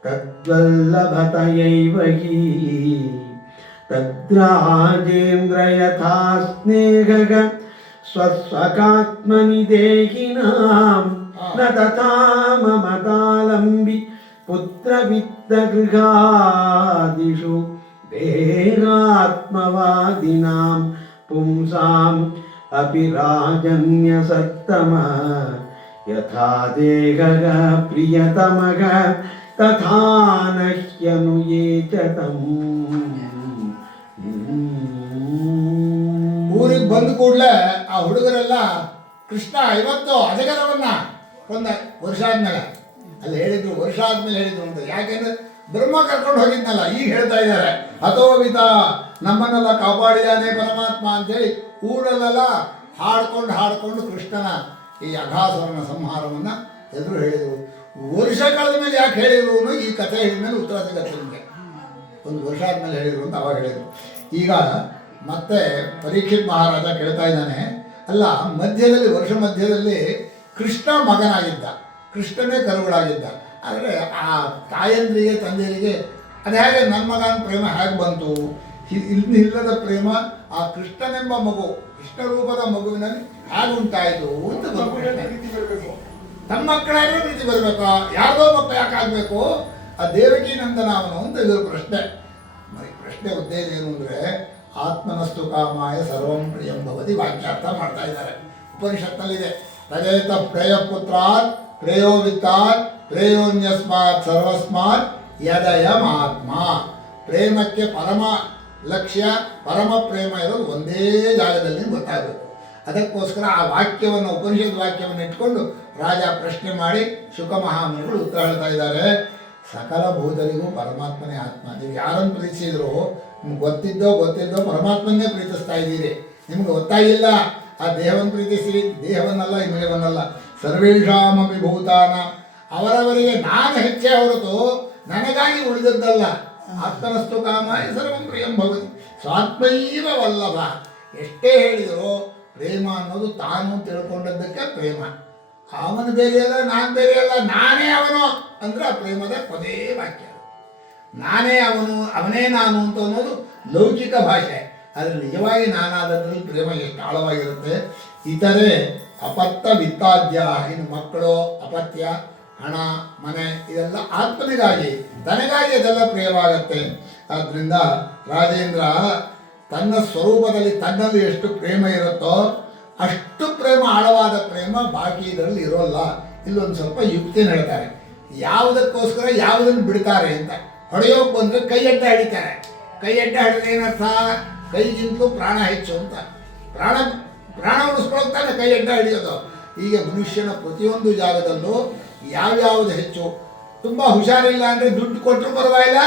ತದ್ವಲ್ಲಭತಯೈವ ಹಿ. ತದ್ರಾಜೇಂದ್ರ ಯಥಾ ಸ್ನೇಹಗ ಸ್ವಸ್ವಕಾತ್ಮನಿ ದೇಹಿನಾಂ ನ ತಥಾ ಮಮತಾಲಂಬಿ ಪುತ್ರವಿತ್ತಗೃಹಾದಿಷು ದೇಹಾತ್ಮವಾದಿನಾಂ ಪುಂಸಾಂ ಅಪಿ ರಾಜನ್ಯಸತ್ತಮ. ಯಥಾ ದೇಹಗ ಪ್ರಿಯತಮಗ ತಥಾ ನ ಹ್ಯನುಯೇಚ ತಂ. ಊರಿಗೆ ಬಂದ ಕೂಡಲೇ ಆ ಹುಡುಗರೆಲ್ಲ ಕೃಷ್ಣ ಇವತ್ತು ಅಜಗರವನ್ನ ಕೊಂದ ವರ್ಷ ಆದ್ಮೇಲೆ, ಅಲ್ಲಿ ಹೇಳಿದ್ರು ವರ್ಷ ಆದ್ಮೇಲೆ ಹೇಳಿದ್ರು ಅಂತ. ಯಾಕೆಂದ್ರೆ ಬ್ರಹ್ಮ ಕರ್ಕೊಂಡು ಹೋಗಿದ್ನಲ್ಲ, ಈಗ ಹೇಳ್ತಾ ಇದ್ದಾರೆ ಅಥೋವಿತ ನಮ್ಮನ್ನೆಲ್ಲ ಕಾಪಾಡಿದಾನೆ ಪರಮಾತ್ಮ ಅಂತೇಳಿ ಊರಲ್ಲೆಲ್ಲ ಹಾಡ್ಕೊಂಡು ಕೃಷ್ಣನ ಈ ಅಘಾಸುರನ ಸಂಹಾರವನ್ನ ಎದುರು ಹೇಳಿದರು. ವರ್ಷ ಕಳೆದ ಮೇಲೆ ಯಾಕೆ ಹೇಳಿದ್ರು ಈ ಕಥೆ ಹೇಳಿದ್ಮೇಲೆ ಉತ್ತರ ಸಿಗತ್ತೆ ನಿಮಗೆ. ಒಂದು ವರ್ಷ ಆದ್ಮೇಲೆ ಹೇಳಿದ್ರು ಅಂತ ಅವಾಗ ಹೇಳಿದರು. ಈಗ ಮತ್ತೆ ಪರೀಕ್ಷಿತ್ ಮಹಾರಾಜ ಕೇಳ್ತಾ ಇದ್ದಾನೆ, ಅಲ್ಲ ಮಧ್ಯದಲ್ಲಿ ವರ್ಷ ಮಧ್ಯದಲ್ಲಿ ಕೃಷ್ಣ ಮಗನಾಗಿದ್ದ, ಕೃಷ್ಣನೇ ಕರುಗಳಾಗಿದ್ದ. ಆದರೆ ಆ ತಾಯಂದ್ರಿಗೆ ತಂದೆಯರಿಗೆ ಅದು ಹೇಗೆ ನನ್ನ ಮಗನ ಪ್ರೇಮ ಹೇಗೆ ಬಂತು? ಇಲ್ಲದ ಪ್ರೇಮ ಆ ಕೃಷ್ಣನೆಂಬ ಮಗು, ಕೃಷ್ಣ ರೂಪದ ಮಗುವಿನಲ್ಲಿ ಹೇಗೆ ಉಂಟಾಯಿತು ಅಂತ ಪ್ರೀತಿ ಬರಬೇಕು. ತಮ್ಮ ಮಕ್ಕಳಾದ್ರೂ ಪ್ರೀತಿ ಬರಬೇಕು, ಯಾರ್ದೋ ಮಕ್ಕಳು ಯಾಕೆ ಆಗಬೇಕು? ಆ ದೇವಕಿ ನಂದನ ಅವನು ಅಂತ ಇದ್ರ ಪ್ರಶ್ನೆ. మరి ಪ್ರಶ್ನೆ ಉದ್ದೇಶ ಏನು ಅಂದರೆ ಆತ್ಮನಸ್ತು ಕಾಮಾಯ ಸರ್ವಂ ಪ್ರಿಯಂ ಭವತಿ ವಾಕ್ಯಾರ್ಥ ಮಾಡ್ತಾ ಇದ್ದಾರೆ. ಉಪನಿಷತ್ನಲ್ಲಿದೆ, ತದೇತ ಪ್ರೇಯ ಪುತ್ರಾತ್ ಪ್ರೇಯೋ ವಿತ್ತಾತ್ ಪ್ರೇಯೋನ್ಯಸ್ಮಾತ್ ಸರ್ವಸ್ಮಾತ್ ಯದಯಮಾತ್ಮ. ಪ್ರೇಮಕ್ಕೆ ಪರಮ ಲಕ್ಷ್ಯ, ಪರಮ ಪ್ರೇಮ ಇರೋದು ಒಂದೇ ಜಾಗದಲ್ಲಿ ಗೊತ್ತಾಗಬೇಕು. ಅದಕ್ಕೋಸ್ಕರ ಆ ವಾಕ್ಯವನ್ನು, ಉಪನಿಷತ್ ವಾಕ್ಯವನ್ನು ಇಟ್ಕೊಂಡು ರಾಜ ಪ್ರಶ್ನೆ ಮಾಡಿ ಶುಕ ಮಹಾಮುನಿಗಳು ಉತ್ತರ ಹೇಳ್ತಾ ಇದ್ದಾರೆ. ಸಕಲ ಭೂತರಿಗೂ ಪರಮಾತ್ಮನೇ ಆತ್ಮ. ನೀವು ಯಾರನ್ನು ಪ್ರೀತಿಸಿದ್ರು ನಿಮ್ಗೆ ಗೊತ್ತಿದ್ದೋ ಪರಮಾತ್ಮನ್ನೇ ಪ್ರೀತಿಸ್ತಾ ಇದ್ದೀರಿ. ನಿಮ್ಗೆ ಗೊತ್ತಾಗಿಲ್ಲ ಆ ದೇಹವನ್ನು ಪ್ರೀತಿಸಿರಿ, ದೇಹವನ್ನಲ್ಲ ಇಂದ್ರಿಯವನ್ನಲ್ಲ. ಸರ್ವೇಷಾಮಪಿ ಭೂತಾನ, ಅವರವರಿಗೆ ನಾನು ಹೆಚ್ಚೇ ಹೊರತು ನನಗಾಗಿ ಉಳಿದದ್ದಲ್ಲ. ಆತ್ಮನಸ್ತು ಕಾಮಾಯ ಸರ್ವಂ ಪ್ರಿಯಂ ಭವತಿ ಸ್ವಾತ್ಮೈವ ವಲ್ಲಭ. ಎಷ್ಟೇ ಹೇಳಿದರೂ ಪ್ರೇಮ ಅನ್ನೋದು ತಾನು ತಿಳ್ಕೊಂಡದ್ದಕ್ಕೆ ಪ್ರೇಮ. ಅವನು ಬೇರೆಯಲ್ಲ, ನಾನು ಬೇರೆಯಲ್ಲ, ನಾನೇ ಅವನು ಅಂದರೆ ಆ ಪ್ರೇಮದ ಕೊನೇ ವಾಕ್ಯ. ನಾನೇ ಅವನು, ಅವನೇ ನಾನು ಅಂತ ಅನ್ನೋದು ಲೌಕಿಕ ಭಾಷೆ. ಆದರೆ ನಿಜವಾಗಿ ನಾನಾದದ್ರಲ್ಲಿ ಪ್ರೇಮ ಎಷ್ಟು ಆಳವಾಗಿರುತ್ತೆ. ಇತರೆ ಅಪತ್ಯ ವಿತ್ತಾದ್ಯ, ಇನ್ನು ಮಕ್ಕಳು ಅಪತ್ಯ, ಹಣ ಮನೆ ಇದೆಲ್ಲ ಆತ್ಮನಿಗಾಗಿ ತನಗಾಗಿ ಅದೆಲ್ಲ ಪ್ರಿಯವಾಗತ್ತೆ. ಆದ್ದರಿಂದ ರಾಜೇಂದ್ರ ತನ್ನ ಸ್ವರೂಪದಲ್ಲಿ ತನ್ನಲ್ಲಿ ಎಷ್ಟು ಪ್ರೇಮ ಇರುತ್ತೋ ಅಷ್ಟು ಪ್ರೇಮ, ಆಳವಾದ ಪ್ರೇಮ ಬಾಕಿ ಇದರಲ್ಲಿ ಇರೋಲ್ಲ. ಇಲ್ಲೊಂದು ಸ್ವಲ್ಪ ಯುಕ್ತಿನ ಹೇಳ್ತಾರೆ. ಯಾವುದಕ್ಕೋಸ್ಕರ ಯಾವುದನ್ನು ಬಿಡ್ತಾರೆ ಅಂತ. ಹೊಡೆಯೋಕೆ ಬಂದರೆ ಕೈ ಅಡ್ಡ ಹಿಡಿತಾರೆ. ಕೈ ಅಡ್ಡ ಹಿಡಿದ್ರೆ ಏನರ್ಥ? ಕೈಗಿಂತಲೂ ಪ್ರಾಣ ಹೆಚ್ಚು ಅಂತ. ಪ್ರಾಣ ಉಳಿಸ್ಕೊಳ್ಳೋಕೆ ತಾನೆ ಕೈ ಅಡ್ಡ ಹಿಡಿಯೋದು. ಹೀಗೆ ಮನುಷ್ಯನ ಪ್ರತಿಯೊಂದು ಜಾಗದಲ್ಲೂ ಯಾವ್ಯಾವುದು ಹೆಚ್ಚು. ತುಂಬ ಹುಷಾರಿಲ್ಲ ಅಂದರೆ ದುಡ್ಡು ಕೊಟ್ಟರು ಪರವಾಗಿಲ್ಲ,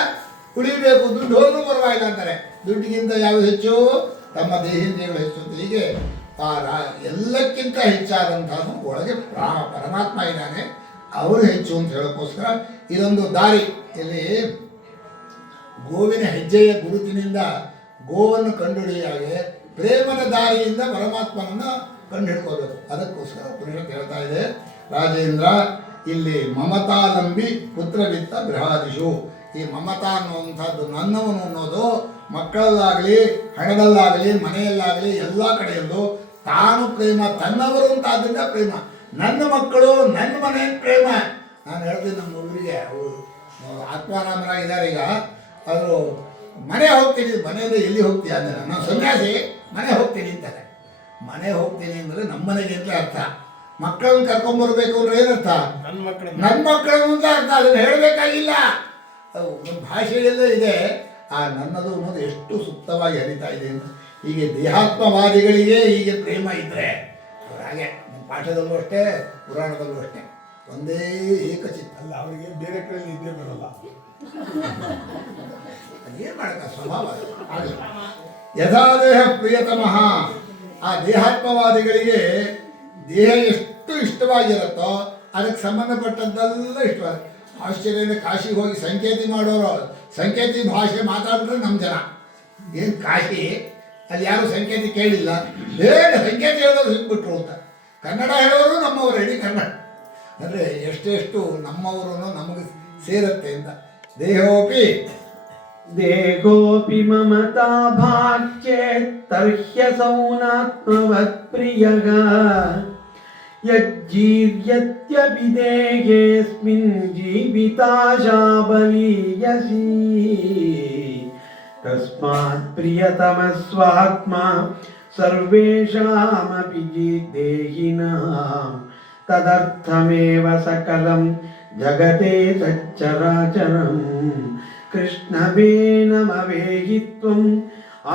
ಉಳಿಬೇಕು, ದುಡ್ಡು ಹೋದ್ರೂ ಪರವಾಗಿಲ್ಲ ಅಂತಾರೆ. ದುಡ್ಡಿಗಿಂತ ಯಾವುದು ಹೆಚ್ಚು? ತಮ್ಮ ದೇಹೇಂದ್ರಿಯಗಳು ಹೆಚ್ಚು ಅಂತ. ಹೀಗೆ ಎಲ್ಲಕ್ಕಿಂತ ಹೆಚ್ಚಾದಂಥದ್ದು ಒಳಗೆ ಪರಮಾತ್ಮ ಇದ್ದಾನೆ, ಅವರು ಹೆಚ್ಚು ಅಂತ ಹೇಳೋಕ್ಕೋಸ್ಕರ ಇದೊಂದು ದಾರಿ. ಇಲ್ಲಿ ಗೋವಿನ ಹೆಜ್ಜೆಯ ಗುರುತಿನಿಂದ ಗೋವನ್ನು ಕಂಡುಹಿಡಿಯಾಗೆ ಪ್ರೇಮದ ದಾರಿಯಿಂದ ಪರಮಾತ್ಮನನ್ನು ಕಂಡು ಹಿಡ್ಕೋಬೇಕು. ಅದಕ್ಕೋಸ್ಕರ ಉಪನಿಷತ್ತು ಹೇಳ್ತಾ ಇದೆ, ರಾಜೇಂದ್ರ ಇಲ್ಲಿ ಮಮತಾಲಂಬಿ ಪುತ್ರವಿತ್ತ ಗೃಹಾದಿಶು. ಈ ಮಮತಾ ಅನ್ನುವಂಥದ್ದು ನನ್ನವನು ಅನ್ನೋದು ಮಕ್ಕಳಲ್ಲಾಗಲಿ, ಹಣದಲ್ಲಾಗಲಿ, ಮನೆಯಲ್ಲಾಗಲಿ ಎಲ್ಲ ಕಡೆಯಲ್ಲೂ ತಾನು ಪ್ರೇಮ, ತನ್ನವರು ಅಂತ ಆದ್ದರಿಂದ ಪ್ರೇಮ. ನನ್ನ ಮಕ್ಕಳು, ನನ್ನ ಮನೆ ಪ್ರೇಮ. ನಾನು ಹೇಳ್ತೀನಿ ನಮ್ಮ ಊರಿಗೆ, ಅವರು ಆತ್ಮಾರಾಮರಾಗಿದ್ದಾರೆ ಈಗ. ಅವರು ಮನೆ ಹೋಗ್ತೀನಿ, ಮನೆಯಿಂದ ಎಲ್ಲಿ ಹೋಗ್ತೀಯ ಅಂದರೆ ನಾನು ಸನ್ಯಾಸಿ, ಮನೆ ಹೋಗ್ತೀನಿ ಅಂತಾರೆ. ಮನೆ ಹೋಗ್ತೀನಿ ಅಂದರೆ ನಮ್ಮ ಮನೆಗೆ ಅಂತ ಅರ್ಥ. ಮಕ್ಕಳನ್ನು ಕರ್ಕೊಂಬರ್ಬೇಕು ಅಂದ್ರೆ ಏನರ್ಥ? ನನ್ನ ಮಕ್ಕಳನ್ನು ಅಂತ ಅರ್ಥ. ಅದನ್ನು ಹೇಳಬೇಕಾಗಿಲ್ಲ. ನಮ್ಮ ಭಾಷೆಯಲ್ಲೇ ಇದೆ. ಆ ನನ್ನದು ಅನ್ನೋದು ಎಷ್ಟು ಸುಪ್ತವಾಗಿ ಹರಿತಾ ಇದೆ ಅಂತ. ಹೀಗೆ ದೇಹಾತ್ಮವಾದಿಗಳಿಗೆ ಹೀಗೆ ಪ್ರೇಮ ಇದ್ದರೆ ಅವ್ರು ಹಾಗೆ ನಮ್ಮ ಪಾಠದಲ್ಲೂ ಅಷ್ಟೇ, ಪುರಾಣದಲ್ಲೂ ಅಷ್ಟೇ, ಒಂದೇ ಏಕಚಿತ್ತ. ಅಲ್ಲ, ಅವರಿಗೆ ಬೇರೆ ಕಡೆ ನಿದ್ದೆ ಬರೋಲ್ಲ. ಅದೇನು ಮಾಡಕ್ಕ ಸ್ವಭಾವ ಹಾಗೆ. ಯಥಾದೇಹ ಪ್ರಿಯತಮಃ. ಆ ದೇಹಾತ್ಮವಾದಿಗಳಿಗೆ ದೇಹ ಎಷ್ಟು ಇಷ್ಟವಾಗಿರುತ್ತೋ ಅದಕ್ಕೆ ಸಂಬಂಧಪಟ್ಟದ್ದೆಲ್ಲ ಇಷ್ಟವಾದ. ಆಶ್ಚರ್ಯ, ಕಾಶಿಗೆ ಹೋಗಿ ಸಂಕೇತಿ ಮಾಡೋರು, ಸಂಕೇತಿ ಭಾಷೆ ಮಾತಾಡಿದ್ರೆ ನಮ್ಮ ಜನ. ಏನು ಕಾಶಿ, ಅಲ್ಲಿ ಯಾರು ಸಂಕೇತಿ ಕೇಳಿಲ್ಲ, ಬೇಗ ಸಂಕೇತಿ ಹೇಳೋರು ಸಿಕ್ಬಿಟ್ರು ಅಂತ. ಕನ್ನಡ ಹೇಳೋರು ನಮ್ಮವರು, ಇಡೀ ಕನ್ನಡ ಅಂದರೆ ಎಷ್ಟೆಷ್ಟು ನಮ್ಮವರು ನಮಗೆ ಸೇರುತ್ತೆ ಅಂತ. ದೇಹೋಪಿ ದೇಹೋಪಿ ಮಮತಾ ಭಾಗ್ಯೇತ್ ತರ್ಹ್ಯಸೌನಾತ್ಮವತ್ ಪ್ರಿಯಃ ಯಜ್ಜೀರ್ಯತ್ಯಪಿ ದೇಹೇಸ್ಮಿನ್ ಜೀವಿತಾಶಾ ಬಲೀಯಸಿ ತಸ್ಮಾತ್ ಪ್ರಿಯತಮಸ್ವಾತ್ಮಾ ಸರ್ವೇಷಾಮಪಿ ದೇಹಿನಾಂ ತದರ್ಥಮೇವ ಸಕಲಂ ಜಗತೆ ತಚ್ಚರಾಚರಂ ಕೃಷ್ಣವೇನಮವೇಹಿತ್ವಂ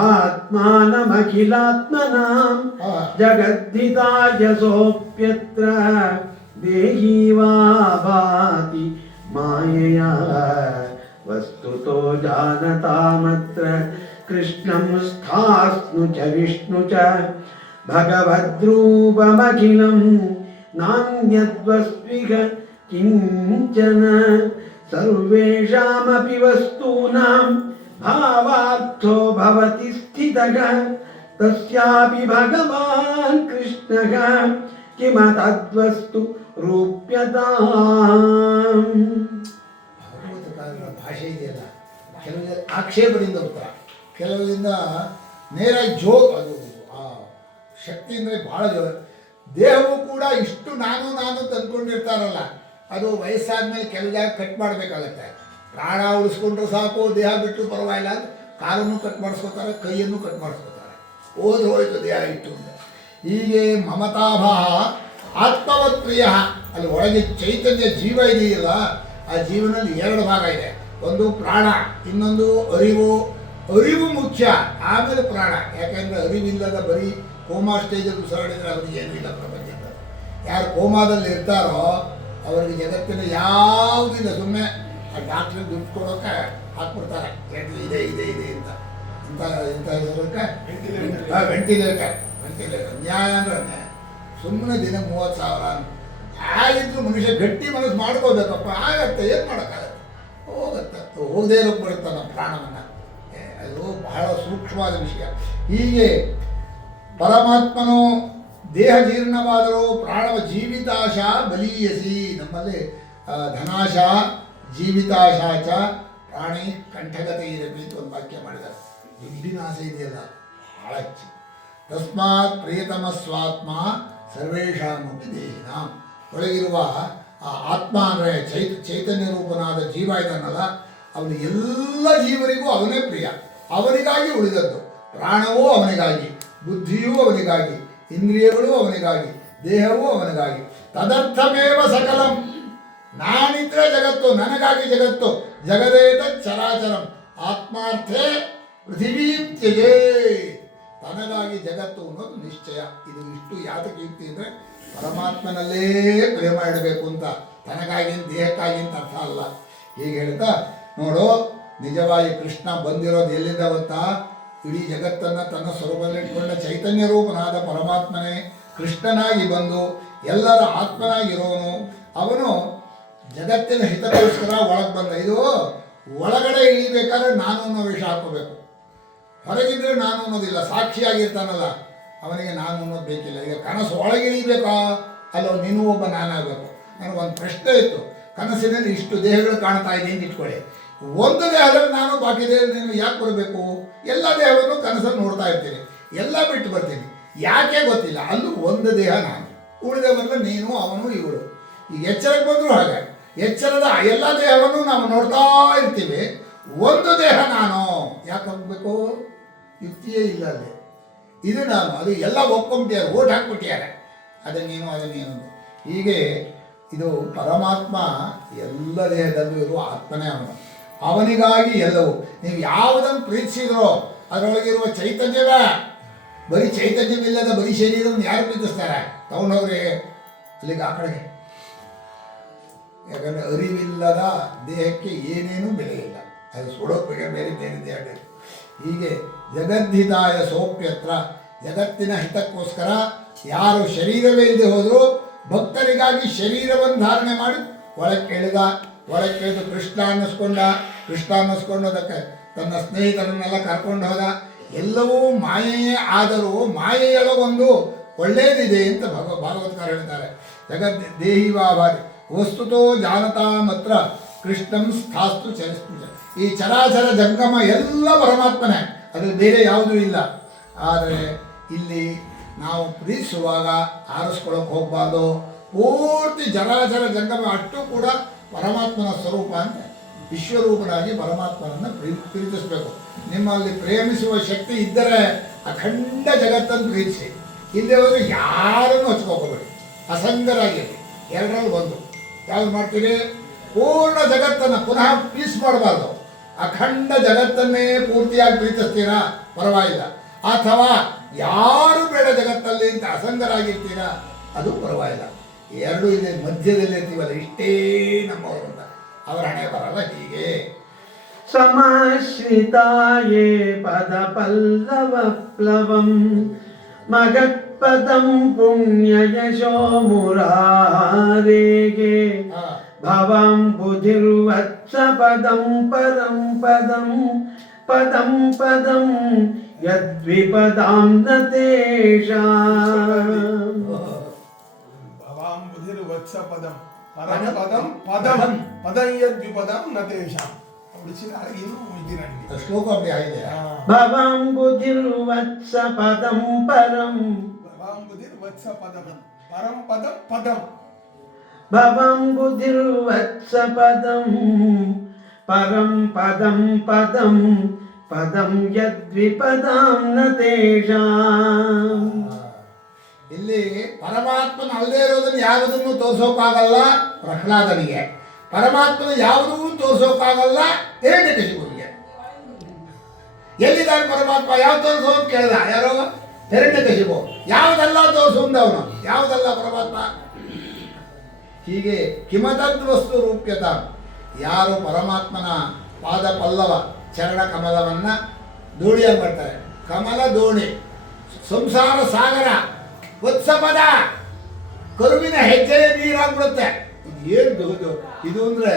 ಆತ್ಮಾನಮಖಿಲಾತ್ಮನಾಂ ಜಗದ್ಧಿತಾಯಸೋಪ್ಯತ್ರ ದೇಹೀವಾ ಭಾತಿ ಮಾಯೆಯ ವಸ್ತುತೋ ಜಾನತಾಮತ್ರ ಕೃಷ್ಣಂ ಸ್ಥಾಸ್ನು ಚ ವಿಷ್ಣು ಚ ಭಗವದ್ರೂಪಮಖಿಲಂ ನಾನ್ಯದ್ವಸ್ವಿಗ ಕಿಂಚನ ಸರ್ವೇಷಾಮಪಿ ವಸ್ತೂನಾಂ ಭಾವಾರ್ಥೋ ಭವತಿ ಸ್ಥಿತಃ ತಸ್ಯಾಪಿ ಭಗವಾನ್ ಕೃಷ್ಣಃ ಕಿಮತದ್ವಸ್ತು ರೂಪ್ಯತಾಂ. ಭಗವತ್ಕಾರರ ಭಾಷೆ ಇದೆಯಲ್ಲ, ಕೆಲವು ಆಕ್ಷೇಪದಿಂದ ಉತ್ತರ, ಕೆಲವರಿಂದ ನೇರ ಅದು ಆ ಶಕ್ತಿ ಅಂದರೆ ಭಾಳ ದೇಹವು ಕೂಡ ಇಷ್ಟು ನಾನು ತಂದ್ಕೊಂಡಿರ್ತಾರಲ್ಲ, ಅದು ವಯಸ್ಸಾದ್ಮೇಲೆ ಕೆಲವು ಜಾಗ ಕಟ್ ಮಾಡಬೇಕಾಗತ್ತೆ. ಪ್ರಾಣ ಉಳಿಸ್ಕೊಂಡ್ರೆ ಸಾಕು, ದೇಹ ಬಿಟ್ಟು ಪರವಾಗಿಲ್ಲ ಅಂತ ಕಾಲನ್ನು ಕಟ್ ಮಾಡಿಸ್ಕೋತಾರೆ, ಕೈಯನ್ನು ಕಟ್ ಮಾಡಿಸ್ಕೋತಾರೆ. ಹೋಯ್ತು ದೇಹ ಇಟ್ಟು ಅಂತ. ಹೀಗೆ ಮಮತಾಭಾವ ಆತ್ಮವತ್ ಪ್ರಿಯ. ಅಲ್ಲಿ ಒಳಗೆ ಚೈತನ್ಯ ಜೀವ ಇದೆಯಲ್ಲ, ಆ ಜೀವನಲ್ಲಿ ಎರಡು ಭಾಗ ಇದೆ. ಒಂದು ಪ್ರಾಣ, ಇನ್ನೊಂದು ಅರಿವು. ಅರಿವು ಮುಖ್ಯ, ಆಮೇಲೆ ಪ್ರಾಣ. ಯಾಕೆಂದರೆ ಅರಿವಿಲ್ಲದ ಬರೀ ಕೋಮಾ ಸ್ಟೇಜಲ್ಲಿ ಉಸಿರಾಡಿದರೆ ಅವರಿಗೆ ಏನೂ ಇಲ್ಲ ಪ್ರಪಂಚದ. ಯಾರು ಕೋಮಾದಲ್ಲಿ ಇರ್ತಾರೋ ಅವರಿಗೆ ಜಗತ್ತಿನ ಯಾವುದಿಲ್ಲ. ಸುಮ್ಮನೆ ಆ ಡಾಕ್ಟ್ರಿಗೆ ದುಡ್ಡು ಕೊಡೋಕೆ ಹಾಕ್ಬಿಡ್ತಾರೆ, ಇದೆ ಇದೆ ಇದೆ ಅಂತ. ಇಂಥ ಹೆಸರಕ್ಕೆ ವೆಂಟಿಲೇಟರ್. ನ್ಯಾಯ ಅಂದ್ರೆ ಸುಮ್ಮನೆ ದಿನ 30,000 ಆಗಿದ್ರು ಮನುಷ್ಯ ಗಟ್ಟಿ ಮನಸ್ಸು ಮಾಡ್ಕೋಬೇಕಪ್ಪ. ಆಗತ್ತೆ, ಏನು ಮಾಡೋಕ್ಕಾಗತ್ತೆ, ಹೋಗತ್ತೆ. ಹೋಗದೇ ಇರೋಕ್ಕೆ ಬರುತ್ತೆ ನಮ್ಮ ಪ್ರಾಣವನ್ನು. ಅದು ಬಹಳ ಸೂಕ್ಷ್ಮವಾದ ವಿಷಯ. ಹೀಗೆ ಪರಮಾತ್ಮನು ದೇಹ ಜೀರ್ಣವಾದರೂ ಪ್ರಾಣವ ಜೀವಿತಾಶ ಬಲೀಯಸಿ. ನಮ್ಮಲ್ಲಿ ಧನಾಶ ಜೀವಿತಾಶ ಚ ಪ್ರಾಣಿ ಕಂಠಗತೆ ಇರಬೇಕು ಅಂತ ಒಂದು ವಾಕ್ಯ ಮಾಡಿದ್ದಾರೆ. ದುಡ್ಡಿನ ಆಸೆ ಇದೆಯಲ್ಲ ಭಾಳ ಹೆಚ್ಚು. ತಸ್ಮಾತ್ ಪ್ರಿಯತಮ ಸ್ವಾತ್ಮ ಸರ್ವೇಷಾಮಪಿ ದೇಹಿನಾಂ. ಒಳಗಿರುವ ಆ ಆತ್ಮ ಅಂದರೆ ಚೈತನ್ಯ ರೂಪನಾದ ಜೀವ ಇದ್ದಾನಲ್ಲ, ಅವನು ಎಲ್ಲ ಜೀವರಿಗೂ ಅವನೇ ಪ್ರಿಯ. ಅವನಿಗಾಗಿ ಉಳಿದದ್ದು. ಪ್ರಾಣವೂ ಅವನಿಗಾಗಿ, ಬುದ್ಧಿಯೂ ಅವನಿಗಾಗಿ, ಇಂದ್ರಿಯಗಳು ಅವನಿಗಾಗಿ, ದೇಹವೂ ಅವನಿಗಾಗಿ. ತದರ್ಥಮೇವ ಸಕಲಂ. ನಾನಿದ್ರೆ ಜಗತ್ತು, ನನಗಾಗಿ ಜಗತ್ತು. ಜಗದೇತ ಚರಾಚರಂ ಆತ್ಮಾರ್ಥೇ ಪೃಥಿವೀಂ ತ್ಯಜೇ. ತನಗಾಗಿ ಜಗತ್ತು ಅನ್ನೋದು ನಿಶ್ಚಯ. ಇದು ಇಷ್ಟು ಯಾತಕ್ಕೆ ಯುಕ್ತಿ ಅಂದರೆ ಪರಮಾತ್ಮನಲ್ಲೇ ಪ್ರೇಮ ಇಡಬೇಕು ಅಂತ, ತನಗಾಗಿ ದೇಹಕ್ಕಾಗಿ ಅಂತ ಅರ್ಥ ಅಲ್ಲ. ಹೀಗೆ ಹೇಳ್ತಾ ನೋಡು, ನಿಜವಾಗಿ ಕೃಷ್ಣ ಬಂದಿರೋದು ಎಲ್ಲಿಂದ ಗೊತ್ತಾ? ಇಡೀ ಜಗತ್ತನ್ನು ತನ್ನ ಸ್ವರೂಪದಲ್ಲಿಟ್ಕೊಂಡ ಚೈತನ್ಯ ರೂಪನಾದ ಪರಮಾತ್ಮನೇ ಕೃಷ್ಣನಾಗಿ ಬಂದು ಎಲ್ಲರ ಆತ್ಮನಾಗಿರೋನು. ಅವನು ಜಗತ್ತಿನ ಹಿತಕ್ಕೋಸ್ಕರ ಒಳಗೆ ಬಂದ. ಇದು ಒಳಗಡೆ ಇಳಿಬೇಕಾದ್ರೆ ನಾನು ಅನ್ನೋ ವಿಷಯ ಹಾಕೋಬೇಕು. ಹೊರಗಿದ್ರೆ ನಾನು ಅನ್ನೋದಿಲ್ಲ. ಸಾಕ್ಷಿಯಾಗಿರ್ತಾನಲ್ಲ, ಅವನಿಗೆ ನಾನು ಅನ್ನೋದು ಬೇಕಿಲ್ಲ. ಈಗ ಕನಸು ಒಳಗೆ ಇಳಿಬೇಕಾ? ಅಲ್ಲೋ ನೀನು ಒಬ್ಬ ನಾನಾಗಬೇಕು. ನನಗೊಂದು ಪ್ರಶ್ನೆ ಇತ್ತು. ಕನಸಿನಲ್ಲಿ ಇಷ್ಟು ದೇಹಗಳು ಕಾಣ್ತಾ ಇದೆ ಅಂತ ಇಟ್ಕೊಳ್ಳಿ. ಒಂದು ದೇಹದಲ್ಲಿ ನಾನು, ಬಾಕಿ ದೇಹದಲ್ಲಿ ನೀನು ಯಾಕೆ ಬರಬೇಕು? ಎಲ್ಲ ದೇಹವನ್ನು ಕನಸನ್ನು ನೋಡ್ತಾ ಇರ್ತೀನಿ, ಎಲ್ಲ ಬಿಟ್ಟು ಬರ್ತೀನಿ. ಯಾಕೆ ಗೊತ್ತಿಲ್ಲ. ಅಲ್ಲೂ ಒಂದು ದೇಹ ನಾನು, ಉಳಿದವರೆಲ್ಲ ನೀನು, ಅವನು, ಇವಳು. ಈಗ ಎಚ್ಚರಕ್ಕೆ ಬಂದರೂ ಹಾಗೆ ಎಚ್ಚರದ ಎಲ್ಲ ದೇಹವನ್ನು ನಾವು ನೋಡ್ತಾ ಇರ್ತೀವಿ. ಒಂದು ದೇಹ ನಾನು ಯಾಕೆ ಹೋಗ್ಬೇಕು? ಯುಕ್ತಿಯೇ ಇಲ್ಲ ಅಲ್ಲಿ. ಇದು ನಾನು, ಅದು ಎಲ್ಲ ಒಪ್ಕೊಂಬಿಟ್ಟಿದ್ದಾರೆ, ಓಟ್ ಹಾಕ್ಬಿಟ್ಟಿದ್ದಾರೆ. ಅದು ನೀನು, ಅದು ನೀನು. ಹೀಗೆ ಇದು ಪರಮಾತ್ಮ ಎಲ್ಲ ದೇಹದಲ್ಲೂ ಇರುವ ಆತ್ಮನೇ ಅವನು. ಅವನಿಗಾಗಿ ಎಲ್ಲವೂ. ನೀವು ಯಾವುದನ್ನು ಪ್ರೀತಿಸಿದ್ರೋ ಅದರೊಳಗಿರುವ ಚೈತನ್ಯವೇ. ಬರೀ ಚೈತನ್ಯವಿಲ್ಲದ ಬರೀ ಶರೀರವನ್ನು ಯಾರು ಪ್ರೀತಿಸ್ತಾರೆ? ತಗೊಂಡೋಗ್ರಿ ಅಲ್ಲಿಗೆ, ಆ ಕಡೆಗೆ. ಯಾಕಂದರೆ ಅರಿವಿಲ್ಲದ ದೇಹಕ್ಕೆ ಏನೇನೂ ಬೆಲೆ ಇಲ್ಲ. ಅದು ಸುಡೋಕೆ ಬೇರೆ ಬೇರೆ. ಹೀಗೆ ಜಗದ್ಹಿತಾಯ ಸೋಪ್ಯತ್ರ, ಜಗತ್ತಿನ ಹಿತಕ್ಕೋಸ್ಕರ ಯಾರು ಶರೀರವೇ ಇಲ್ಲದೆ ಹೋದರೂ ಭಕ್ತರಿಗಾಗಿ ಶರೀರವನ್ನು ಧಾರಣೆ ಮಾಡಿ ಒಳಕ್ಕೆ ಇಳಿದು ಕೃಷ್ಣ ಅನ್ನಿಸ್ಕೊಂಡು ಅದಕ್ಕೆ ತನ್ನ ಸ್ನೇಹಿತರನ್ನೆಲ್ಲ ಕರ್ಕೊಂಡು ಹೋದ. ಎಲ್ಲವೂ ಮಾಯೆಯೇ ಆದರೂ ಮಾಯೆಯೊಳಗೊಂದು ಒಳ್ಳೆಯದಿದೆ ಅಂತ ಭಾಗವತಕಾರ ಹೇಳ್ತಾರೆ. ದೇಹಿವಾಭಾರಿ ವಸ್ತುತೋ ಜಾನತಾ ಮಾತ್ರ ಕೃಷ್ಣಂ ಸ್ಥಾಸ್ತು ಚರಿಸ್ತು. ಈ ಚರಾಚರ ಜಂಗಮ ಎಲ್ಲ ಪರಮಾತ್ಮನೇ, ಅದ್ರಲ್ಲಿ ಬೇರೆ ಯಾವುದೂ ಇಲ್ಲ. ಆದರೆ ಇಲ್ಲಿ ನಾವು ಪ್ರೀತಿಸುವಾಗ ಆರಿಸ್ಕೊಳ್ಳೋಕೆ ಹೋಗಬಾರ್ದು. ಪೂರ್ತಿ ಚರಾಚರ ಜಂಗಮ ಅಷ್ಟು ಕೂಡ ಪರಮಾತ್ಮನ ಸ್ವರೂಪ ಅಂತ ವಿಶ್ವರೂಪನಾಗಿ ಪರಮಾತ್ಮನನ್ನು ಪ್ರೀತಿಸಬೇಕು. ನಿಮ್ಮಲ್ಲಿ ಪ್ರೇಮಿಸುವ ಶಕ್ತಿ ಇದ್ದರೆ ಅಖಂಡ ಜಗತ್ತನ್ನು ಪ್ರೀತಿಸಿ. ಇಲ್ಲೇ ಹೋದರೆ ಯಾರನ್ನು ಹಚ್ಕೋಬೇಡಿ, ಅಸಂಗರಾಗಿರಿ. ಎರಡರಲ್ಲಿ ಒಂದು ಯಾವ್ದು ಮಾಡ್ತೀರಿ? ಪೂರ್ಣ ಜಗತ್ತನ್ನು ಪುನಃ ಪೀಸ್ ಮಾಡಬಾರ್ದು. ಅಖಂಡ ಜಗತ್ತನ್ನೇ ಪೂರ್ತಿಯಾಗಿ ಪ್ರೀತಿಸ್ತೀರಾ, ಪರವಾಗಿಲ್ಲ. ಅಥವಾ ಯಾರು ಬೇಡ ಜಗತ್ತಲ್ಲಿ ಅಂತ ಅಸಂಗರಾಗಿರ್ತೀರಾ, ಅದು ಪರವಾಗಿಲ್ಲ. ಎರಡೂ ಇದೆ, ಮಧ್ಯದಲ್ಲಿ ಇರ್ತೀವಲ್ಲ, ಇಷ್ಟೇ ನಮ್ಮವರು ಅಂತ. ಅವರ ಹಣೆ ಬರಲ್ಲ. ಹೀಗೆ ಸಮಾಶ್ರಿತಾಯೇ ಪದ ಪಲ್ಲವ ಪ್ಲವಂ ಮಗತ್ಪದಂ ಪುಣ್ಯ ಯಶೋ ಮುರಾರೇಗೆ ಭವಂ ಬುಧಿರ್ವತ್ಸ ಪದಂ ಪರಂ ಪದಂ ಪದಂ ಪದಂ ಯದ್ವಿಪದಾಂ ನ ತೇಷಾಂ. ಭವಾಂ ಬುಧಿರ್ವತ್ಸ ಪದಂ ಪರಂ ಪದಂ ಪದಂ ಪದಂ ಯದ್ವಿಪದಾಂ ನ ತೇಷಾಂ. ಇನ್ನೂ ಮಿಗಿರಂಡಿ ಶ್ಲೋಕ ಅಪ್ಪಡಿ ಆಗಿದೆ. ಭವಂ ಬುಧಿರ್ವತ್ಸ ಪದಂ ಪರಂ ಭವಾಂ ಬುಧಿರ್ವತ್ಸ ಪದಂ ಪರಂ ಪದಂ ಪದಂ ಭವಂ ಬುಧಿರ್ವತ್ಸ ಪದಂ ಪರಂ ಪದಂ ಪದಂ ಪದಂ ಯದ್ವಿಪದಾಂ ನ ತೇಷಾಂ. ಇಲ್ಲಿ ಪರಮಾತ್ಮನ ಅಲ್ಲದೆ ಇರೋದನ್ನು ಯಾವುದನ್ನು ತೋರಿಸೋಕ್ಕಾಗಲ್ಲ ಪ್ರಹ್ಲಾದನಿಗೆ. ಪರಮಾತ್ಮನ ಯಾವುದೂ ತೋರಿಸೋಕ್ಕಾಗಲ್ಲ ಹಿರಣ್ಯಕಶಿಪುವಿಗೆ. ಎಲ್ಲಿದ್ದಾನೆ ಪರಮಾತ್ಮ? ಯಾವ ತೋರಿಸೋ ಅಂತ ಕೇಳಿದ. ಯಾರೋ ಹಿರಣ್ಯಕಶಿಪು. ಯಾವುದೆಲ್ಲ ತೋರಿಸುವಂದವನು, ಯಾವುದೆಲ್ಲ ಪರಮಾತ್ಮ. ಹೀಗೆ ಕಿಮತದ್ವಸ್ತು ರೂಪ್ಯತ. ಯಾರು ಪರಮಾತ್ಮನ ಪಾದ ಪಲ್ಲವ ಚರಣ ಕಮಲವನ್ನು ದೋಣಿಯಾಗಿ ಮಾಡ್ತಾರೆ. ಕಮಲ ದೋಣಿ, ಸಂಸಾರ ಸಾಗರ, ವತ್ಸಪದ, ಕರುವಿನ ಹೆಜ್ಜೆ ನೀರಾಗ್ಬಿಡುತ್ತೆ. ಏನು ಇದು ಅಂದರೆ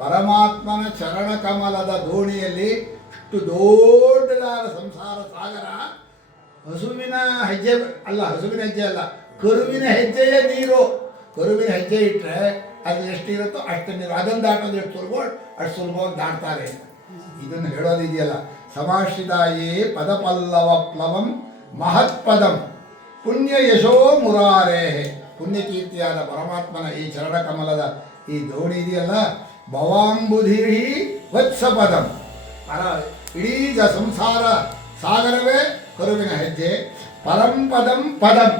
ಪರಮಾತ್ಮನ ಚರಣ ಕಮಲದ ದೋಣಿಯಲ್ಲಿ ಇಷ್ಟು ದೊಡ್ಡದಾದ ಸಂಸಾರ ಸಾಗರ. ಹಸುವಿನ ಹೆಜ್ಜೆ ಅಲ್ಲ, ಹಸುವಿನ ಹೆಜ್ಜೆ ಅಲ್ಲ, ಕರುವಿನ ಹೆಜ್ಜೆಯೇ ನೀರು. ಕರುವಿನ ಹೆಜ್ಜೆ ಇಟ್ಟರೆ ಅದು ಎಷ್ಟಿರುತ್ತೋ ಅಷ್ಟು ನೀರು. ಅದನ್ನು ದಾಟೋದು ಎಷ್ಟು ಸುಲಭ ಅಷ್ಟು ಸುಲಭವಾಗಿ ದಾಟ್ತಾರೆ. ಇದನ್ನು ಹೇಳೋದಿದೆಯಲ್ಲ, ಸಮಾಶ್ರಿತಾಯೇ ಪದಪಲ್ಲವ ಪ್ಲವಂ ಮಹತ್ಪದಂ ಪುಣ್ಯ ಯಶೋ ಮುರಾರೇ ಪುಣ್ಯಕೀರ್ತಿಯಾದ ಪರಮಾತ್ಮನ ಈ ಚರಣಕಮಲದ ಈ ದೋಣಿ ಇದೆಯಲ್ಲ, ಭವಾಂಬುಧಿಹಿ ವತ್ಸಪದಂ, ಇಡೀ ಸಂಸಾರ ಸಾಗರವೇ ಕರುವಿನ ಹೆಜ್ಜೆ. ಪರಂಪದಂ ಪದಂ,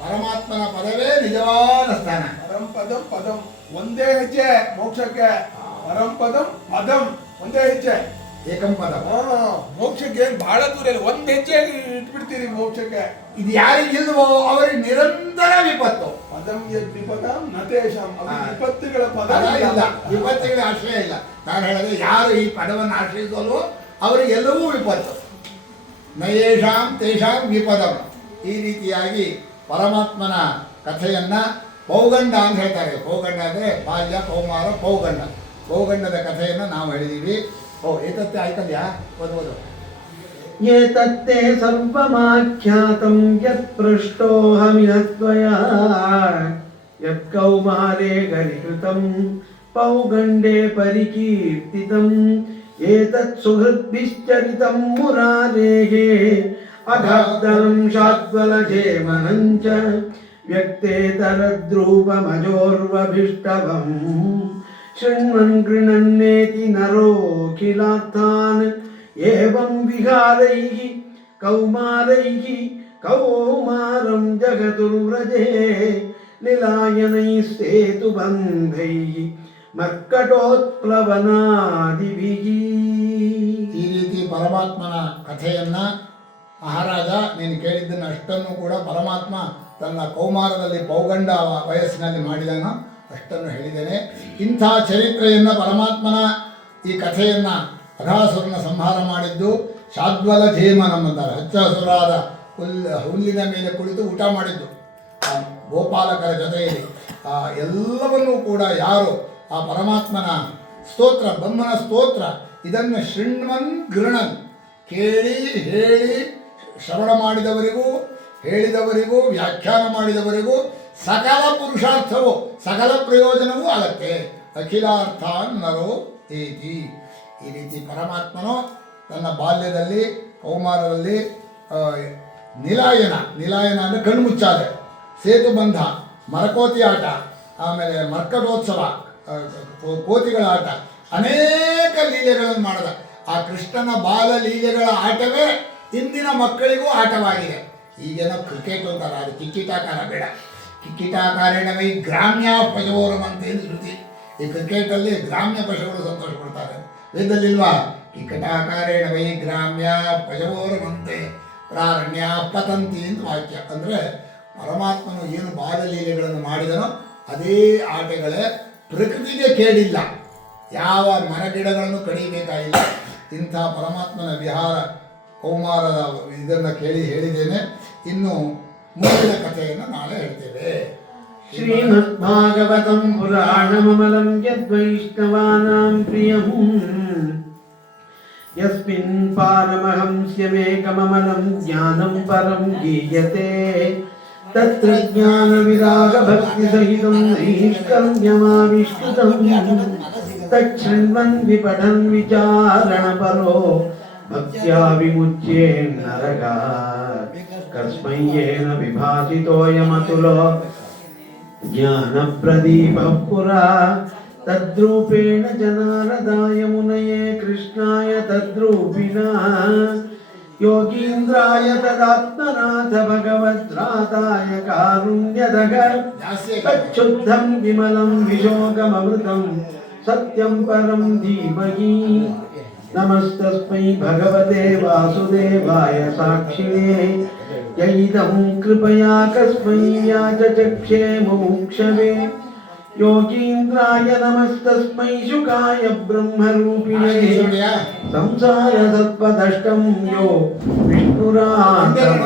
ಪರಮಾತ್ಮನ ಪದವೇ ನಿಜವಾದ ಸ್ಥಾನ. ಪರಂಪದಂ ಪದಂ, ಒಂದೇ ಹೆಜ್ಜೆ ಮೋಕ್ಷಕ್ಕೆ. ಪರಂಪದಂ ಪದಂ, ಒಂದೇ ಹೆಜ್ಜೆ. ಏಕಂ ಪದ. ಮೋಕ್ಷಕ್ಕೆ ಬಹಳ ದೂರ ಇಲ್ಲ, ಒಂದ್ ಹೆಜ್ಜೆ ಇಟ್ಬಿಡ್ತೀರಿ ಮೋಕ್ಷಕ್ಕೆ. ಇದು ಯಾರಿಗಿಲ್ವೋ ಅವರಿಗೆ ನಿರಂತರ ವಿಪತ್ತು. ಪದಂ ಯದ್ ವಿಪದಂ ನತೇಶಂ, ವಿಪತ್ತುಗಳ ಪದ ಇಲ್ಲ, ವಿಪತ್ತುಗಳ ಆಶ್ರಯ ಇಲ್ಲ. ನಾನು ಹೇಳಿದ್ರೆ ಯಾರು ಈ ಪದವನ್ನು ಆಶ್ರಯಿಸಲ್ವೋ ಅವರಿಗೆಲ್ಲವೂ ವಿಪತ್ತು. ನಯೇಷಾಂ ತೇಷಾಂ ವಿಪದಂ. ಈ ರೀತಿಯಾಗಿ ಪರಮಾತ್ಮನ ಕಥೆಯನ್ನ ಪೌಗಂಡ ಅಂತ ಹೇಳ್ತಾರೆ. ಪೌಗಂಡ ಅಂದರೆ ಬಾಲ್ಯ, ಕೌಮಾರ, ಪೌಗಂಡ. ಪೌಗಂಡದ ಕಥೆಯನ್ನು ನಾವು ಹೇಳಿದ್ದೀವಿ. ಏತತ್ತೆ ಆಯ್ತಲ್ಯಾ? ಓದ್ಬೋದು. ಏತತ್ತೇ ಸರ್ವಮಾಖ್ಯಾತಂ ಯತ್ ಪೃಷ್ಟೋಹಮಿಹ ತ್ವಯಾ ಯತ್ ಕೌಮಾರೇ ಗರಿಕೃತಂ ಪೌಗಂಡೇ ಪರಿಕೀರ್ತಿತಂ ಏತತ್ ಸುಹೃದ್ಭಿಶ್ಚರಿತಂ ಮುರಾರೇಃ ಅಘಾಬ್ದಂ ಶಾದ್ವಲಜೇಮನಂ ಚ ವ್ಯಕ್ತೇತರದ್ರೂಪಮಜೋರ್ವಭಿಷ್ಟವಂ ಶೃಣ್ವನ್ ಗೃಣನ್ನೇತಿ ನರೋಖಿಲಾರ್ಥಾನ್ ಏವಂ ವಿಹಾರೈಃ ಕೌಮಾರೈಃ ಕೌಮಾರಂ ಜಗತುರ್ವ್ರಜೇ ನಿಲಾಯನೈಸ್ತೇತುಬಂಧೈಃ ಮರ್ಕಟೋತ್ಪ್ಲವನಾದಿಭಿಃ. ಈ ರೀತಿ ಪರಮಾತ್ಮನ ಕಥೆಯನ್ನ ಮಹಾರಾಜ ನೀನು ಕೇಳಿದ್ದನ್ನು ಅಷ್ಟನ್ನು ಕೂಡ ಪರಮಾತ್ಮ ತನ್ನ ಕೌಮಾರದಲ್ಲಿ ಪೌಗಂಡ ವಯಸ್ಸಿನಲ್ಲಿ ಮಾಡಿದನು, ಅಷ್ಟನ್ನು ಹೇಳಿದ್ದೇನೆ. ಇಂಥ ಚರಿತ್ರೆಯನ್ನು ಪರಮಾತ್ಮನ ಈ ಕಥೆಯನ್ನು ಅಘಾಸುರನ ಸಂಹಾರ ಮಾಡಿದ್ದು ಶಾದ್ವಲ ಜೇಮನಂ ಅಂತಾರೆ. ಹಚ್ಚ ಹಸುರಾದ ಹುಲ್ಲಿನ ಮೇಲೆ ಕುಳಿತು ಊಟ ಮಾಡಿದ್ದು ಆ ಗೋಪಾಲಕರ ಜೊತೆಯಲ್ಲಿ. ಎಲ್ಲವನ್ನೂ ಕೂಡ ಯಾರು ಆ ಪರಮಾತ್ಮನ ಸ್ತೋತ್ರ, ಬ್ರಹ್ಮನ ಸ್ತೋತ್ರ, ಇದನ್ನು ಶೃಣ್ವನ್ ಗೃಣನ್, ಕೇಳಿ ಹೇಳಿ ಶ್ರವಣ ಮಾಡಿದವರಿಗೂ ಹೇಳಿದವರಿಗೂ ವ್ಯಾಖ್ಯಾನ ಮಾಡಿದವರಿಗೂ ಸಕಲ ಪುರುಷಾರ್ಥವೂ ಸಕಲ ಪ್ರಯೋಜನವೂ ಆಗತ್ತೆ. ಅಖಿಲಾರ್ಥ ನರೋ ಏತಿ. ಈ ರೀತಿ ಪರಮಾತ್ಮನು ತನ್ನ ಬಾಲ್ಯದಲ್ಲಿ ಕೌಮಾರದಲ್ಲಿ ನಿಲಾಯನ ಅಂದರೆ ಕಣ್ಣು ಮುಚ್ಚಾದೆ, ಸೇತುಬಂಧ, ಮರಕೋತಿ ಆಟ, ಆಮೇಲೆ ಮರ್ಕಟೋತ್ಸವ, ಕೋತಿಗಳ ಆಟ, ಅನೇಕ ಲೀಲೆಗಳನ್ನು ಮಾಡಿದ. ಆ ಕೃಷ್ಣನ ಬಾಲ ಲೀಲೆಗಳ ಆಟವೇ ಇಂದಿನ ಮಕ್ಕಳಿಗೂ ಆಟವಾಗಿದೆ. ಈಗೇನೋ ಕ್ರಿಕೆಟ್ ಅಂತಾರೆ, ಅದು ಕಿಕ್ಕಿಟಾಕಾರ ಬೇಡ. ಕಿಕ್ಕಿಟಾಕಾರೇಣವೇ ಗ್ರಾಮ್ಯ ಪಶುವೋರಮಂತೆ ಎಂದು ಶ್ರುತಿ. ಈ ಕ್ರಿಕೆಟಲ್ಲಿ ಗ್ರಾಮ್ಯ ಪಶುಗಳು ಸಂತೋಷ ಪಡ್ತಾರೆ. ವೇದಲ್ಲಿಲ್ವಾ? ಕಿಕ್ಕಟಾಕಾರೇಣವೈ ಗ್ರಾಮ್ಯ ಪಶುವೋರಮಂತೆ ಪ್ರಾರಣ್ಯ ಪತಂತಿ ಅಂತ ವಾಕ್ಯ. ಅಂದರೆ ಪರಮಾತ್ಮನು ಏನು ಬಾಲಲೀಲೆಗಳನ್ನು ಮಾಡಿದನೋ ಅದೇ ಆಟಗಳೇ. ಪ್ರಕೃತಿಗೆ ಕೇಳಿಲ್ಲ, ಯಾವ ಮರಗಿಡಗಳನ್ನು ಕಡಿಬೇಕಾಗಿಲ್ಲ. ಇಂಥ ಪರಮಾತ್ಮನ ವಿಹಾರ ಕೌಮಾರದ ಇದನ್ನು ಹೇಳಿದ್ದೇನೆ. ಇನ್ನು ಮುಂದಿನ ಕಥೆಯನ್ನು ನಾಳೆ ಹೇಳ್ತೇವೆ. ಶ್ರೀಮದ್ಭಾಗವತಂ ಪುರಾಣಮಮಲಂ ಯದ್ವೈಷ್ಣವಾನಾಂ ಪ್ರಿಯಂ ಯಸ್ಮಿನ್ ಪಾರಮಹಂಸ್ಯಮೇಕಮಮಲಂ ಜ್ಞಾನಂ ಪರಂ ಗೀಯತೆ ತತ್ರ ಜ್ಞಾನ ವಿರಾಗ ಭಕ್ತಿ ಸಹಿತಂ ನೈಷ್ಕರ್ಮ್ಯಮಾವಿಷ್ಕೃತಂ ತಚ್ಛೃಣ್ವನ್ ವಿಪಠನ್ ವಿಚಾರಣ ಪರೋ ಭಕ್ತ್ಯಾ ವಿಮುಚ್ಯೇ ನರಕಾತ್ ಕಸ್ಮೈ ಯೇನ ವಿಭಾಸಿತೋಯಮತುಲೋ ಜ್ಞಾನಪ್ರದೀಪಃ ಪುರಾ ತದ್ರೂಪೇಣ ಜನಾರದಾಯ ಮುನಯೇ ಕೃಷ್ಣಾಯ ತದ್ರೂಪಿಣಃ ಯೋಗೀಂದ್ರಾಯ ತದಾತ್ಮನಾಥ ಭಗವದ್ರಾತಾಯ ಕಾರುಣ್ಯದಃ ತಚ್ಛುದ್ಧಂ ವಿಮಲಂ ವಿಶೋಕಮಮೃತಂ ಸತ್ಯಂ ಪರಂ ಧೀಮಹಿ ನಮಸ್ತಸ್ಮೈ ಭಗವತೆ ವಾಸುದೇವಾಯ ಸಾಕ್ಷಿಣೇ ಯೈದಂ ಕೃಪಯಾ ಕಸ್ಮೈ ವ್ಯಾಚಚಕ್ಷೇ ಮುಮುಕ್ಷವೇ ಯೋಗೀಂದ್ರಾಯ ನಮಸ್ತಸ್ಮೈ ಶುಕಾಯ ಬ್ರಹ್ಮರೂಪಿಣೇ ಸಂಸಾರ ಸತ್ಪದಷ್ಟಂ ಯೋ ವಿಷ್ಣುರಾಂತಮೋಚತ